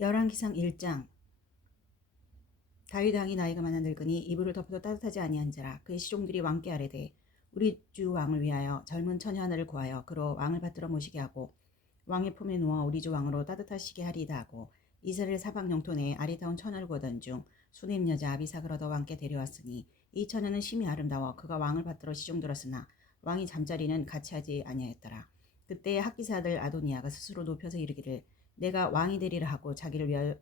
열왕기상 1장. 다윗 왕이 나이가 많아 늙으니 이불을 덮어도 따뜻하지 아니한지라. 그의 시종들이 왕께 아뢰되 우리 주 왕을 위하여 젊은 처녀 하나를 구하여 그로 왕을 받들어 모시게 하고 왕의 품에 누워 우리 주 왕으로 따뜻하시게 하리이다 하고 이스라엘 사방 영토 내에 아리따운 처녀를 구하던 중 수넴 여자 아비삭을 얻어 왕께 데려왔으니 이 처녀는 심히 아름다워 그가 왕을 받들어 시종들었으나 왕이 잠자리는 같이 하지 아니하였더라. 그때 학기사 아들 아도니아가 스스로 높여서 이르기를 내가 왕이 되리라 하고 자기를 위하여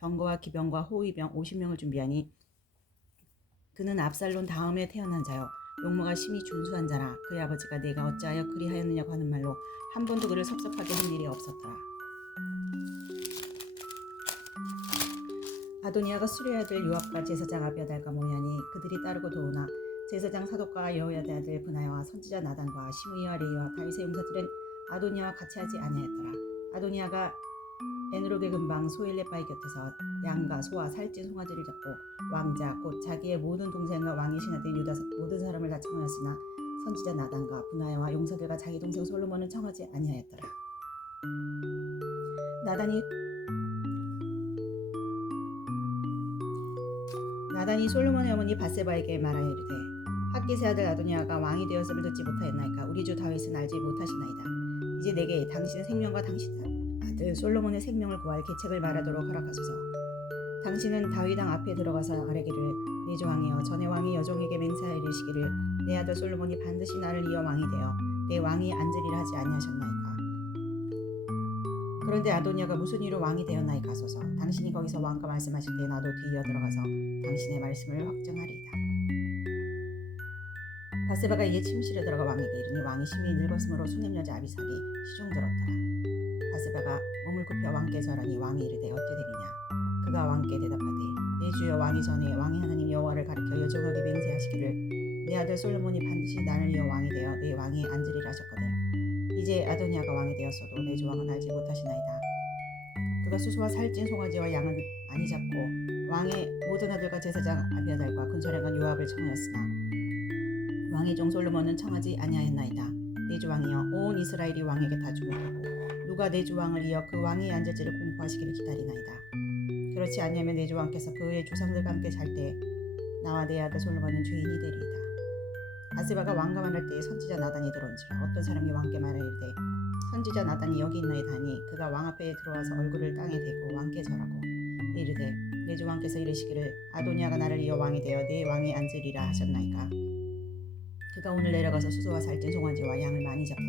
병거와 기병과 호위병 50명을 준비하니 그는 압살론 다음에 태어난 자요 용모가 심히 준수한 자라. 그의 아버지가 내가 어찌하여 그리하였느냐고 하는 말로 한 번도 그를 섭섭하게 한 일이 없었더라. 아도니아가 수레 아들 요압과 제사장 아비아달과 모이하니 그들이 따르고 도우나 제사장 사독과 여호야다 아들 브나야와 선지자 나단과 시므이와 레이와 다윗의 용사들은 아도니아와 같이 하지 아니하였더라. 아도니아가 에누록의 근방 소일레바이 곁에서 양과 소와 살찐 송아지를 잡고 왕자 곧 자기의 모든 동생과 왕의 신하된 유다 모든 사람을 다 청하였으나 선지자 나단과 브나야와 용사들과 자기 동생 솔로몬은 청하지 아니하였더라. 나단이 솔로몬의 어머니 바세바에게 말하여 이르되 학기세 아들 아도니아가 왕이 되었음을 듣지 못하였나이까. 우리 주 다윗은 알지 못하시나이다. 이제 내게 당신의 생명과 당신 아들 솔로몬의 생명을 구할 계책을 말하도록 허락하소서. 당신은 다윗 왕 앞에 들어가서 아뢰기를 내 주 왕이여 전에 왕이 여종에게 맹세하여 이르시기를 내 아들 솔로몬이 반드시 나를 이어 왕이 되어 내 왕이 앉으리라 하지 아니하셨나이까. 그런데 아도니아가 무슨 이유로 왕이 되었나이까 하소서. 당신이 거기서 왕과 말씀하실 때 나도 뒤이어 들어가서 당신의 말씀을 확증하리이다. 바세바가 이에 침실에 들어가 왕에게 이르니 왕이 심히 늙었으므로 수넴 여자 아비삭이 시종들었더라. 바세바가 몸을 굽혀 왕께 절하니 왕이 이르되 어찌 됨이냐. 그가 왕께 대답하되 내 주여 왕이 전에 왕의 하나님 여호와를 가리켜 여종에게 맹세하시기를 내 아들 솔로몬이 반드시 나를 이어 왕이 되어 내 왕위에 앉으리라 하셨거든. 이제 아도니아가 왕이 되었어도 내 주 왕은 알지 못하시나이다. 그가 수소와 살찐 송아지와 양을 많이 잡고 왕의 모든 아들과 제사장 아비아달과 군사령관 요압을 청하였으나 왕의 종 솔로몬은 청하지 아니하였나이다. 내 주 왕이여 온 이스라엘이 왕에게 다 주목하고 누가 내 주 왕을 이어 그 왕이 앉을지를 공포하시기를 기다리나이다. 그렇지 아니하면 내 주 왕께서 그의 조상들과 함께 잘 때 나와 내 아들 솔로몬은 죄인이 되리이다. 바세바가 왕과 말할 때에 선지자 나단이 들어온지라. 어떤 사람이 왕께 말하이르되 선지자 나단이 여기 있나이다 하니 그가 왕 앞에 들어와서 얼굴을 땅에 대고 왕께 절하고 이르되 내 주 왕께서 이르시기를 아도니아가 나를 이어 왕이 되어 내 왕이 앉으리라 하셨나이까. 그가 오늘 내려가서 수소와 살찐 송아지와 양을 많이 잡고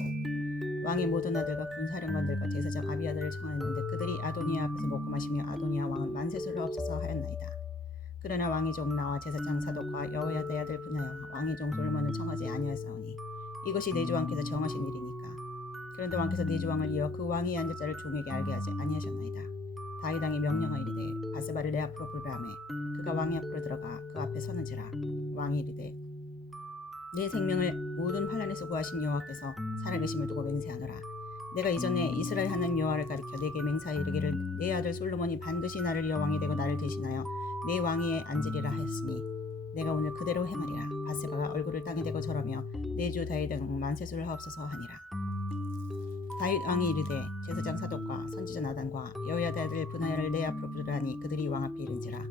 왕의 모든 아들과 군사령관들과 제사장 아비아들을 청하였는데 그들이 아도니아 앞에서 먹고 마시며 아도니아 왕은 만세수를 없어서 하였나이다. 그러나 왕의 종 나와 제사장 사독과 여호야다의 아들 브나야와 왕의 종 솔로몬은 청하지 아니하였사오니 이것이 내 주 왕께서 정하신 일이니까. 그런데 왕께서 내 주 왕을 이어 그 왕이 앉을 자를 종에게 알게 하지 아니하셨나이다. 다윗 왕이 명령하이르되 바세바를 내 앞으로 불러하매 그가 왕의 앞으로 들어가 그 앞에 서는지라. 왕이 이르되 내 생명을 모든 환난에서 구하신 여호와께서 살아계심을 두고 맹세하노라. 내가 이전에 이스라엘 하나님 여호와를 가리켜 내게 맹세하여 이르기를 내 아들 솔로몬이 반드시 나를 이어 왕이 되고 나를 대신하여 내 왕위에 앉으리라 하였으니 내가 오늘 그대로 행하리라. 바세바가 얼굴을 땅에 대고 절하며 내 주 다윗 왕 만세수를 하옵소서 하니라. 다윗 왕이 이르되 제사장 사독과 선지자 나단과 여호야다 아들 브나야를 내 앞으로 부르라니 그들이 왕 앞에 이른지라.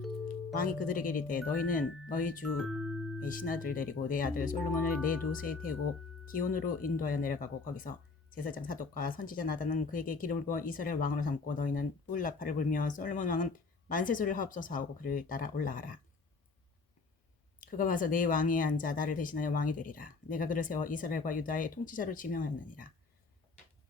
왕이 그들에게 이르되 너희는 너희 주의 신하들 데리고 내 아들 솔로몬을 내 노새에 태우고 기온으로 인도하여 내려가고 거기서 제사장 사독과 선지자 나단은 그에게 기름을 부어 이스라엘 왕으로 삼고 너희는 뿔나팔을 불며 솔로몬 왕은 만세수를 하옵소서 하고 그를 따라 올라가라. 그가 와서 내 왕위에 앉아 나를 대신하여 왕이 되리라. 내가 그를 세워 이스라엘과 유다의 통치자로 지명하였느니라.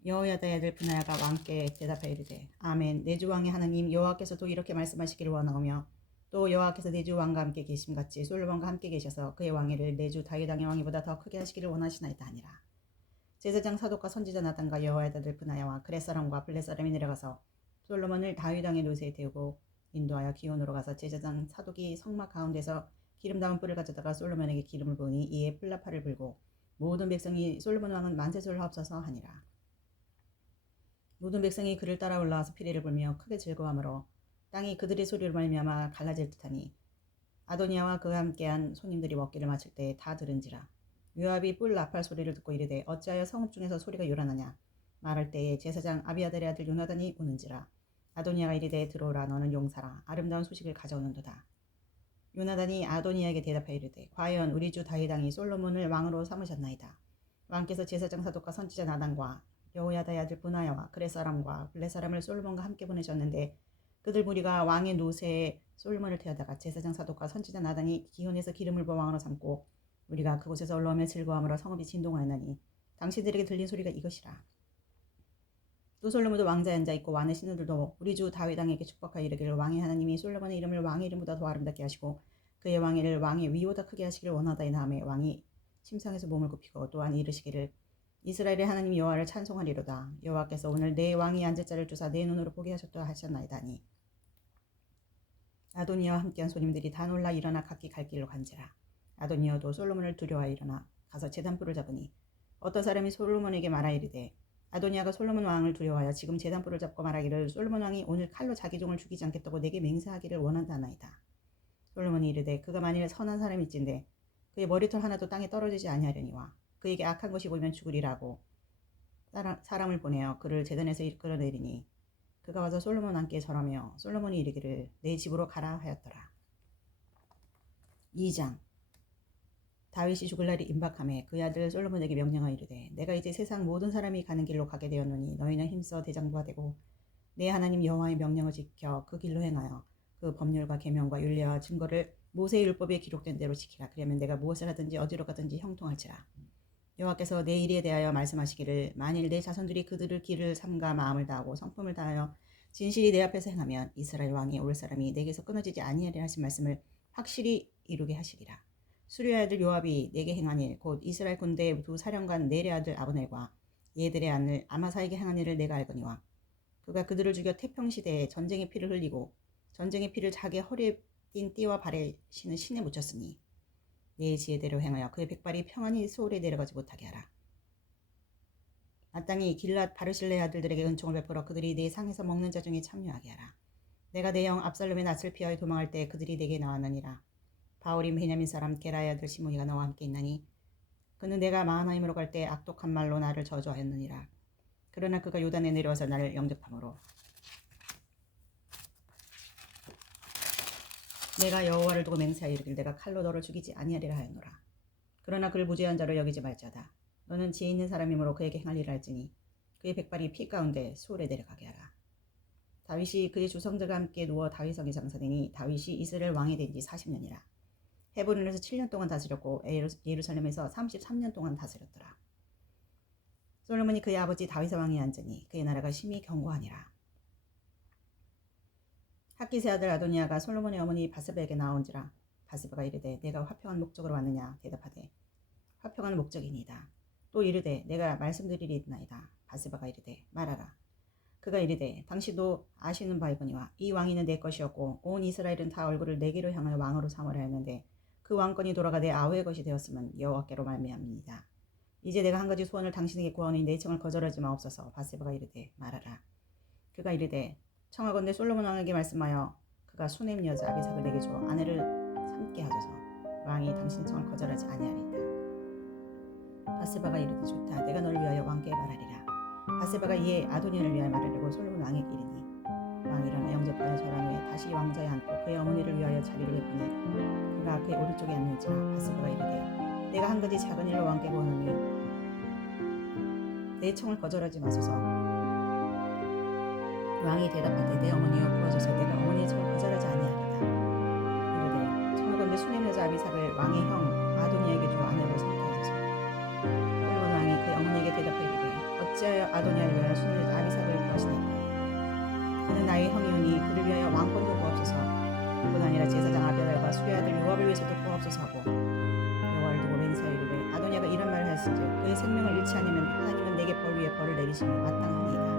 여호야다의 아들 브나야가 왕께 대답하여 이르되 아멘. 내 주 왕의 하나님 여호와께서도 이렇게 말씀하시기를 원하오며 또 여호와께서 내 주 왕과 함께 계심같이 솔로몬과 함께 계셔서 그의 왕위를 내 주 다윗 왕의 왕위보다 더 크게 하시기를 원하시나이다 하니라. 제사장 사독과 선지자 나단과 여호야다의 아들 브나야와 그렛 사람과 블렛 사람이 내려가서 솔로몬을 다윗 왕의 노새에 태우고 인도하여 기온으로 가서 제사장 사독이 성막 가운데서 기름 담은 뿔을 가져다가 솔로몬에게 기름을 부으니 이에 뿔나팔을 불고 모든 백성이 솔로몬 왕은 만세수를 하옵소서 하니라. 모든 백성이 그를 따라 올라와서 피리를 불며 크게 즐거워하므로 땅이 그들의 소리로 말미암아 갈라질 듯하니 아도니아와 그와 함께한 손님들이 먹기를 마칠 때 다 들은지라. 요압이 뿔 나팔 소리를 듣고 이르되 어찌하여 성읍 중에서 소리가 요란하냐. 말할 때에 제사장 아비아달의 아들 요나단이 우는지라. 아도니아가 이르되 들어오라 너는 용사라 아름다운 소식을 가져오는도다. 요나단이 아도니아에게 대답하여 이르되 과연 우리 주 다윗 왕이 솔로몬을 왕으로 삼으셨나이다. 왕께서 제사장 사독과 선지자 나단과 여호야다의 아들 브나야와 그렛 사람과 블렛 사람을 솔로몬과 함께 보내셨는데 그들 무리가 왕의 노새에 솔로몬을 태우다가 제사장 사독과 선지자 나단이 기혼에서 기름을 부어 왕으로 삼고 우리가 그곳에서 올라오며 즐거워하므로 성읍이 진동하였나니 당신들에게 들린 소리가 이것이라. 또 솔로몬도 왕자에 앉아 있고 왕의 신하들도 우리 주 다윗 왕에게 축복하여 이르기를 왕의 하나님이 솔로몬의 이름을 왕의 이름보다 더 아름답게 하시고 그의 왕위를 왕의 위보다 크게 하시기를 원하다의 다음에 왕이 침상에서 몸을 굽히고 또한 이르시기를 이스라엘의 하나님 여호와를 찬송하리로다. 여호와께서 오늘 내 왕이 앉을 자를 주사 내 눈으로 보게 하셨다 하셨나이다니. 아도니아와 함께한 손님들이 다 놀라 일어나 각기 갈 길로 간지라. 아도니아도 솔로몬을 두려워하여 일어나 가서 제단불을 잡으니 어떤 사람이 솔로몬에게 말하 이르되 아도니아가 솔로몬 왕을 두려워하여 지금 제단불을 잡고 말하기를 솔로몬 왕이 오늘 칼로 자기 종을 죽이지 않겠다고 내게 맹세하기를 원한다나이다. 솔로몬이 이르되 그가 만일 선한 사람일진데 그의 머리털 하나도 땅에 떨어지지 아니하려니와 그에게 악한 것이 보이면 죽으리라고 사람을 보내어 그를 제단에서 끌어내리니 그가 와서 솔로몬 왕께 절하며 솔로몬이 이르기를 내 집으로 가라 하였더라. 2장. 다윗이 죽을 날이 임박하매 그의 아들 솔로몬에게 명령하여 이르되 내가 이제 세상 모든 사람이 가는 길로 가게 되었노니 너희는 힘써 대장부가 되고 내 하나님 여호와의 명령을 지켜 그 길로 행하여 그 법률과 계명과 율례와 증거를 모세의 율법에 기록된 대로 지키라. 그러면 내가 무엇을 하든지 어디로 가든지 형통할지라. 여호와께서 내 일에 대하여 말씀하시기를 만일 내 자손들이 그들을 길을 삼가 마음을 다하고 성품을 다하여 진실이 내 앞에서 행하면 이스라엘 왕이 올 사람이 내게서 끊어지지 아니하리라 하신 말씀을 확실히 이루게 하시리라. 수리의 아들 요압이 내게 행한 일 곧 이스라엘 군대의 두 사령관 넬의 아들 아브넬과 얘들의 아들 아마사에게 행한 일을 내가 알거니와 그가 그들을 죽여 태평시대에 전쟁의 피를 흘리고 전쟁의 피를 자기 허리에 띤 띠와 발에 신은 신에 묻혔으니 내 지혜대로 행하여 그의 백발이 평안히 소울에 내려가지 못하게 하라. 마땅히 길랏 바르실레 아들들에게 은총을 베풀어 그들이 내 상에서 먹는 자 중에 참여하게 하라. 내가 내 영 압살롬의 낯을 피하여 도망할 때 그들이 내게 나왔느니라. 바울임 베냐민 사람 게라의 아들 시므이가 나와 함께 있나니 그는 내가 마하나임으로 갈 때 악독한 말로 나를 저주하였느니라. 그러나 그가 요단에 내려와서 나를 영접함으로 내가 여호와를 두고 맹세하여 이르기를 내가 칼로 너를 죽이지 아니하리라 하였노라. 그러나 그를 무죄한 자로 여기지 말자다. 너는 지혜 있는 사람이므로 그에게 행할 일을 할지니 그의 백발이 피 가운데 수월에 내려가게 하라. 다윗이 그의 주성들과 함께 누워 다윗성에 장사되니 다윗이 이스라엘 왕이 된 지 40년이라. 헤브론에서 7년 동안 다스렸고 예루살렘에서 33년 동안 다스렸더라. 솔로몬이 그의 아버지 다윗의 왕에 앉으니 그의 나라가 심히 견고하니라. 학기세 아들 아도니아가 솔로몬의 어머니 바세바에게 나온지라. 바세바가 이르되 내가 화평한 목적으로 왔느냐 대답하되 화평한 목적이니이다. 또 이르되 내가 말씀드리리이다. 바세바가 이르되 말하라. 그가 이르되 당신도 아시는 바이거니와 이 왕위는 내 것이었고 온 이스라엘은 다 얼굴을 내게로 향하여 왕으로 삼으려 했는데 그 왕권이 돌아가 내 아우의 것이 되었으면 여호와께로 말미암습니다. 이제 내가 한 가지 소원을 당신에게 구하오니 내 청을 거절하지 마옵소서. 바세바가 이르되 말하라. 그가 이르되 청하건대 솔로몬 왕에게 말씀하여 그가 수넴 여자 아비삭을 내게 주어 아내를 삼게 하소서. 왕이 당신 청을 거절하지 아니하리이다. 바세바가 이르되 좋다. 내가 너를 위하여 왕께 말하리라. 바세바가 이에 아도니아를 위하여 말하려고 솔로몬 왕에게 이르니 왕이 일어나 영접하여 절한 후에 다시 왕자에 앉고 그의 어머니를 위하여 자리를 내보니 그가 그의 오른쪽에 앉는지라. 바세바가 이르되 내가 한 가지 작은 일로 왕께 구하노니 내 청을 거절하지 마소서. 왕이 대답하되 내 어머니여 구하소서. 내가 어머니의 청을 거절하지 아니하리다. 이르되 청하건대 수넴 여자 아비삭을 왕의 형 아도니아에게 주어 아내로 삼게 하소서. 솔로몬 왕이 그의 어머니에게 대답하여 이르되 어찌하여 아도니아를 위하여 수넴 여자 아비삭을 구하시나이까. 그는 나의 형이오니 그를 위하여 왕권도 구하옵소서. 뿐 아니라 제사장 아비아달과 수리의 아들 요압을 위해서도 구하옵소서 하고 여호와를 두고 맹세하여 이르되 아도니아가 이런 말을 하였은즉 그의 생명을 잃지 않으면 하나님은 내게 벌 위에 벌을 내리심이 마땅하니이다.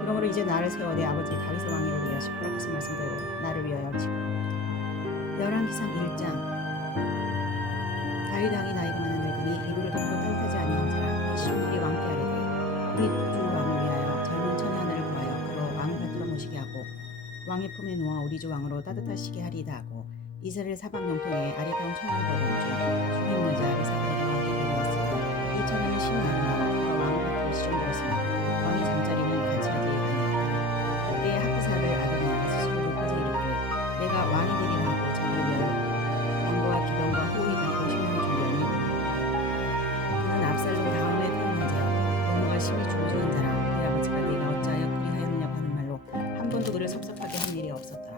그러므로 이제 나를 세워 내 아버지 다윗의 왕위로 위하여 시끄럽 하신 말씀대로 나를 위하여 치고. 열왕기상 1장. 다윗 왕이 나이가 많은 늙으니 이불을 덮고 따뜻하지 아니한지라. 이 시중들이 왕께 아뢰되 우리 주 왕을 위하여 젊은 처녀 하나를 구하여 그로 왕을 받들어 모시게 하고 왕의 품에 누워 우리 주 왕으로 따뜻하시게 하리이다 하고 이스라엘 사방 영토에 아리따운 처녀를 보낸 중 수넴 여자 아비삭을 왕에게 이르렀으니 이 처녀는 심히 아름다워 그가 왕을 받들어 시중되었으나 왕의 잠자리는 같이 하지 아니하였더라. 그때에 번도 그를 섭섭하게 한 일이 없었더라.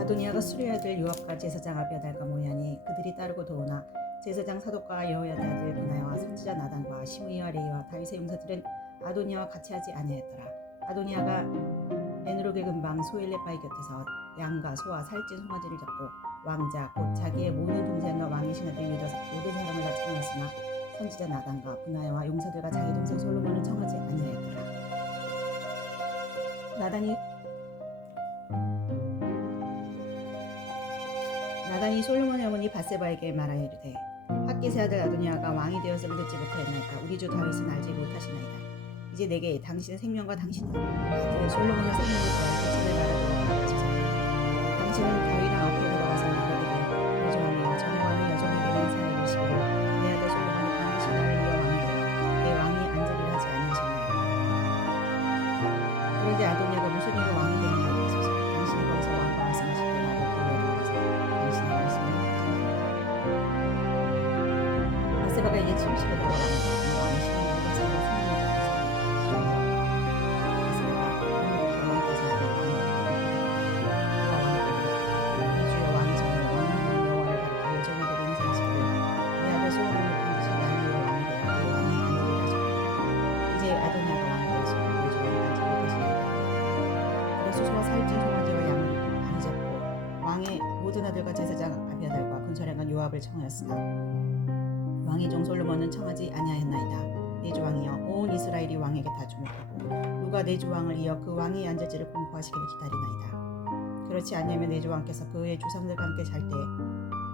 아도니아가 수리의 아들 요압과 제사장 아비아달과 모야니 그들이 따르고 도오나 제사장 사독과 여호야다 아들 브나야와 선지자 나단과 시므이와 레이와 다윗의 용사들은 아도니아와 같이 하지 아니하였더라. 아도니아가 에누로겔 근방 소일렛바위 곁에서 양과 소와 살찐 송아지를 잡고 왕자 곧 자기의 모든 동생과 왕의 신하들 유다 모든 사람을 다 청하였으나 선지자 나단과 브나야와 용사들과 자기 동생 솔로몬을 청하지 아니하였더라. 나단이 솔로몬의 어머니 바세바에게 말하여 이르되 핫기스의 아들 아도니아가 왕이 되었음을 듣지 못하였나이까 우리 주 다윗은 알지 못하시나이다. 이제 내게 당신의 생명과 당신의 아들 솔로몬의 생명을 구하여 자신을 말하도록 하소서. 당신은 다윗왕 앞에 들어가서 그에게 여종하며 전왕의 여종에게 맹세하여 이르시기를 내 아들 솔로몬이 반드시 나를 이어 왕이 되어 내 왕이 앉으리라 하지 아니하셨나이까. 그런데 아도니아가 무슨 일로 왕이 되었나이까 하소서. 당신이 거기서 왕과 말씀하시기를 나를 기회에 들어가서 당신의 말씀을 듣지마. 바세바가 이에 침실에 들어가니까 왕이 신이 소와 살찐 송아지와 양을 많이 잡고 왕의 모든 아들과 제사장 아비아달과 군사령관 요압을 청하였으나 왕의 종 솔로몬은 청하지 아니하였나이다. 내 주 왕이여 온 이스라엘이 왕에게 다 주목하고 누가 내 주 왕을 이어 그 왕이 앉을지를 공포하시기를 기다리나이다. 그렇지 아니하면 내 주 왕께서 그의 주상들과 함께 잘 때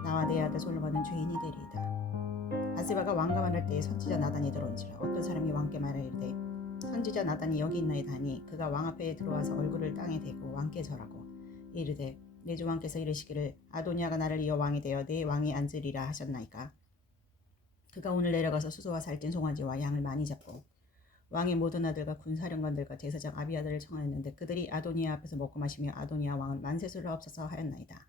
나와 내 아들 솔로몬은 죄인이 되리이다. 바세바가 왕과 말할 때에 선지자 나단이 들어온지라 어떤 사람이 왕께 말하이르되 선지자 나단이 여기 있나이다 하니 그가 왕 앞에 들어와서 얼굴을 땅에 대고 왕께 절하고 이르되 내 주 왕께서 이르시기를 아도니아가 나를 이어 왕이 되어 내 왕이 앉으리라 하셨나이까. 그가 오늘 내려가서 수소와 살찐 송아지와 양을 많이 잡고 왕의 모든 아들과 군사령관들과 제사장 아비아들을 청하였는데 그들이 아도니아 앞에서 먹고 마시며 아도니아 왕은 만세수를 없어서 하였나이다.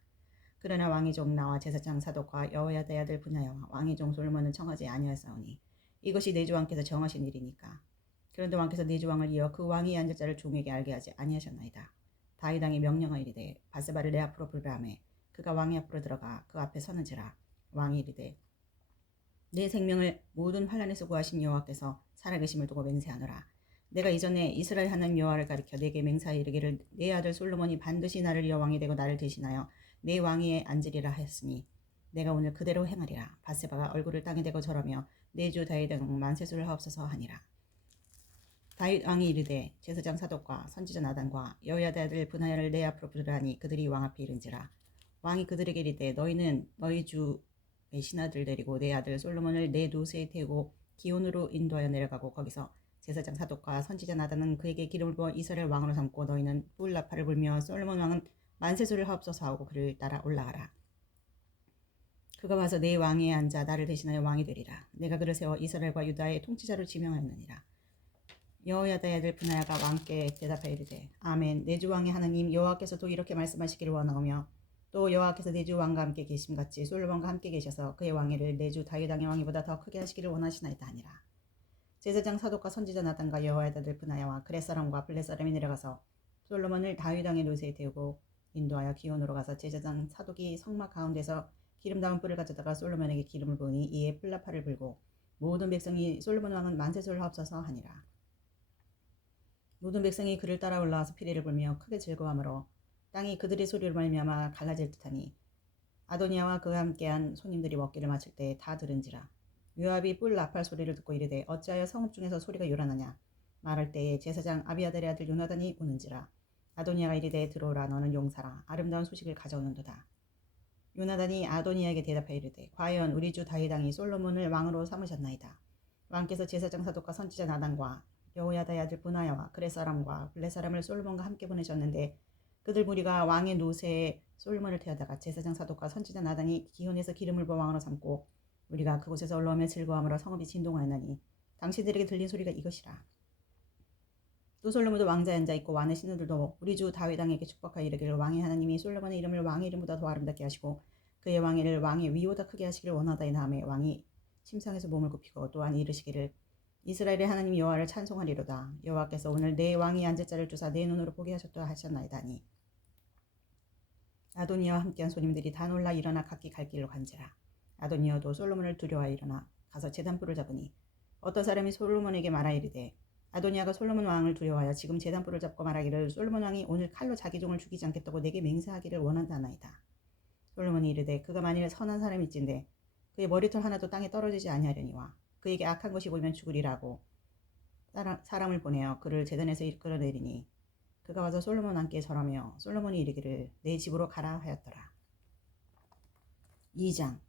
그러나 왕의 종 나와 제사장 사독과 여호야다의 아들 브나야와 왕의 종 솔로몬은 청하지 아니하였사오니 이것이 내 주 왕께서 정하신 일이니까. 그런데 왕께서 내 주 왕을 이어 그 왕이 앉을 자를 종에게 알게 하지 아니하셨나이다. 다윗 왕이 명령하이르되 바세바를 내 앞으로 불러하매 그가 왕의 앞으로 들어가 그 앞에 서는지라. 왕이 이르되 내 생명을 모든 환난에서 구하신 여호와께서 살아계심을 두고 맹세하노라. 내가 이전에 이스라엘 하나님 여호와를 가리켜 내게 맹세하여 이르기를 내 아들 솔로몬이 반드시 나를 이어 왕이 되고 나를 대신하여 내 왕위에 앉으리라 하였으니 내가 오늘 그대로 행하리라. 바세바가 얼굴을 땅에 대고 절하며 내 주 다윗 왕 만세수를 하옵소서 하니라. 다윗 왕이 이르되 제사장 사독과 선지자 나단과 여호야다 아들 브나야를 내 앞으로 부르라니 그들이 왕 앞에 이른지라. 왕이 그들에게 이르되 너희는 너희 주의 신하들 데리고 내 아들 솔로몬을 내 노새에 태우고 기온으로 인도하여 내려가고 거기서 제사장 사독과 선지자 나단은 그에게 기름을 부어 이스라엘 왕으로 삼고 너희는 뿔나팔을 불며 솔로몬 왕은 만세수를 하옵소서 하고 그를 따라 올라가라. 그가 와서 내 왕위에 앉아 나를 대신하여 왕이 되리라. 내가 그를 세워 이스라엘과 유다의 통치자로 지명하였느니라. 여호야다의 아들 브나야가 왕께 대답하여 이르되 아멘. 내 주 왕의 하나님 여호와께서도 이렇게 말씀하시기를 원하오며 또 여호와께서 내 주 왕과 함께 계심같이 솔로몬과 함께 계셔서 그의 왕위를 내 주 다윗 왕의 왕위보다 더 크게 하시기를 원하시나이다 하니라. 제사장 사독과 선지자 나단과 여호야다 아들 브나야와 그렛 사람과 블렛 사람이 내려가서 솔로몬을 다윗 왕의 노새에 태우고 인도하여 기온으로 가서 제사장 사독이 성막 가운데서 기름 담은 뿔을 가져다가 솔로몬에게 기름을 부으니 이에 뿔나팔을 불고 모든 백성이 솔로몬 왕은 만세수를 하옵소서 하니라. 모든 백성이 그를 따라 올라와서 피리를 불며 크게 즐거워하므로 땅이 그들의 소리로 말미암아 갈라질 듯하니 아도니아와 그와 함께한 손님들이 먹기를 마칠 때에 다 들은지라. 요압이 뿔 나팔 소리를 듣고 이르되 어찌하여 성읍 중에서 소리가 요란하냐. 말할 때에 제사장 아비아달의 아들 요나단이 오는지라. 아도니아가 이르되 들어오라. 너는 용사라. 아름다운 소식을 가져오는도다. 요나단이 아도니아에게 대답하여 이르되 과연 우리 주 다윗 왕이 솔로몬을 왕으로 삼으셨나이다. 왕께서 제사장 사독과 선지자 나단과 여호야다의 아들 브나야와 그렛 사람과 블렛 사람을 솔로몬과 함께 보내셨는데 그들 무리가 왕의 노새에 솔로몬을 태우다가 제사장 사독과 선지자 나단이 기온에서 기름을 부어 왕으로 삼고 우리가 그곳에서 올라오며 즐거워하므로 성읍이 진동하였나니 당신들에게 들린 소리가 이것이라. 또 솔로몬도 왕자에 앉아있고 왕의 신하들도 우리 주 다윗 왕에게 축복하여 이르기를 왕의 하나님이 솔로몬의 이름을 왕의 이름보다 더 아름답게 하시고 그의 왕위를 왕의 위보다 크게 하시기를 원하다이 다음에 왕이 침상에서 몸을 굽히고 또한 이르시기를 이스라엘의 하나님 여호와를 찬송하리로다. 여호와께서 오늘 내 왕이 앉을 자를 주사 내 눈으로 보게 하셨다 하셨나이다니. 아도니아와 함께한 손님들이 다 놀라 일어나 각기 갈 길로 간지라. 아도니아도 솔로몬을 두려워하여 일어나 가서 제단불을 잡으니 어떤 사람이 솔로몬에게 말하이르되 아도니아가 솔로몬 왕을 두려워하여 지금 제단불을 잡고 말하기를 솔로몬 왕이 오늘 칼로 자기 종을 죽이지 않겠다고 내게 맹세하기를 원한다나이다. 솔로몬이 이르되 그가 만일 선한 사람일진데 그의 머리털 하나도 땅에 떨어지지 아니하려니와 그에게 악한 것이 보이면 죽으리라고 사람을 보내어 그를 제단에서 이끌어내리니 그가 와서 솔로몬 왕께 절하며 솔로몬이 이르기를 내 집으로 가라 하였더라. 2장.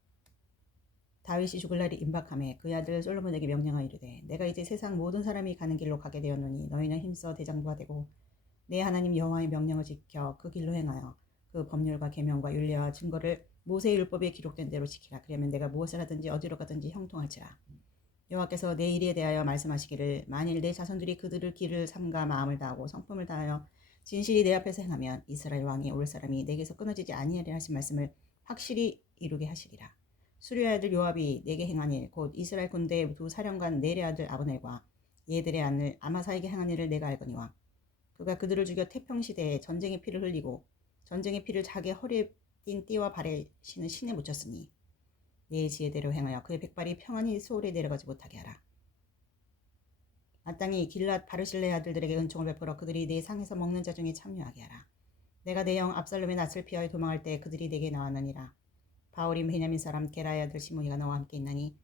다윗이 죽을 날이 임박하매 그의 아들 솔로몬에게 명령하여 이르되 내가 이제 세상 모든 사람이 가는 길로 가게 되었노니 너희는 힘써 대장부가 되고 내 하나님 여호와의 명령을 지켜 그 길로 행하여 그 법률과 계명과 율례와 증거를 모세의 율법에 기록된 대로 지키라. 그러면 내가 무엇을 하든지 어디로 가든지 형통할지라. 여호와께서 내 일에 대하여 말씀하시기를 만일 내 자손들이 그들을 길을 삼가 마음을 다하고 성품을 다하여 진실이 내 앞에서 행하면 이스라엘 왕이 올 사람이 내게서 끊어지지 아니하리라 하신 말씀을 확실히 이루게 하시리라. 수리의 아들 요압이 내게 행한 일 곧 이스라엘 군대의 두 사령관 넬의 아들 아브넬과 얘들의 아들 아마사에게 행한 일을 내가 알거니와 그가 그들을 죽여 태평시대에 전쟁의 피를 흘리고 전쟁의 피를 자기 허리에 띤 띠와 발에 신은 신에 묻혔으니 내 지혜대로 행하여 그의 백발이 평안히 소울에 내려가지 못하게 하라. 마땅히 길랏 바르실레 아들들에게 은총을 베풀어 그들이 내 상에서 먹는 자 중에 참여하게 하라. 내가 내 영 압살롬의 낯을 피하여 도망할 때 그들이 내게 나왔느니라. 바울임 베냐민 사람 게라의 아들 시므이가 너와 함께 있나니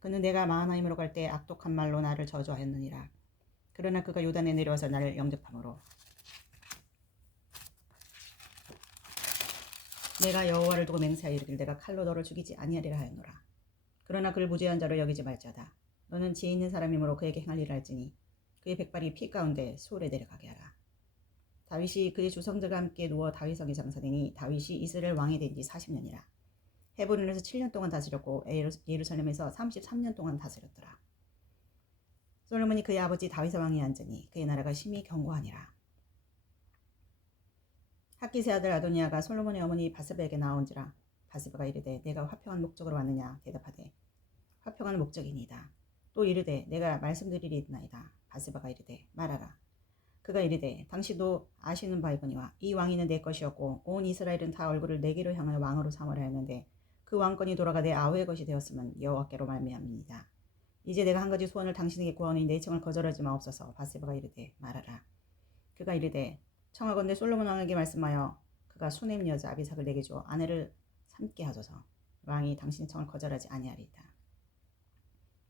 그는 내가 마하나임으로 갈 때 악독한 말로 나를 저주하였느니라. 그러나 그가 요단에 내려와서 나를 영접함으로 내가 여호와를 두고 맹세하여 이르기를 내가 칼로 너를 죽이지 아니하리라 하였노라. 그러나 그를 무죄한 자로 여기지 말자다. 너는 지혜 있는 사람이므로 그에게 행할 일을 알지니 그의 백발이 피 가운데 수월에 내려가게 하라. 다윗이 그의 주성들과 함께 누워 다윗성에 장사되니 다윗이 이스라엘 왕이 된 지 40년이라. 헤브론에서 7년 동안 다스렸고 예루살렘에서 33년 동안 다스렸더라. 솔로몬이 그의 아버지 다윗의 왕이 앉으니 그의 나라가 심히 견고하니라. 학기세 아들 아도니아가 솔로몬의 어머니 바세바에게 나온지라. 바세바가 이르되 내가 화평한 목적으로 왔느냐 대답하되 화평한 목적이니이다. 또 이르되 내가 말씀드리리이나이다. 바세바가 이르되 말하라. 그가 이르되 당신도 아시는 바이거니와 이 왕위는 내 것이었고 온 이스라엘은 다 얼굴을 내게로 향하여 왕으로 삼으라 했는데 그 왕권이 돌아가 내 아우의 것이 되었으면 여호와께로 말미암습니다. 이제 내가 한 가지 소원을 당신에게 구하오니 내 청을 거절하지 마옵소서. 바세바가 이르되 말하라. 그가 이르되 청하건대 솔로몬 왕에게 말씀하여 그가 수넴 여자 아비삭을 내게 주어 아내를 삼게 하소서. 왕이 당신의 청을 거절하지 아니하리이다.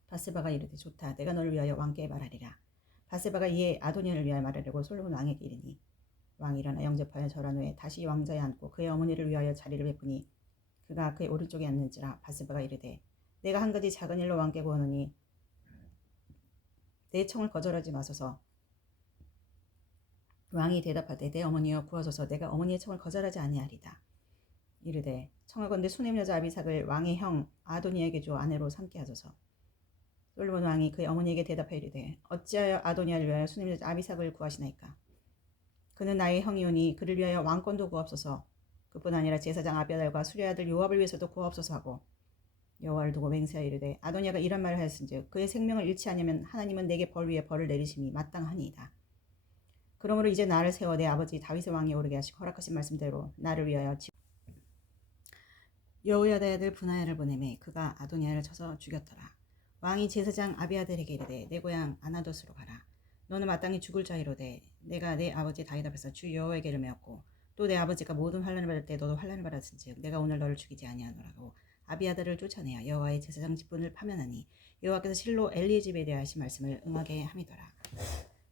바세바가 이르되 좋다. 내가 너를 위하여 왕께 말하리라. 바세바가 이에 아도니아를 위하여 말하려고 솔로몬 왕에게 이르니 왕이 일어나 영접하여 절한 후에 다시 왕자에 앉고 그의 어머니를 위하여 자리를 베푸니 그가 그의 오른쪽에 앉는지라. 바세바가 이르되 내가 한 가지 작은 일로 왕께 구하노니 내 청을 거절하지 마소서. 왕이 대답하되 내 어머니여 구하소서. 내가 어머니의 청을 거절하지 아니하리다. 이르되 청하건대 수넴 여자 아비삭을 왕의 형 아도니아에게 주어 아내로 삼게 하소서. 솔로몬 왕이 그의 어머니에게 대답하여 이르되 어찌하여 아도니아를 위하여 수넴 여자 아비삭을 구하시나이까. 그는 나의 형이오니 그를 위하여 왕권도 구하옵소서. 그뿐 아니라 제사장 아비아달과 수리의 아들 요압을 위해서도 구하옵소서 하고 여호와를 두고 맹세하여 이르되 아도니아가 이런 말을 하였은즉 그의 생명을 잃지 아니하면 하나님은 내게 벌 위에 벌을 내리심이 마땅하니이다. 그러므로 이제 나를 세워 내 아버지 다윗의 왕에 오르게 하시고 허락하신 말씀대로 나를 위하여 여호야다의 아들 브나야를 보내매 그가 아도니아를 쳐서 죽였더라. 왕이 제사장 아비아달에게 이르되 내 고향 아나돗으로 가라. 너는 마땅히 죽을 자이로되 내가 내 아버지 다윗 앞에서 주 여호와에게 이르매었고 또 내 아버지가 모든 환난을 받을 때 너도 환난을 받았은즉 내가 오늘 너를 죽이지 아니하노라고 아비아달을 쫓아내어 여호와의 제사장 직분을 파면하니 여호와께서 실로 엘리의 집에 대하여 하신 말씀을 응하게 함이더라.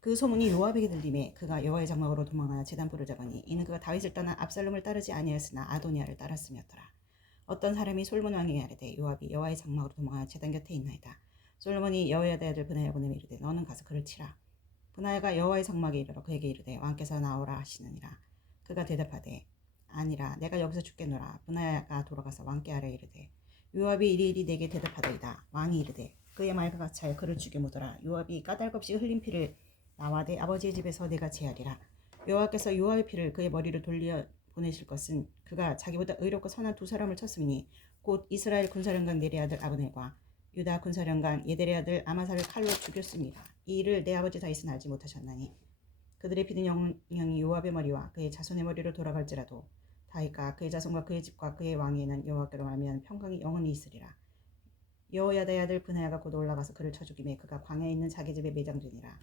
그 소문이 요압에게 들림에 그가 여호와의 장막으로 도망하여 제단불을 잡으니 이는 그가 다윗을 떠나 압살롬을 따르지 아니하였으나 아도니아를 따랐음이었더라. 어떤 사람이 솔로몬 왕에게 아뢰되 요압이 여호와의 장막으로 도망하여 제단 곁에 있나이다. 솔로몬이 여호야다의 아들 브나야를 보내며 이르되 너는 가서 그를 치라. 브나야가 여호와의 장막에 이르러 그에게 이르되 왕께서 나오라 하시느니라. 그가 대답하되 아니라 내가 여기서 죽겠노라. 브나야가 돌아가서 왕께 아뢰 이르되 요압이 이리이리 내게 대답하더이다. 왕이 이르되 그의 말과 같이 하여 그를 죽여 묻어라. 요압이 까닭없이 흘린 피를 나와 내 아버지의 집에서 내가 제하리라. 여호와께서 요압의 피를 그의 머리로 돌려 보내실 것은 그가 자기보다 의롭고 선한 두 사람을 쳤으니 곧 이스라엘 군사령관 넬의 아들 아브넬과 유다 군사령관 예델의 아들 아마사를 칼로 죽였습니다. 이 일을 내 아버지 다윗은 알지 못하셨나니 그들의 피는 영영이 요압의 머리와 그의 자손의 머리로 돌아갈지라도 다윗과 그의 자손과 그의 집과 그의 왕위에는 여호와께로 말미암은 평강이 영원히 있으리라. 여호야다의 아들 브나야가 곧 올라가서 그를 쳐 죽이매 그가 광야에 있는 자기 집에 매장되니라.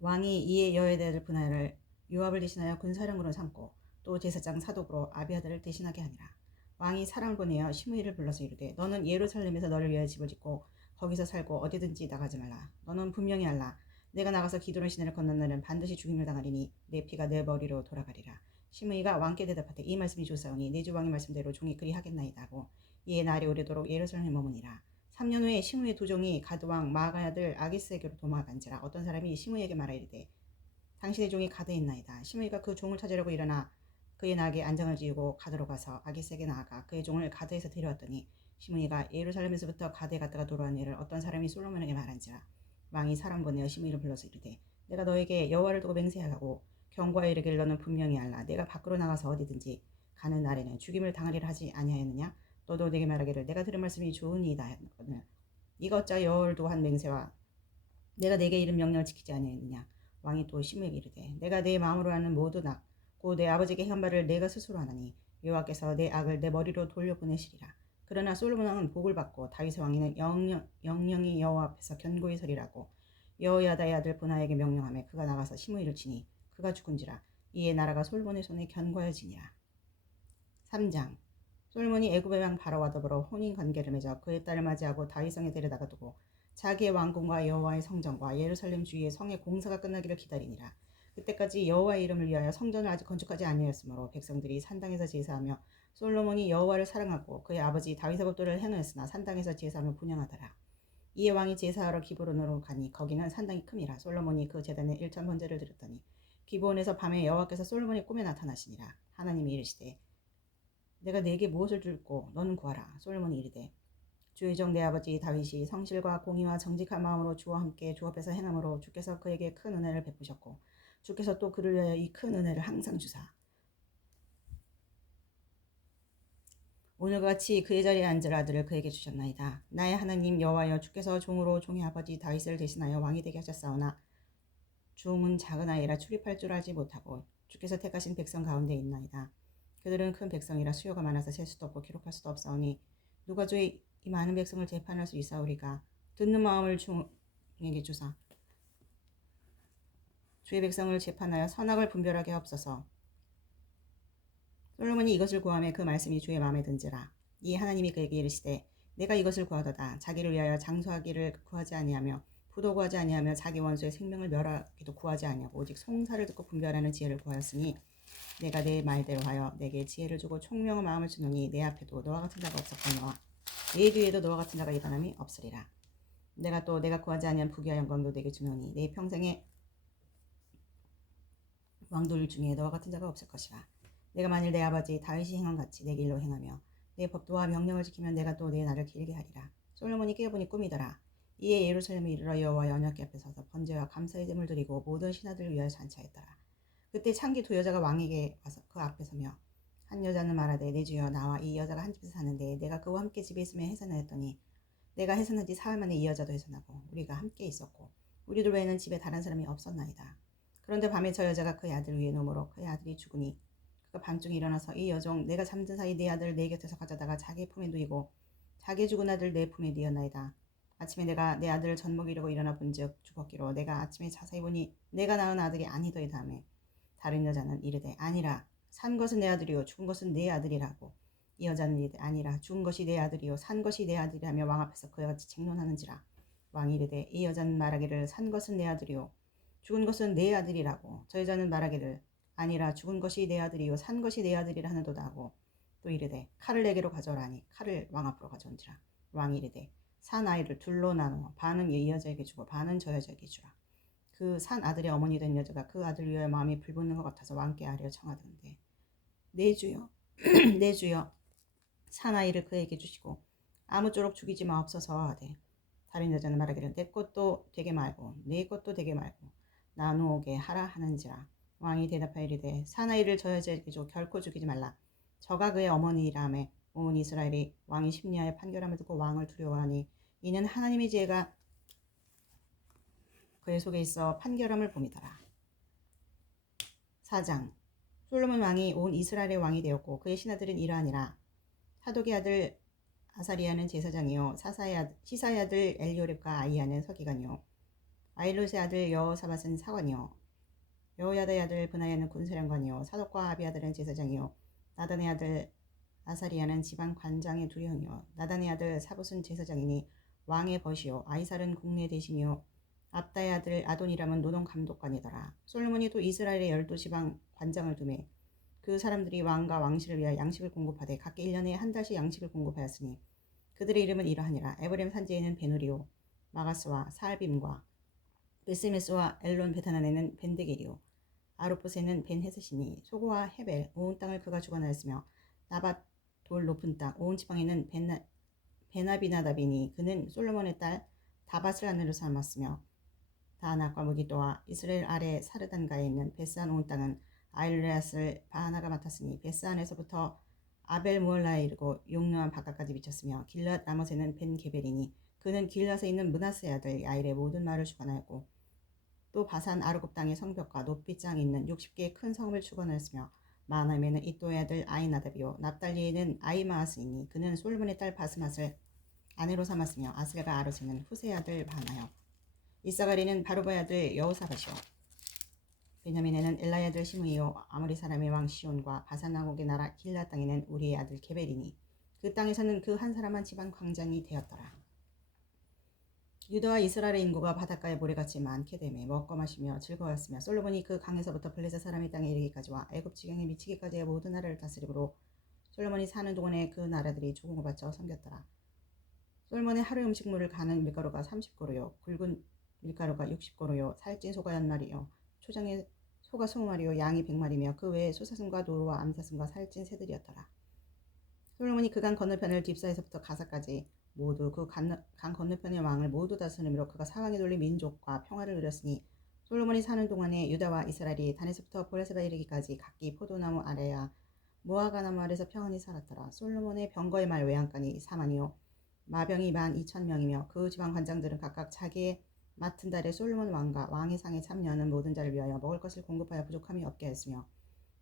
왕이 이에 여호야다의 아들 브나야를 요압을 대신하여 군사령으로 삼고 또 제사장 사독으로 아비아다를 대신하게 하니라. 왕이 사람을 보내어 시므이를 불러서 이르되 너는 예루살렘에서 너를 위하여 집을 짓고 거기서 살고 어디든지 나가지 말라. 너는 분명히 알라. 내가 나가서 기드론 시내를 건넌 날은 반드시 죽임을 당하리니 내 피가 내 머리로 돌아가리라. 시므이가 왕께 대답하되 이 말씀이 좋사오니 내 주 왕의 말씀대로 종이 그리하겠나이다 하고 이에 날이 오래도록 예루살렘에 머무니라. 3년 후에 시므이의 두 종이 가드왕 마아가의 아들 아기스에게로 도망간지라. 어떤 사람이 시므이에게 말하 이르되 당신의 종이 가드에 있나이다. 시므이가 그 종을 찾으려고 일어나 그의 나귀에 안장을 지우고 가드로 가서 아기스에게 나아가 그의 종을 가드에서 데려왔더니 시므이가 예루살렘에서부터 가드에 갔다가 돌아온 일을 어떤 사람이 솔로몬에게 말한지라. 왕이 사람 보내어 시므이를 불러서 이르되 내가 너에게 여호와를 두고 맹세하고 경고하여 이르기를 너는 분명히 알라. 내가 밖으로 나가서 어디든지 가는 날에는 죽임을 당하리라 하지 아니하였느냐. 너도 내게 말하기를 내가 들은 말씀이 좋으니이다 하거늘 네가 어찌 여호와를 두고 한 맹세와 내가 내게 이른 명령을 지키지 아니하였느냐. 왕이 또 시므이에게 이르되 내가 내 마음으로 하는 모든 악 곧 내 아버지에게 행한 바를 내가 스스로 하나니 여호와께서 내 악을 내 머리로 돌려보내시리라. 그러나 솔로몬 왕은 복을 받고 다윗의 왕위는 영영이 여호와 앞에서 견고히 서리라고 여호야다의 아들 브나에게 명령하며 그가 나가서 시므이를 치니 그가 죽은지라. 이에 나라가 솔로몬의 손에 견고해지니라. 3장. 솔로몬이 애굽의 왕 바로와 더불어 혼인 관계를 맺어 그의 딸을 맞이하고 다윗성에 데려다가 두고 자기의 왕궁과 여호와의 성전과 예루살렘 주위의 성의 공사가 끝나기를 기다리니라. 그때까지 여호와의 이름을 위하여 성전을 아직 건축하지 아니하였으므로 백성들이 산당에서 제사하며 솔로몬이 여호와를 사랑하고 그의 아버지 다윗의 법도를 행하였으나 산당에서 제사하며 분향하더라. 이에 왕이 제사하러 기브론으로 가니 거기는 산당이 큼이라. 솔로몬이 그 제단에 1천 번제를 드렸더니 기브온에서 밤에 여호와께서 솔로몬의 꿈에 나타나시니라. 하나님이 이르시되 내가 네게 무엇을 줄고 너는 구하라. 솔로몬이 이르되 주의 종 내 아버지 다윗이 성실과 공의와 정직한 마음으로 주와 함께 주 앞에서 행함으로 주께서 그에게 큰 은혜를 베푸셨고 주께서 또 그를 위하여 이 큰 은혜를 항상 주사 오늘같이 그의 자리에 앉을 아들을 그에게 주셨나이다. 나의 하나님 여호와여 주께서 종으로 종의 아버지 다윗을 대신하여 왕이 되게 하셨사오나 종은 작은 아이라 출입할 줄 알지 못하고 주께서 택하신 백성 가운데 있나이다. 그들은 큰 백성이라 수요가 많아서 셀 수도 없고 기록할 수도 없사오니 누가 주의 이 많은 백성을 재판할 수 있사오리까. 듣는 마음을 종에게 주사 주의 백성을 재판하여 선악을 분별하게 하옵소서. 솔로몬이 이것을 구하며 그 말씀이 주의 마음에 든지라. 이에 하나님이 그에게 이르시되 내가 이것을 구하도다. 자기를 위하여 장수하기를 구하지 아니하며 부도 구하지 아니하며 자기 원수의 생명을 멸하기도 구하지 아니하고 오직 송사를 듣고 분별하는 지혜를 구하였으니 내가 내 말대로 하여 내게 지혜를 주고 총명한 마음을 주노니 내 앞에도 너와 같은 자가 없었거니와 내 뒤에도 너와 같은 자가 일어남이 없으리라. 내가 또 내가 구하지 아니한 부귀와 영광도 내게 주노니 내 평생에 왕들 중에 너와 같은 자가 없을 것이라. 내가 만일 내 아버지 다윗이 행한 같이 내 길로 행하며 내 법도와 명령을 지키면 내가 또 내 날을 길게 하리라. 솔로몬이 깨어보니 꿈이더라. 이에 예루살렘에 이르러 여호와 언약궤 앞에 서서 번제와 감사의 제물 드리고 모든 신하들을 위하여 잔치하였더라. 그때 창기 두 여자가 왕에게 와서 그 앞에 서며 한 여자는 말하되 내 주여 나와 이 여자가 한 집에서 사는데 내가 그와 함께 집에 있으며 해산하였더니 내가 해산한 지 사흘 만에 이 여자도 해산하고 우리가 함께 있었고 우리들 외에는 집에 다른 사람이 없었나이다. 그런데 밤에 저 여자가 그의 아들 위에 누우므로 그의 아들이 죽으니 그가 밤중에 일어나서 이 여종 내가 잠든 사이 내 아들 내 곁에서 가져다가 자기의 품에 누이고 자기의 죽은 아들 내 품에 누였나이다. 아침에 내가 내 아들을 젖먹이려고 일어나 본즉 죽었기로 내가 아침에 자세히 보니 내가 낳은 아들이 아니더이다 하매 다른 여자는 이르되 아니라 산 것은 내 아들이요 죽은 것은 내 아들이라고. 이 여자는 이르되 아니라 죽은 것이 내 아들이요 산 것이 내 아들이라며 왕 앞에서 그와 같이 쟁론하는지라. 왕이 이르되 이 여자는 말하기를 산 것은 내 아들이요 죽은 것은 내 아들이라고. 저 여자는 말하기를 아니라 죽은 것이 내 아들이요 산 것이 내 아들이라 하는도다 하고 또 이르되 칼을 내게로 가져오라 하니 칼을 왕 앞으로 가져온지라. 왕이 이르되 산 아이를 둘로 나누어 반은 이 여자에게 주고 반은 저 여자에게 주라. 그 산 아들의 어머니 된 여자가 그 아들 위하여 마음이 불붙는 것 같아서 왕께 아뢰어 청하던대 내 주여 내 주여 산 아이를 그에게 주시고 아무쪼록 죽이지 마옵소서 하되 다른 여자는 말하기를 내 것도 되게 말고 네 것도 되게 말고 나누게 하라 하는지라. 왕이 대답하여 이르되 산 아이를 저 여자에게 줘 결코 죽이지 말라. 저가 그의 어머니이라 하매 온 이스라엘이 왕이 심리하여 판결함을 듣고 왕을 두려워하니 이는 하나님의 지혜가 그의 속에 있어 판결함을 봄이더라. 4장. 솔로몬 왕이 온 이스라엘의 왕이 되었고 그의 신하들은 이러하니라. 사독의 아들 아사리아는 제사장이요 시사의 아들 엘요렙과 아이야는 서기관이요 아일롯의 아들 여호사밧은 사관이요 여호야다의 아들 브나야는 군사령관이요 사독과 아비아들은 제사장이요 나단의 아들 아사리아는 지방 관장의 두 형이요 나단의 아들 사봇은 제사장이니 왕의 벗이요 아이살은 국내 대신이요 압다의 아들 아도니람은 노동 감독관이더라. 솔로몬이 또 이스라엘의 12지방 관장을 두매 그 사람들이 왕과 왕실을 위하여 양식을 공급하되 각기 1년에 한 달씩 양식을 공급하였으니 그들의 이름은 이러하니라. 에브라임 산지에는 베누리요 마가스와 사알빔과 베스메스와 엘론 베타난에는 벤데겔이요 아로포스에는 벤헤셋이니 소고와 헤벨 온 땅을 그가 주관하였으며 나밧 돌 높은 땅 온 지방에는 베나비나답이니 그는 솔로몬의 딸 다밧을 아내로 삼았으며 다낙과 무기또와 이스라엘 아래 사르단가에 있는 베스안 온 땅은 아일레앗을 바하나가 맡았으니 베스안에서부터 아벨 무얼라에 이르고 용르암 바깥까지 미쳤으며 길랏 라못에는 벤게벨이니 그는 길랏에 있는 므낫세의 아들 야일의 모든 말을 주관하였고 또 바산 아르곱 땅의 성벽과 높이 짱이 있는 60개의 큰 성을 주관하였으며 마하나임에는 이또의 아들 아이나답이요 납달리에는 아이마하스이니 그는 솔로몬의 딸 바스맛을 아내로 삼았으며 아셀과 아로스는 후세의 아들 바나요 이사가리는 바루바의 아들 여호사밧이요 베냐민에는 엘라의 아들 시므이요 아모리 사람의 왕 시온과 바산왕국의 나라 길라 땅에는 우리의 아들 게벨이니 그 땅에서는 그 한 사람만 지방 광장이 되었더라. 유다와 이스라엘의 인구가 바닷가의 모래같이 많게 되매 먹고 마시며 즐거웠으며 솔로몬이 그 강에서부터 블레셋 사람의 땅에 이르기까지와 애굽 지경에 미치기까지의 모든 나라를 다스리므로 솔로몬이 사는 동안에 그 나라들이 조공을 바쳐 섬겼더라. 솔로몬의 하루 음식물을 가는 밀가루가 30고루요 굵은 밀가루가 60고루요 살찐 소가 10마리요 초장에 소가 20마리요 양이 100마리며 그 외에 소사슴과 노루와 암사슴과 살찐 새들이었더라. 솔로몬이 그 강 건너편을 딥사에서부터 가사까지 모두 그 강 건너편의 왕을 모두 다스림으로 그가 사방에 돌린 민족과 평화를 누렸으니 솔로몬이 사는 동안에 유다와 이스라엘이 단에서부터 보레세바 이르기까지 각기 포도나무 아래야 무화과나무 아래서 평안히 살았더라. 솔로몬의 병거의 말 외양간이 4만이요 마병이 12,000명이며 그 지방 관장들은 각각 자기의 맡은 달에 솔로몬 왕과 왕의 상에 참여하는 모든 자를 위하여 먹을 것을 공급하여 부족함이 없게 하였으며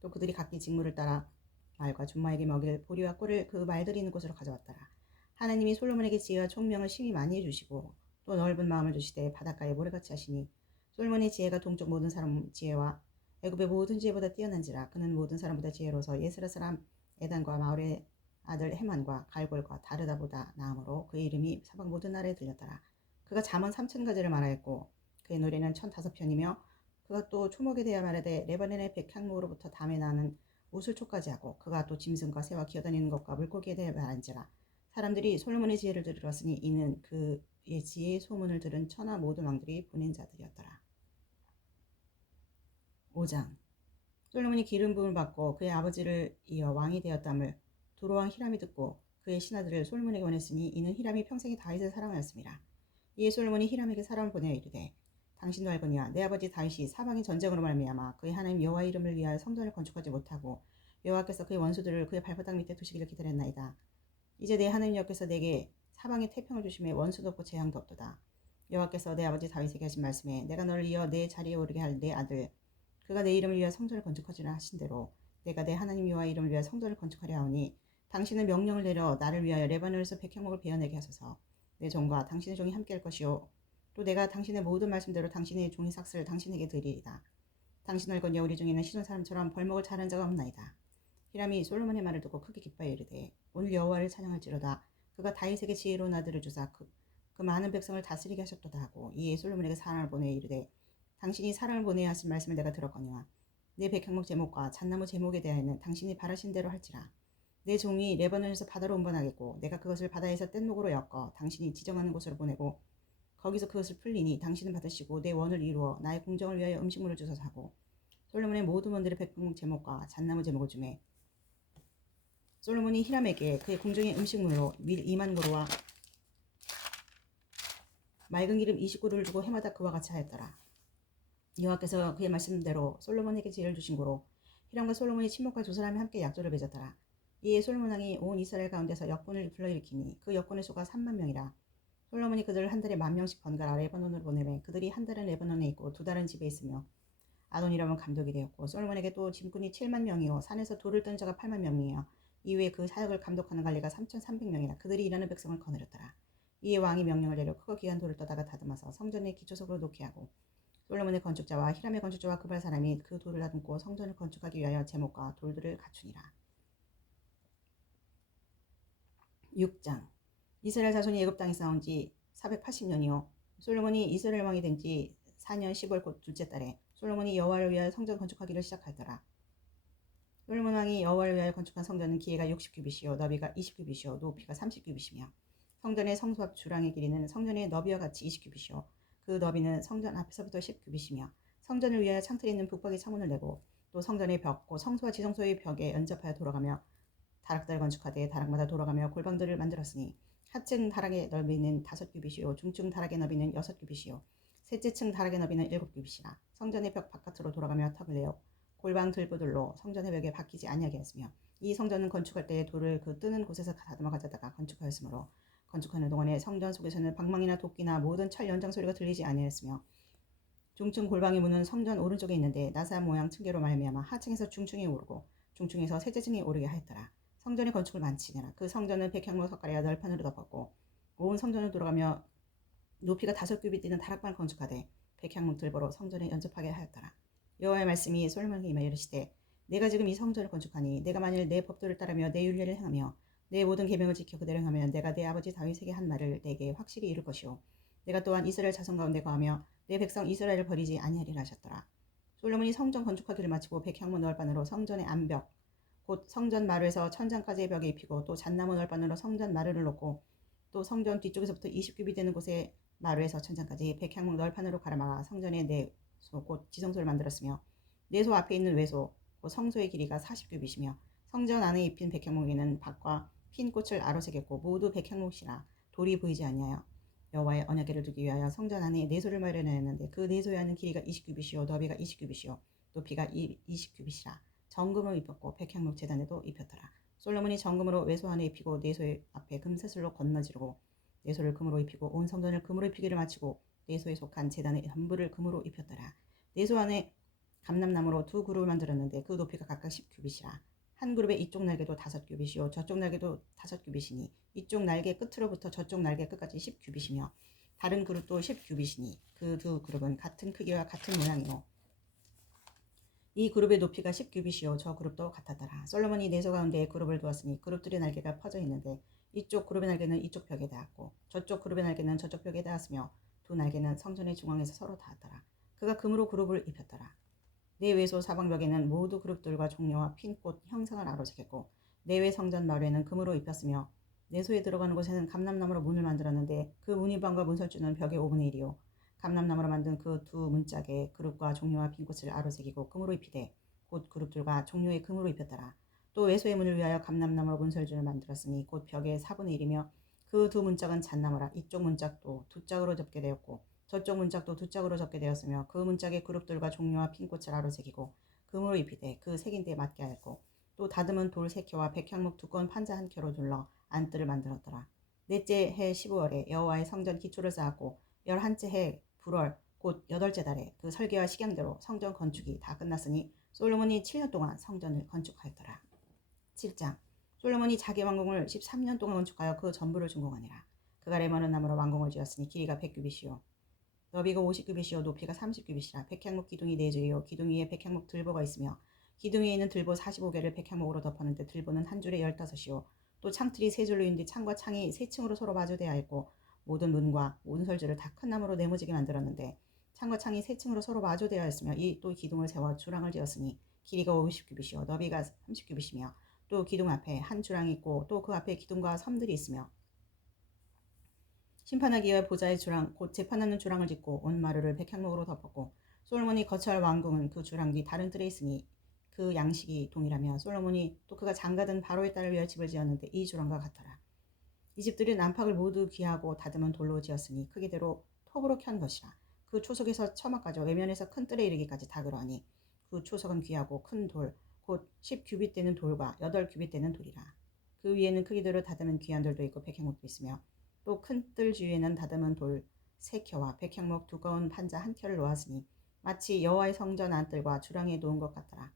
또 그들이 각기 직무를 따라 말과 준마에게 먹일 보리와 꿀을 그 말들이 있는 곳으로 가져왔더라. 하나님이 솔로몬에게 지혜와 총명을 심히 많이 해주시고 또 넓은 마음을 주시되 바닷가에 모래같이 하시니 솔로몬의 지혜가 동쪽 모든 사람 지혜와 애굽의 모든 지혜보다 뛰어난지라. 그는 모든 사람보다 지혜로서 예스라 사람 에단과 마을의 아들 헤만과 갈골과 다르다보다 나음으로 그의 이름이 사방 모든 나라에 들렸더라. 그가 잠언 3,000가지를 말하였고 그의 노래는 1,005편이며 그가 또 초목에 대하여 말하되 레바논의 백향목으로부터 담에 나는 우슬초까지 하고 그가 또 짐승과 새와 기어다니는 것과 물고기에 대해 말한지라. 사람들이 솔로몬의 지혜를 들었으니 이는 그의 지혜의 소문을 들은 천하 모든 왕들이 보낸 자들이었더라. 5장. 솔로몬이 기름 부음을 받고 그의 아버지를 이어 왕이 되었담을 두로왕 히람이 듣고 그의 신하들을 솔로몬에게 보냈으니 이는 히람이 평생에 다윗을 사랑하였습니다. 이에 솔로몬이 히람에게 사람을 보내어 이르되 당신도 알거니와 내 아버지 다윗이 사방의 전쟁으로 말미암아 그의 하나님 여호와 이름을 위하여 성전을 건축하지 못하고 여호와께서 그의 원수들을 그의 발바닥 밑에 두시기를 기다렸나이다. 이제 내 하나님 여호와께서 내게 사방에 태평을 주심에 원수도 없고 재앙도 없도다. 여호와께서 내 아버지 다윗에게 하신 말씀에 내가 너를 이어 내 자리에 오르게 할 내 아들 그가 내 이름을 위하여 성전을 건축하지라 하신 대로 내가 내 하나님 여호와 이름을 위하여 성전을 건축하려 하오니 당신은 명령을 내려 나를 위하여 레바논에서 백향목을 베어내게 하소서. 내 종과 당신의 종이 함께할 것이요 또 내가 당신의 모든 말씀대로 당신의 종의 삭스를 당신에게 드리리다. 당신 알거니와 우리 중에는 시돈 사람처럼 벌목을 잘한 자가 없나이다. 히람이 솔로몬의 말을 듣고 크게 기뻐해 이르되 오늘 여호와를 찬양할지로다. 그가 다윗에게 지혜로운 아들을 주사 그 많은 백성을 다스리게 하셨도다 하고 이에 솔로몬에게 사람을 보내 이르되 당신이 사람을 보내야 하신 말씀을 내가 들었거니와 내 백향목 제목과 잣나무 제목에 대하여는 당신이 바라신 대로 할지라. 내 종이 레바논에서 바다로 운반하겠고 내가 그것을 바다에서 뗏목으로 엮어 당신이 지정하는 곳으로 보내고 거기서 그것을 풀리니 당신은 받으시고 내 원을 이루어 나의 궁정을 위하여 음식물을 주소서 하고 솔로몬의 모든 원들의 백향목 제목과 잣나무 제목을 주매 솔로몬이 히람에게 그의 궁정의 음식물로 밀 2만 고루와 맑은 기름 20고루를 주고 해마다 그와 같이 하였더라. 여호와께서 그의 말씀대로 솔로몬에게 지혜를 주신 고로 히람과 솔로몬이 친목과 두 사람이 함께 약조를 맺었더라. 이에 솔로몬 왕이 온 이스라엘 가운데서 역군을 불러일으키니 그 역군의 수가 3만 명이라. 솔로몬이 그들을 한 달에 10,000명씩 번갈아 레바논으로 보내매 그들이 한 달은 레바논에 있고 두 달은 집에 있으며 아돈이라면 감독이 되었고 솔로몬에게 또 짐꾼이 7만 명이요 산에서 돌을 뜬 자가 8만 명이요 이후에 그 사역을 감독하는 관리가 3,300명이라. 그들이 일하는 백성을 거느렸더라. 이에 왕이 명령을 내려 크고 귀한 돌을 떠다가 다듬어서 성전의 기초석으로 놓게 하고 솔로몬의 건축자와 히람의 건축자와 그발 사람이 그 돌을 다듬고 성전을 건축하기 위하여 제목과 돌들을 갖추니라. 6장. 이스라엘 자손이 애굽 땅에 싸운 지 480년이요 솔로몬이 이스라엘 왕이 된 지 4년 10월 곧 둘째 달에 솔로몬이 여호와를 위하여 성전 건축하기를 시작하더라. 솔로몬 왕이 여호와를 위하여 건축한 성전은 길이가 60규빗이요 너비가 20규빗이요 높이가 30규빗이며 성전의 성소 앞 주랑의 길이는 성전의 너비와 같이 20규빗이요 그 너비는 성전 앞에서부터 10규빗이며 성전을 위하여 창틀에 있는 북박이 창문을 내고 또 성전의 벽 곧 성소와 지성소의 벽에 연접하여 돌아가며 다락들을 건축하되 다락마다 돌아가며 골방들을 만들었으니 하층 다락의 너비는 5규빗이요 중층 다락의 너비는 6규빗이요 셋째 층 다락의 너비는 7규빗이라. 성전의 벽 바깥으로 돌아가며 턱을 내어 골방 들보들로 성전의 벽에 박히지 아니하게 했으며 이 성전은 건축할 때에 돌을 그 뜨는 곳에서 다듬어 가져다가 건축하였으므로 건축하는 동안에 성전 속에서는 방망이나 도끼나 모든 철 연장 소리가 들리지 아니하였으며 중층 골방의 문은 성전 오른쪽에 있는데 나사 모양 층계로 말미암아 하층에서 중층에 오르고 중층에서 셋째 층에 오르게 하였더라. 성전의 건축을 마치니라. 그 성전은 백향목 석가래와 널판으로 덮었고 온 성전을 돌아가며 높이가 5규빗 되는 다락방을 건축하되 백향목 들보로 성전에 연접하게 하였더라. 여호와의 말씀이 솔로몬에게 임하여 이르시되 내가 지금 이 성전을 건축하니 내가 만일 내 법도를 따르며 내 율례를 행하며 내 모든 계명을 지켜 그대로 행하면 내가 내 아버지 다윗에게 한 말을 내게 확실히 이룰 것이요 내가 또한 이스라엘 자손 가운데 거하며 내 백성 이스라엘을 버리지 아니하리라 하셨더라. 솔로몬이 성전 건축하기를 마치고 백향목 널판으로 성전의 안벽 곧 성전 마루에서 천장까지의 벽에 입히고 또 잣나무 널판으로 성전 마루를 놓고 또 성전 뒤쪽에서부터 20규빗 되는 곳에 마루에서 천장까지 백향목 널판으로 가로막아 성전의 내소 곧 지성소를 만들었으며 내소 앞에 있는 외소 곧 성소의 길이가 40규빗이며 성전 안에 입힌 백향목에는 박과 핀 꽃을 아로새겼고 모두 백향목이라. 돌이 보이지 아니하여 여호와의 언약궤를 두기 위하여 성전 안에 내소를 마련하였는데 그 내소에 하는 길이가 20규빗이요 너비가 20규빗이요 높이가 20규빗이라. 정금을 입혔고 백향목 제단에도 입혔더라. 솔로몬이 정금으로 외소 안에 입히고 내소의 앞에 금새슬로 건너지르고 내소를 금으로 입히고 온 성전을 금으로 입히기를 마치고 내소에 속한 제단의 전부를 금으로 입혔더라. 내소 안에 감람나무로 두 그룹을 만들었는데 그 높이가 각각 10규빗이라. 한 그룹의 이쪽 날개도 5규빗이요 저쪽 날개도 5규빗이니 이쪽 날개 끝으로부터 저쪽 날개 끝까지 10규빗이며 다른 그룹도 10규빗이니 그 두 그룹은 같은 크기와 같은 모양이요 이 그룹의 높이가 10규빗이요 저 그룹도 같았더라. 솔로몬이 내소 가운데에 그룹을 두었으니 그룹들의 날개가 퍼져 있는데 이쪽 그룹의 날개는 이쪽 벽에 닿았고 저쪽 그룹의 날개는 저쪽 벽에 닿았으며 두 날개는 성전의 중앙에서 서로 닿았더라. 그가 금으로 그룹을 입혔더라. 내외소 사방벽에는 모두 그룹들과 종려와 핀꽃 형상을 아로새겼고 내외 성전 마루에는 금으로 입혔으며 내소에 들어가는 곳에는 감람나무로 문을 만들었는데 그 문위반과 문설주는 벽의 5분의 1이요 감람나무로 만든 그 두 문짝에 그룹과 종려와 핀꽃을 아로새기고 금으로 입히되 곧 그룹들과 종려에 금으로 입혔더라. 또 외소의 문을 위하여 감람나무로 문설주를 만들었으니 곧 벽의 4분의 1이며 그 두 문짝은 잣나무라. 이쪽 문짝도 두 짝으로 접게 되었고 저쪽 문짝도 두 짝으로 접게 되었으며 그 문짝에 그룹들과 종려와 핀꽃을 아로새기고 금으로 입히되 그 색인대에 맞게 하였고 또 다듬은 돌 3켜와 백향목 두꺼운 판자 1켜로 둘러 안뜰을 만들었더라. 넷째 해 15월에 여호와의 성전 기초를 쌓았고 11째 해 불월 곧 8째 달에 그 설계와 식양대로 성전 건축이 다 끝났으니 솔로몬이 7년 동안 성전을 건축하였더라. 7장. 솔로몬이 자기 왕궁을 13년 동안 건축하여 그 전부를 준공하니라. 그가 레바논 나무로 왕궁을 지었으니 길이가 100규빗이요 너비가 50규빗이요 높이가 30규빗이라. 백향목 기둥이 4줄이요 기둥 위에 백향목 들보가 있으며 기둥 위에 있는 들보 45개를 백향목으로 덮었는데 들보는 한 줄에 15이요 또 창틀이 3줄로 있는데 창과 창이 3층으로 서로 마주대어 있고 모든 문과 문설주를 다 큰 나무로 네모지게 만들었는데 창과 창이 3층으로 서로 마주되어 있으며 이 또 기둥을 세워 주랑을 지었으니 길이가 50규빗이요 너비가 30규빗이며 또 기둥 앞에 한 주랑이 있고 또 그 앞에 기둥과 섬들이 있으며 심판하기 위해 보좌의 주랑 곧 재판하는 주랑을 짓고 온 마루를 백향목으로 덮었고 솔로몬이 거처할 왕궁은 그 주랑 뒤 다른 뜰에 있으니 그 양식이 동일하며 솔로몬이 또 그가 장가든 바로의 딸을 위하여 집을 지었는데 이 주랑과 같더라. 이 집들이 난팍을 모두 귀하고 다듬은 돌로 지었으니 크기대로 톱으로 켠 것이라. 그 초석에서 처막까지 외면에서 큰 뜰에 이르기까지 다 그러하니 그 초석은 귀하고 큰 돌 곧 10규빗 되는 돌과 8규빗 되는 돌이라. 그 위에는 크기대로 다듬은 귀한 돌도 있고 백향목도 있으며 또 큰 뜰 주위에는 다듬은 돌 3켜와 백향목 두꺼운 판자 한 켜를 놓았으니 마치 여호와의 성전 안뜰과 주랑에 놓은 것 같더라.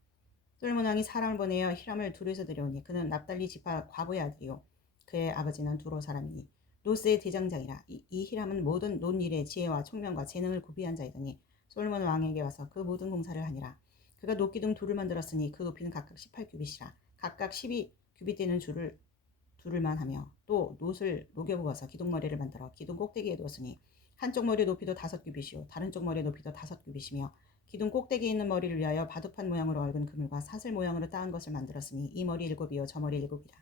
솔로몬 왕이 사람을 보내어 히람을 둘에서 데려오니 그는 납달리 지파 과부의 아들이요 그의 아버지는 두로 사람이니 노스의 대장장이라. 이 히람은 모든 논일의 지혜와 총명과 재능을 구비한 자이더니 솔로몬 왕에게 와서 그 모든 공사를 하니라. 그가 높기둥 둘을 만들었으니 그 높이는 각각 18규빗이라. 각각 12규빗 되는 줄을 두를만 하며 또 놋을 녹여부어서 기둥머리를 만들어 기둥 꼭대기에 두었으니 한쪽 머리 높이도 5규빗이요 다른 쪽 머리 높이도 5규빗이며 기둥 꼭대기에 있는 머리를 위하여 바둑판 모양으로 얽은 그물과 사슬 모양으로 따은 것을 만들었으니 이 머리 7이요 저 머리 7이라.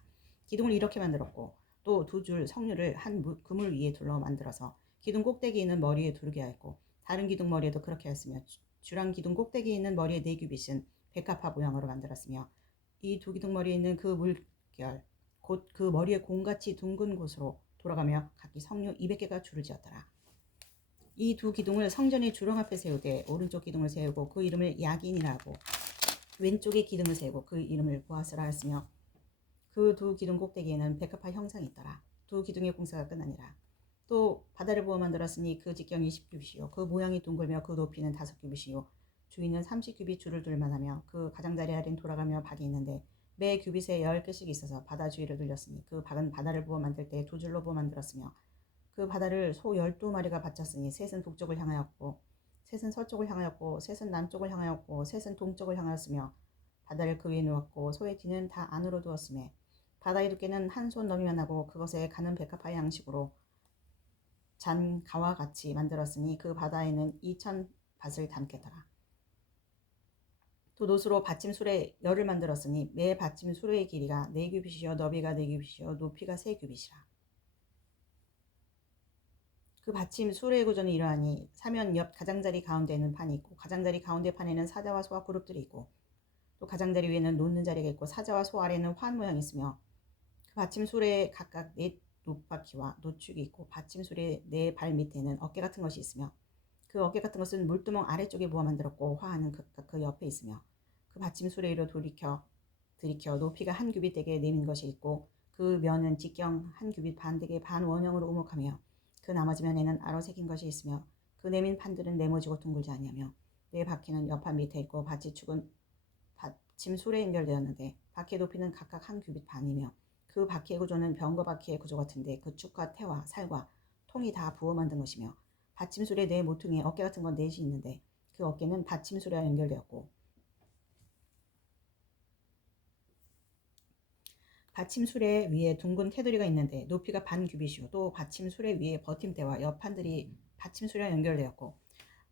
기둥을 이렇게 만들었고 또 2줄 석류를 한 그물 위에 둘러 만들어서 기둥 꼭대기에 있는 머리에 두르게 하였고 다른 기둥 머리에도 그렇게 하였으며 주랑 기둥 꼭대기에 있는 머리의 4규빗은 백합화 모양으로 만들었으며 이 두 기둥 머리에 있는 그 물결 곧 그 머리의 공같이 둥근 곳으로 돌아가며 각기 석류 200개가 줄을 지었더라. 이 두 기둥을 성전의 주렁 앞에 세우되 오른쪽 기둥을 세우고 그 이름을 야긴이라 하고 왼쪽의 기둥을 세우고 그 이름을 보아스라 하였으며 그 두 기둥 꼭대기에는 백합화 형상이 있더라. 두 기둥의 공사가 끝나니라. 또 바다를 부어 만들었으니 그 직경이 10규빗이요 그 모양이 둥글며 그 높이는 5규빗이요 주위는 30규빗 줄을 둘만하며 그 가장자리 아래는 돌아가며 박이 있는데 매 규빗에 10개씩 있어서 바다 주위를 둘렸으니 그 박은 바다를 부어 만들 때 2줄로 부어 만들었으며 그 바다를 소 12마리가 바쳤으니 셋은 북쪽을 향하였고 셋은 서쪽을 향하였고 셋은 남쪽을 향하였고 셋은 동쪽을 향하였으며 바다를 그 위에 놓았고 소의 뒤는 다 안으로 두었으며 바다의 두께는 한 손 너비만 하고 그것에 가는 백합화 양식으로 잔가와 같이 만들었으니 그 바다에는 2000밭을 담겠더라. 또 놋으로 받침술에 열을 만들었으니 매 받침술의 길이가 4규빗이요 너비가 4규빗이요 높이가 3규빗이라. 그 받침술의 구조는 이러하니 사면 옆 가장자리 가운데에는 판이 있고 가장자리 가운데 판에는 사자와 소와 그룹들이 있고 또 가장자리 위에는 놓는 자리가 있고 사자와 소 아래에는 환 모양이 있으며 그 받침술에 각각 4놋바퀴와 노축이 있고 받침술의 4발 밑에는 어깨 같은 것이 있으며 그 어깨 같은 것은 물두멍 아래쪽에 모아 만들었고 화하는 그 옆에 있으며 그 받침술에 위로 들이켜 높이가 1규빗 되게 내민 것이 있고 그 면은 직경 1규빗 반 되게 반 원형으로 우목하며 그 나머지 면에는 아로 새긴 것이 있으며 그 내민 판들은 네모지고 둥글지 아니하며 네 바퀴는 옆판 밑에 있고 받치축은 받침술에 연결되었는데 바퀴의 높이는 각각 1규빗 반이며 그 바퀴의 구조는 병거 바퀴의 구조 같은데 그 축과 태와 살과 통이 다 부어 만든 것이며 받침술의 네 모퉁이에 어깨 같은 건 넷이 있는데 그 어깨는 받침술에 연결되었고 받침술의 위에 둥근 테두리가 있는데 높이가 반 규빗이요 또 받침술의 위에 버팀대와 옆판들이 받침술에 연결되었고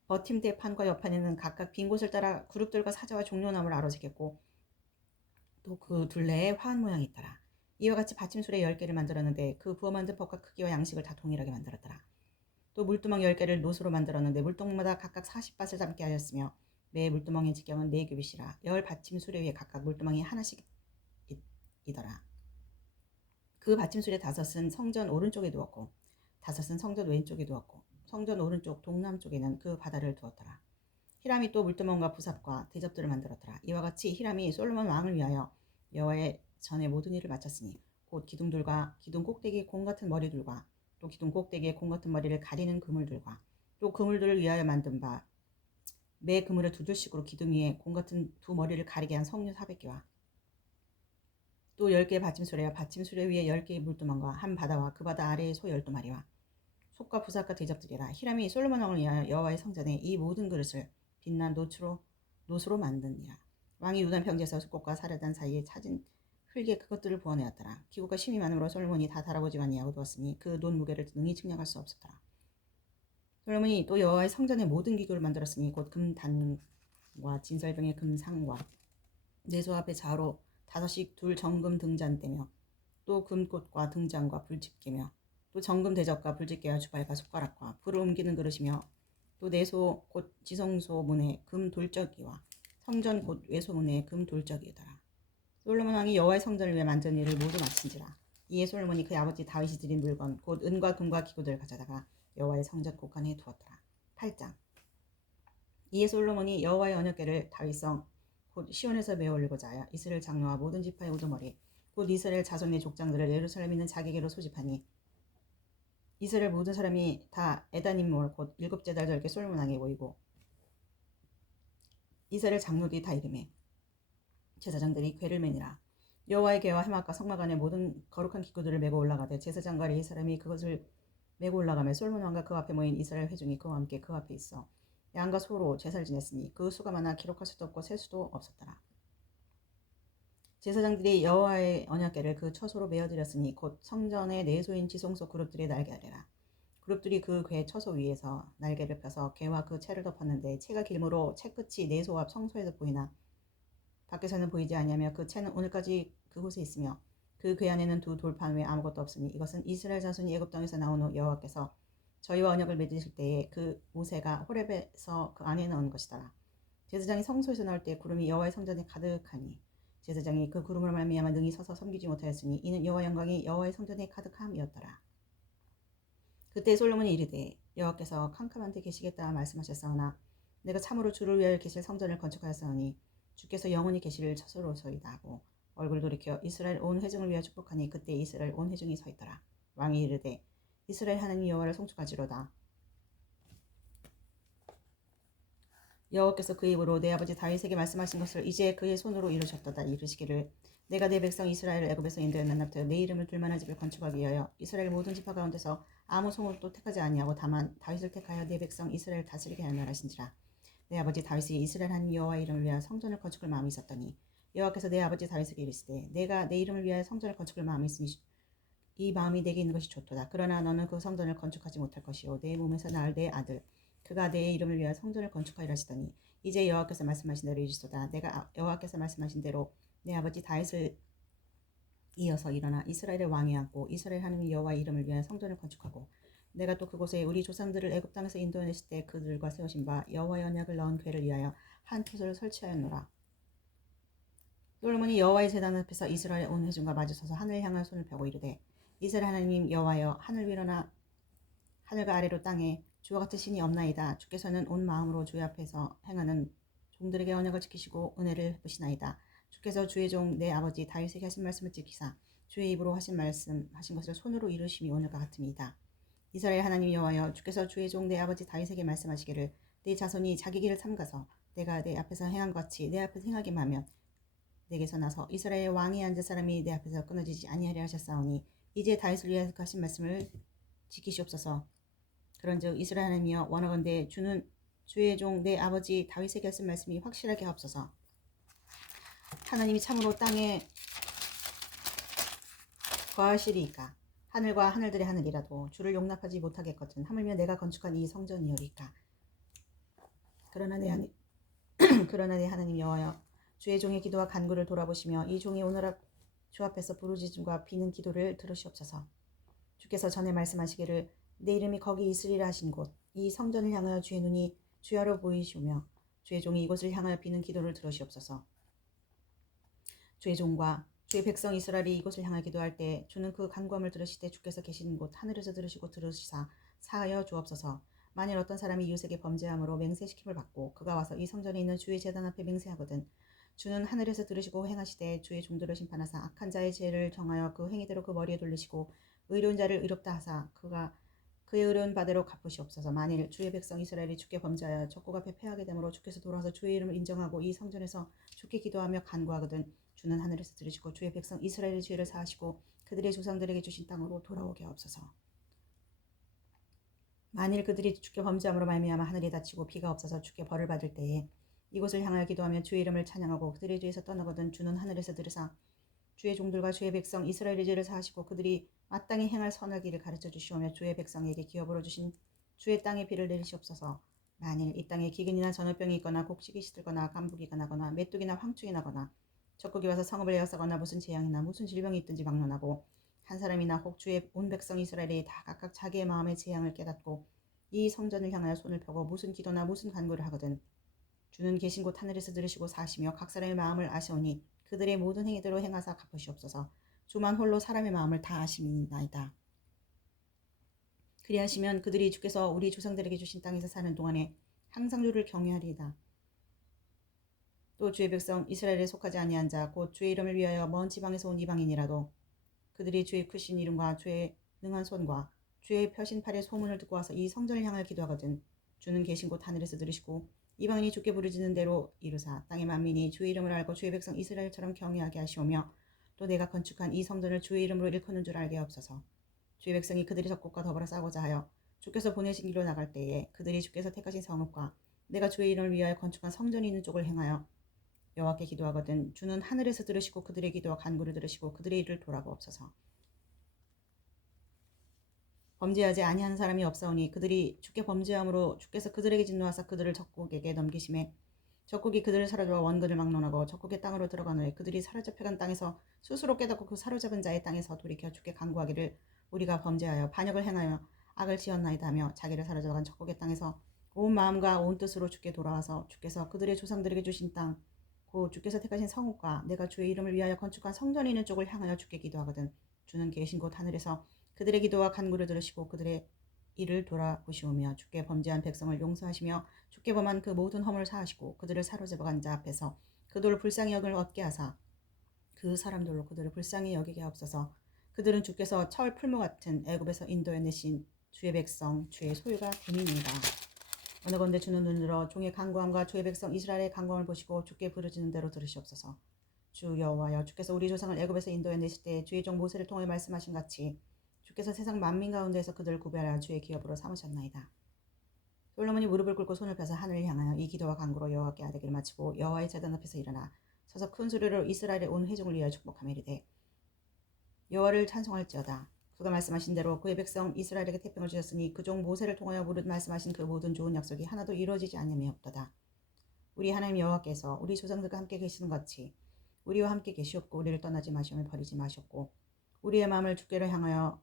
버팀대 판과 옆판에는 각각 빈 곳을 따라 그룹들과 사자와 종려나무를 아로새겼고 또 그 둘레에 화한 모양이 있더라. 이와 같이 받침술에 10개를 만들었는데 그 부어 만든 법과 크기와 양식을 다 동일하게 만들었더라. 또 물두멍 10개를 놋으로 만들었는데 물두멍마다 각각 40밭을 담게 하였으며 매 물두멍의 직경은 4규빗이라 10받침술에 위에 각각 물두멍이 하나씩 이더라. 그 받침술의 5은 성전 오른쪽에 두었고 5은 성전 왼쪽에 두었고 성전 오른쪽 동남쪽에는 그 바다를 두었더라. 히람이 또 물두멍과 부삽과 대접들을 만들었더라. 이와 같이 히람이 솔로몬 왕을 위하여 여호와의 전에 모든 일을 마쳤으니 곧 기둥들과 기둥 꼭대기 공 같은 머리들과 또 기둥 꼭대기에 공 같은 머리를 가리는 그물들과 또 그물들을 위하여 만든 바 매 그물에 2줄씩으로 기둥 위에 공 같은 두 머리를 가리게 한 석류 400개와 또 10개의 받침술에와 받침술에 위에 10개의 물두멍과 한 바다와 그 바다 아래의 소 12마리와 솥과 부삭과 대접들이라. 히람이 솔로몬 왕을 위하여 여호와의 성전에 이 모든 그릇을 빛난 놋으로 만드니라. 왕이 유단 평지에서 숲꽃과 사르단 사이에 찾은 흙에 그것들을 부어내었더라. 기구가 심히 많으므로 솔로몬이 다 달아보지 아니하고 두었으니 그 놋 무게를 능히 측량할 수 없었더라. 솔로몬이 또 여호와의 성전의 모든 기구를 만들었으니 곧 금단과 진설병의 금상과 내소 앞에 좌우로 5씩 둘 정금 등잔대며 또 금꽃과 등잔과 불집게며 또 정금 대접과 불집게와 주발과 숟가락과 불을 옮기는 그릇이며 또 내소 곧 지성소 문에 금 돌적이와 성전 곧 외소 문에 금 돌적이더라. 솔로몬 왕이 여호와의 성전을 위해 만든 일을 모두 마친지라. 이에 솔로몬이 그의 아버지 다윗이 드린 물건 곧 은과 금과 기구들을 가져다가 여호와의 성전 곳간에 두었더라. 8장. 이에 솔로몬이 여호와의 언약궤를 다윗성 곧 시온에서 메어 올리고자 하여 이스라엘 장로와 모든 지파의 우두머리 곧 이스라엘 자손의 족장들을 예루살렘에 있는 자기에게로 소집하니 이스라엘 모든 사람이 다 에다님몰 곧 일곱째 달 절개 솔몬 왕에 모이고 이스라엘 장로들이 다 이름에 제사장들이 궤를 매니라. 여호와의 궤와 해막과 성막 안에 모든 거룩한 기구들을 메고 올라가되 제사장과 레위 사람이 그것을 메고 올라가며 솔몬 왕과 그 앞에 모인 이스라엘 회중이 그와 함께 그 앞에 있어 양과 소로 제사를 지냈으니 그 수가 많아 기록할 수도 없고 셀 수도 없었더라. 제사장들이 여호와의 언약궤를 그 처소로 메어드렸으니 곧 성전의 내소인 지성소 그룹들의 날개아래라. 그룹들이 그 궤 처소 위에서 날개를 펴서 궤와 그 채를 덮었는데 채가 길므로 채 끝이 내소 앞 성소에서 보이나 밖에서는 보이지 아니하며 그 채는 오늘까지 그곳에 있으며 그 궤 안에는 두 돌판 외에 아무것도 없으니 이것은 이스라엘 자손이 애굽 땅에서 나온 후 여호와께서 저희와 언약을 맺으실 때에 그 모세가 호렙에서 그 안에 넣은 것이더라. 제사장이 성소에서 나올 때 구름이 여호와의 성전에 가득하니 제사장이 그 구름으로 말미암아 능히 서서 섬기지 못하였으니 이는 여호와 영광이 여호와의 성전에 가득함이었더라. 그때 솔로몬이 이르되 여호와께서 캄캄한 데 계시겠다 말씀하셨사오나 내가 참으로 주를 위하여 계실 성전을 건축하였사오니 주께서 영원히 계실 처소로서이다 하고 얼굴 돌이켜 이스라엘 온 회중을 위하여 축복하니 그때 이스라엘 온 회중이 서 있더라. 왕이 이르되 이스라엘 하나님 여호와를 송축하지로다. 여호와께서 그 입으로 내 아버지 다윗에게 말씀하신 것을 이제 그의 손으로 이루셨도다. 이르시기를 내가 내 백성 이스라엘을 애굽에서 인도해 난 날부터 내 이름을 둘 만한 집을 건축하기 위하여 이스라엘 모든 지파 가운데서 아무 성읍도 택하지 아니하고 다만 다윗을 택하여 내 백성 이스라엘을 다스리게 하려 하신지라. 내 아버지 다윗이 이스라엘 하나님 여호와의 이름을 위하여 성전을 건축할 마음이 있었더니 여호와께서 내 아버지 다윗에게 이르시되 내가 내 이름을 위하여 성전을 건축할 마음이 있으니 이 마음이 내게 있는 것이 좋도다. 그러나 너는 그 성전을 건축하지 못할 것이요 내 몸에서 낳을 내 아들 그가 내 이름을 위하여 성전을 건축하리라 하시더니 이제 여호와께서 말씀하신 대로 이르시도다. 내가 여호와께서 말씀하신 대로 내 아버지 다윗을 이어서 일어나 이스라엘의 왕이 앉고 이스라엘 하나님 여호와의 이름을 위하여 성전을 건축하고 내가 또 그곳에 우리 조상들을 애굽 땅에서 인도해냈을 때 그들과 세우신 바 여호와의 언약을 넣은 궤를 위하여 한 터를 설치하였노라. 솔로몬이 여호와의 제단 앞에서 이스라엘 온 회중과 마주서서 하늘을 향하여 손을 펴고 이르되 이스라엘 하나님 여호와여 하늘 위로나 하늘과 아래로 땅에 주와 같은 신이 없나이다. 주께서는 온 마음으로 주의 앞에서 행하는 종들에게 언약을 지키시고 은혜를 베푸시나이다. 주께서 주의 종 내 아버지 다윗에게 하신 말씀을 지키사 주의 입으로 하신 것을 손으로 이루심이 오늘과 같음이다. 이스라엘 하나님 여호와여 주께서 주의 종 내 아버지 다윗에게 말씀하시기를 내 자손이 자기 길을 삼가서 내가 내 앞에서 행한 것 같이 내 앞에서 행하기만 하면 내게서 나서 이스라엘 왕이 앉을 사람이 내 앞에서 끊어지지 아니하려 하셨사오니 이제 다윗을 위하여 하신 말씀을 지키시옵소서. 그런즉 이스라엘 하나님이여 원하건대 주는 주의 종 내 아버지 다윗에게 하신 말씀이 확실하게 하옵소서. 하나님이 참으로 땅에 거하시리이까 하늘과 하늘들의 하늘이라도 주를 용납하지 못하겠거든 하물며 내가 건축한 이 성전이오리까. 그러나 내 하나님 여호와여 주의 종의 기도와 간구를 돌아보시며 이 종이 오늘 주 앞에서 부르짖음과 비는 기도를 들으시옵소서. 주께서 전에 말씀하시기를 내 이름이 거기 있으리라 하신 곳 이 성전을 향하여 주의 눈이 주야로 보이시오며 주의 종이 이곳을 향하여 비는 기도를 들으시옵소서. 주의 종과 주의 백성 이스라엘이 이곳을 향하여 기도할 때 주는 그 간구함을 들으시되 주께서 계시는 곳 하늘에서 들으시고 들으시사 사하여 주옵소서. 만일 어떤 사람이 이웃에게 범죄함으로 맹세시킴을 받고 그가 와서 이 성전에 있는 주의 제단 앞에 맹세하거든 주는 하늘에서 들으시고 행하시되 주의 종들을 심판하사 악한 자의 죄를 정하여 그 행위대로 그 머리에 돌리시고 의로운 자를 의롭다 하사 그가 그의 의로운 바대로 갚으시옵소서. 만일 주의 백성 이스라엘이 주께 범죄하여 적국 앞에 패하게 되므로 주께서 돌아와서 주의 이름을 인정하고 이 성전에서 주께 기도하며 간구하거든 주는 하늘에서 들으시고 주의 백성 이스라엘의 죄를 사하시고 그들의 조상들에게 주신 땅으로 돌아오게 하옵소서. 만일 그들이 주께 범죄함으로 말미암아 하늘이 닫히고 비가 없어서 주께 벌을 받을 때에 이곳을 향하여 기도하며 주의 이름을 찬양하고 그들의 죄에서 떠나거든 주는 하늘에서 들으사 주의 종들과 주의 백성 이스라엘의 죄를 사하시고 그들이 마땅히 행할 선할 길을 가르쳐 주시오며 주의 백성에게 기업으로 주신 주의 땅에 비를 내리시옵소서. 만일 이 땅에 기근이나 전염병이 있거나 곡식이 시들거나 간부기가 나거나 메뚜기나 황충이 나거나 적국이 와서 성읍을 에워싸거나 무슨 재앙이나 무슨 질병이 있든지 막론하고 한 사람이나 혹 주의 온 백성 이스라엘이 다 각각 자기의 마음의 재앙을 깨닫고 이 성전을 향하여 손을 펴고 무슨 기도나 무슨 간구를 하거든 주는 계신 곳 하늘에서 들으시고 사시며 각 사람의 마음을 아시오니 그들의 모든 행위대로 행하사 갚으시옵소서. 주만 홀로 사람의 마음을 다 아심이나이다. 그리하시면 그들이 주께서 우리 조상들에게 주신 땅에서 사는 동안에 항상 주를 경외하리이다. 또 주의 백성 이스라엘에 속하지 아니한 자 곧 주의 이름을 위하여 먼 지방에서 온 이방인이라도 그들이 주의 크신 이름과 주의 능한 손과 주의 펴신 팔의 소문을 듣고 와서 이 성전을 향하여 기도하거든 주는 계신 곳 하늘에서 들으시고 이방인이 주께 부르짖는 대로 이루사 땅의 만민이 주의 이름을 알고 주의 백성 이스라엘처럼 경외하게 하시오며 또 내가 건축한 이 성전을 주의 이름으로 일컫는 줄 알게 하옵소서. 주의 백성이 그들의 적국과 더불어 싸우고자 하여 주께서 보내신 길로 나갈 때에 그들이 주께서 택하신 성읍과 내가 주의 이름을 위하여 건축한 성전이 있는 쪽을 행하여 여호와께 기도하거든 주는 하늘에서 들으시고 그들의 기도와 간구를 들으시고 그들의 일을 돌아보옵소서. 범죄하지 아니하는 사람이 없사오니 그들이 주께 범죄함으로 주께서 그들에게 진노하사 그들을 적국에게 넘기심에 적국이 그들을 사로잡아 원근을 막론하고 적국의 땅으로 들어간 후에 그들이 사로잡혀간 땅에서 스스로 깨닫고 그 사로잡은 자의 땅에서 돌이켜 주께 간구하기를 우리가 범죄하여 반역을 행하여 악을 지었나이다 하며 자기를 사로잡아간 적국의 땅에서 온 마음과 온 뜻으로 주께 돌아와서 주께서 그들의 조상들에게 주신 땅 곧 주께서 택하신 성읍과 내가 주의 이름을 위하여 건축한 성전이 있는 쪽을 향하여 주께 기도하거든 주는 계신 곳 하늘에서 그들의 기도와 간구를 들으시고 그들의 일을 돌아보시오며 주께 범죄한 백성을 용서하시며 주께 범한 그 모든 허물을 사하시고 그들을 사로잡아간 자 앞에서 그들을 불쌍히 여김을 얻게 하사 그 사람들로 그들을 불쌍히 여기게 하옵소서. 그들은 주께서 철 풀무 같은 애굽에서 인도해 내신 주의 백성 주의 소유가 됨이니이다. 어느 건대 주는 눈으로 종의 간구함과 주의 백성 이스라엘의 간구함을 보시고 주께 부르짖는 대로 들으시옵소서. 주 여호와여 주께서 우리 조상을 애굽에서 인도해 내실 때 주의 종 모세를 통해 말씀하신 같이 주께서 세상 만민 가운데에서 그들을 구별하여 주의 기업으로 삼으셨나이다. 솔로몬이 무릎을 꿇고 손을 펴서 하늘을 향하여 이 기도와 간구로 여호와께 아뢰기를 마치고 여호와의 제단 앞에서 일어나 서서 큰 소리로 이스라엘의 온 회중을 위하여 축복하며 이르되 여호와를 찬송할지어다. 그가 말씀하신 대로 그의 백성 이스라엘에게 태평을 주셨으니 그 종 모세를 통하여 무릇 말씀하신 그 모든 좋은 약속이 하나도 이루어지지 아니함이 없도다. 우리 하나님 여호와께서 우리 조상들과 함께 계시는 같이 우리와 함께 계시옵고 우리를 떠나지 마시오며 버리지 마셨고 우리의 마음을 주께로 향하여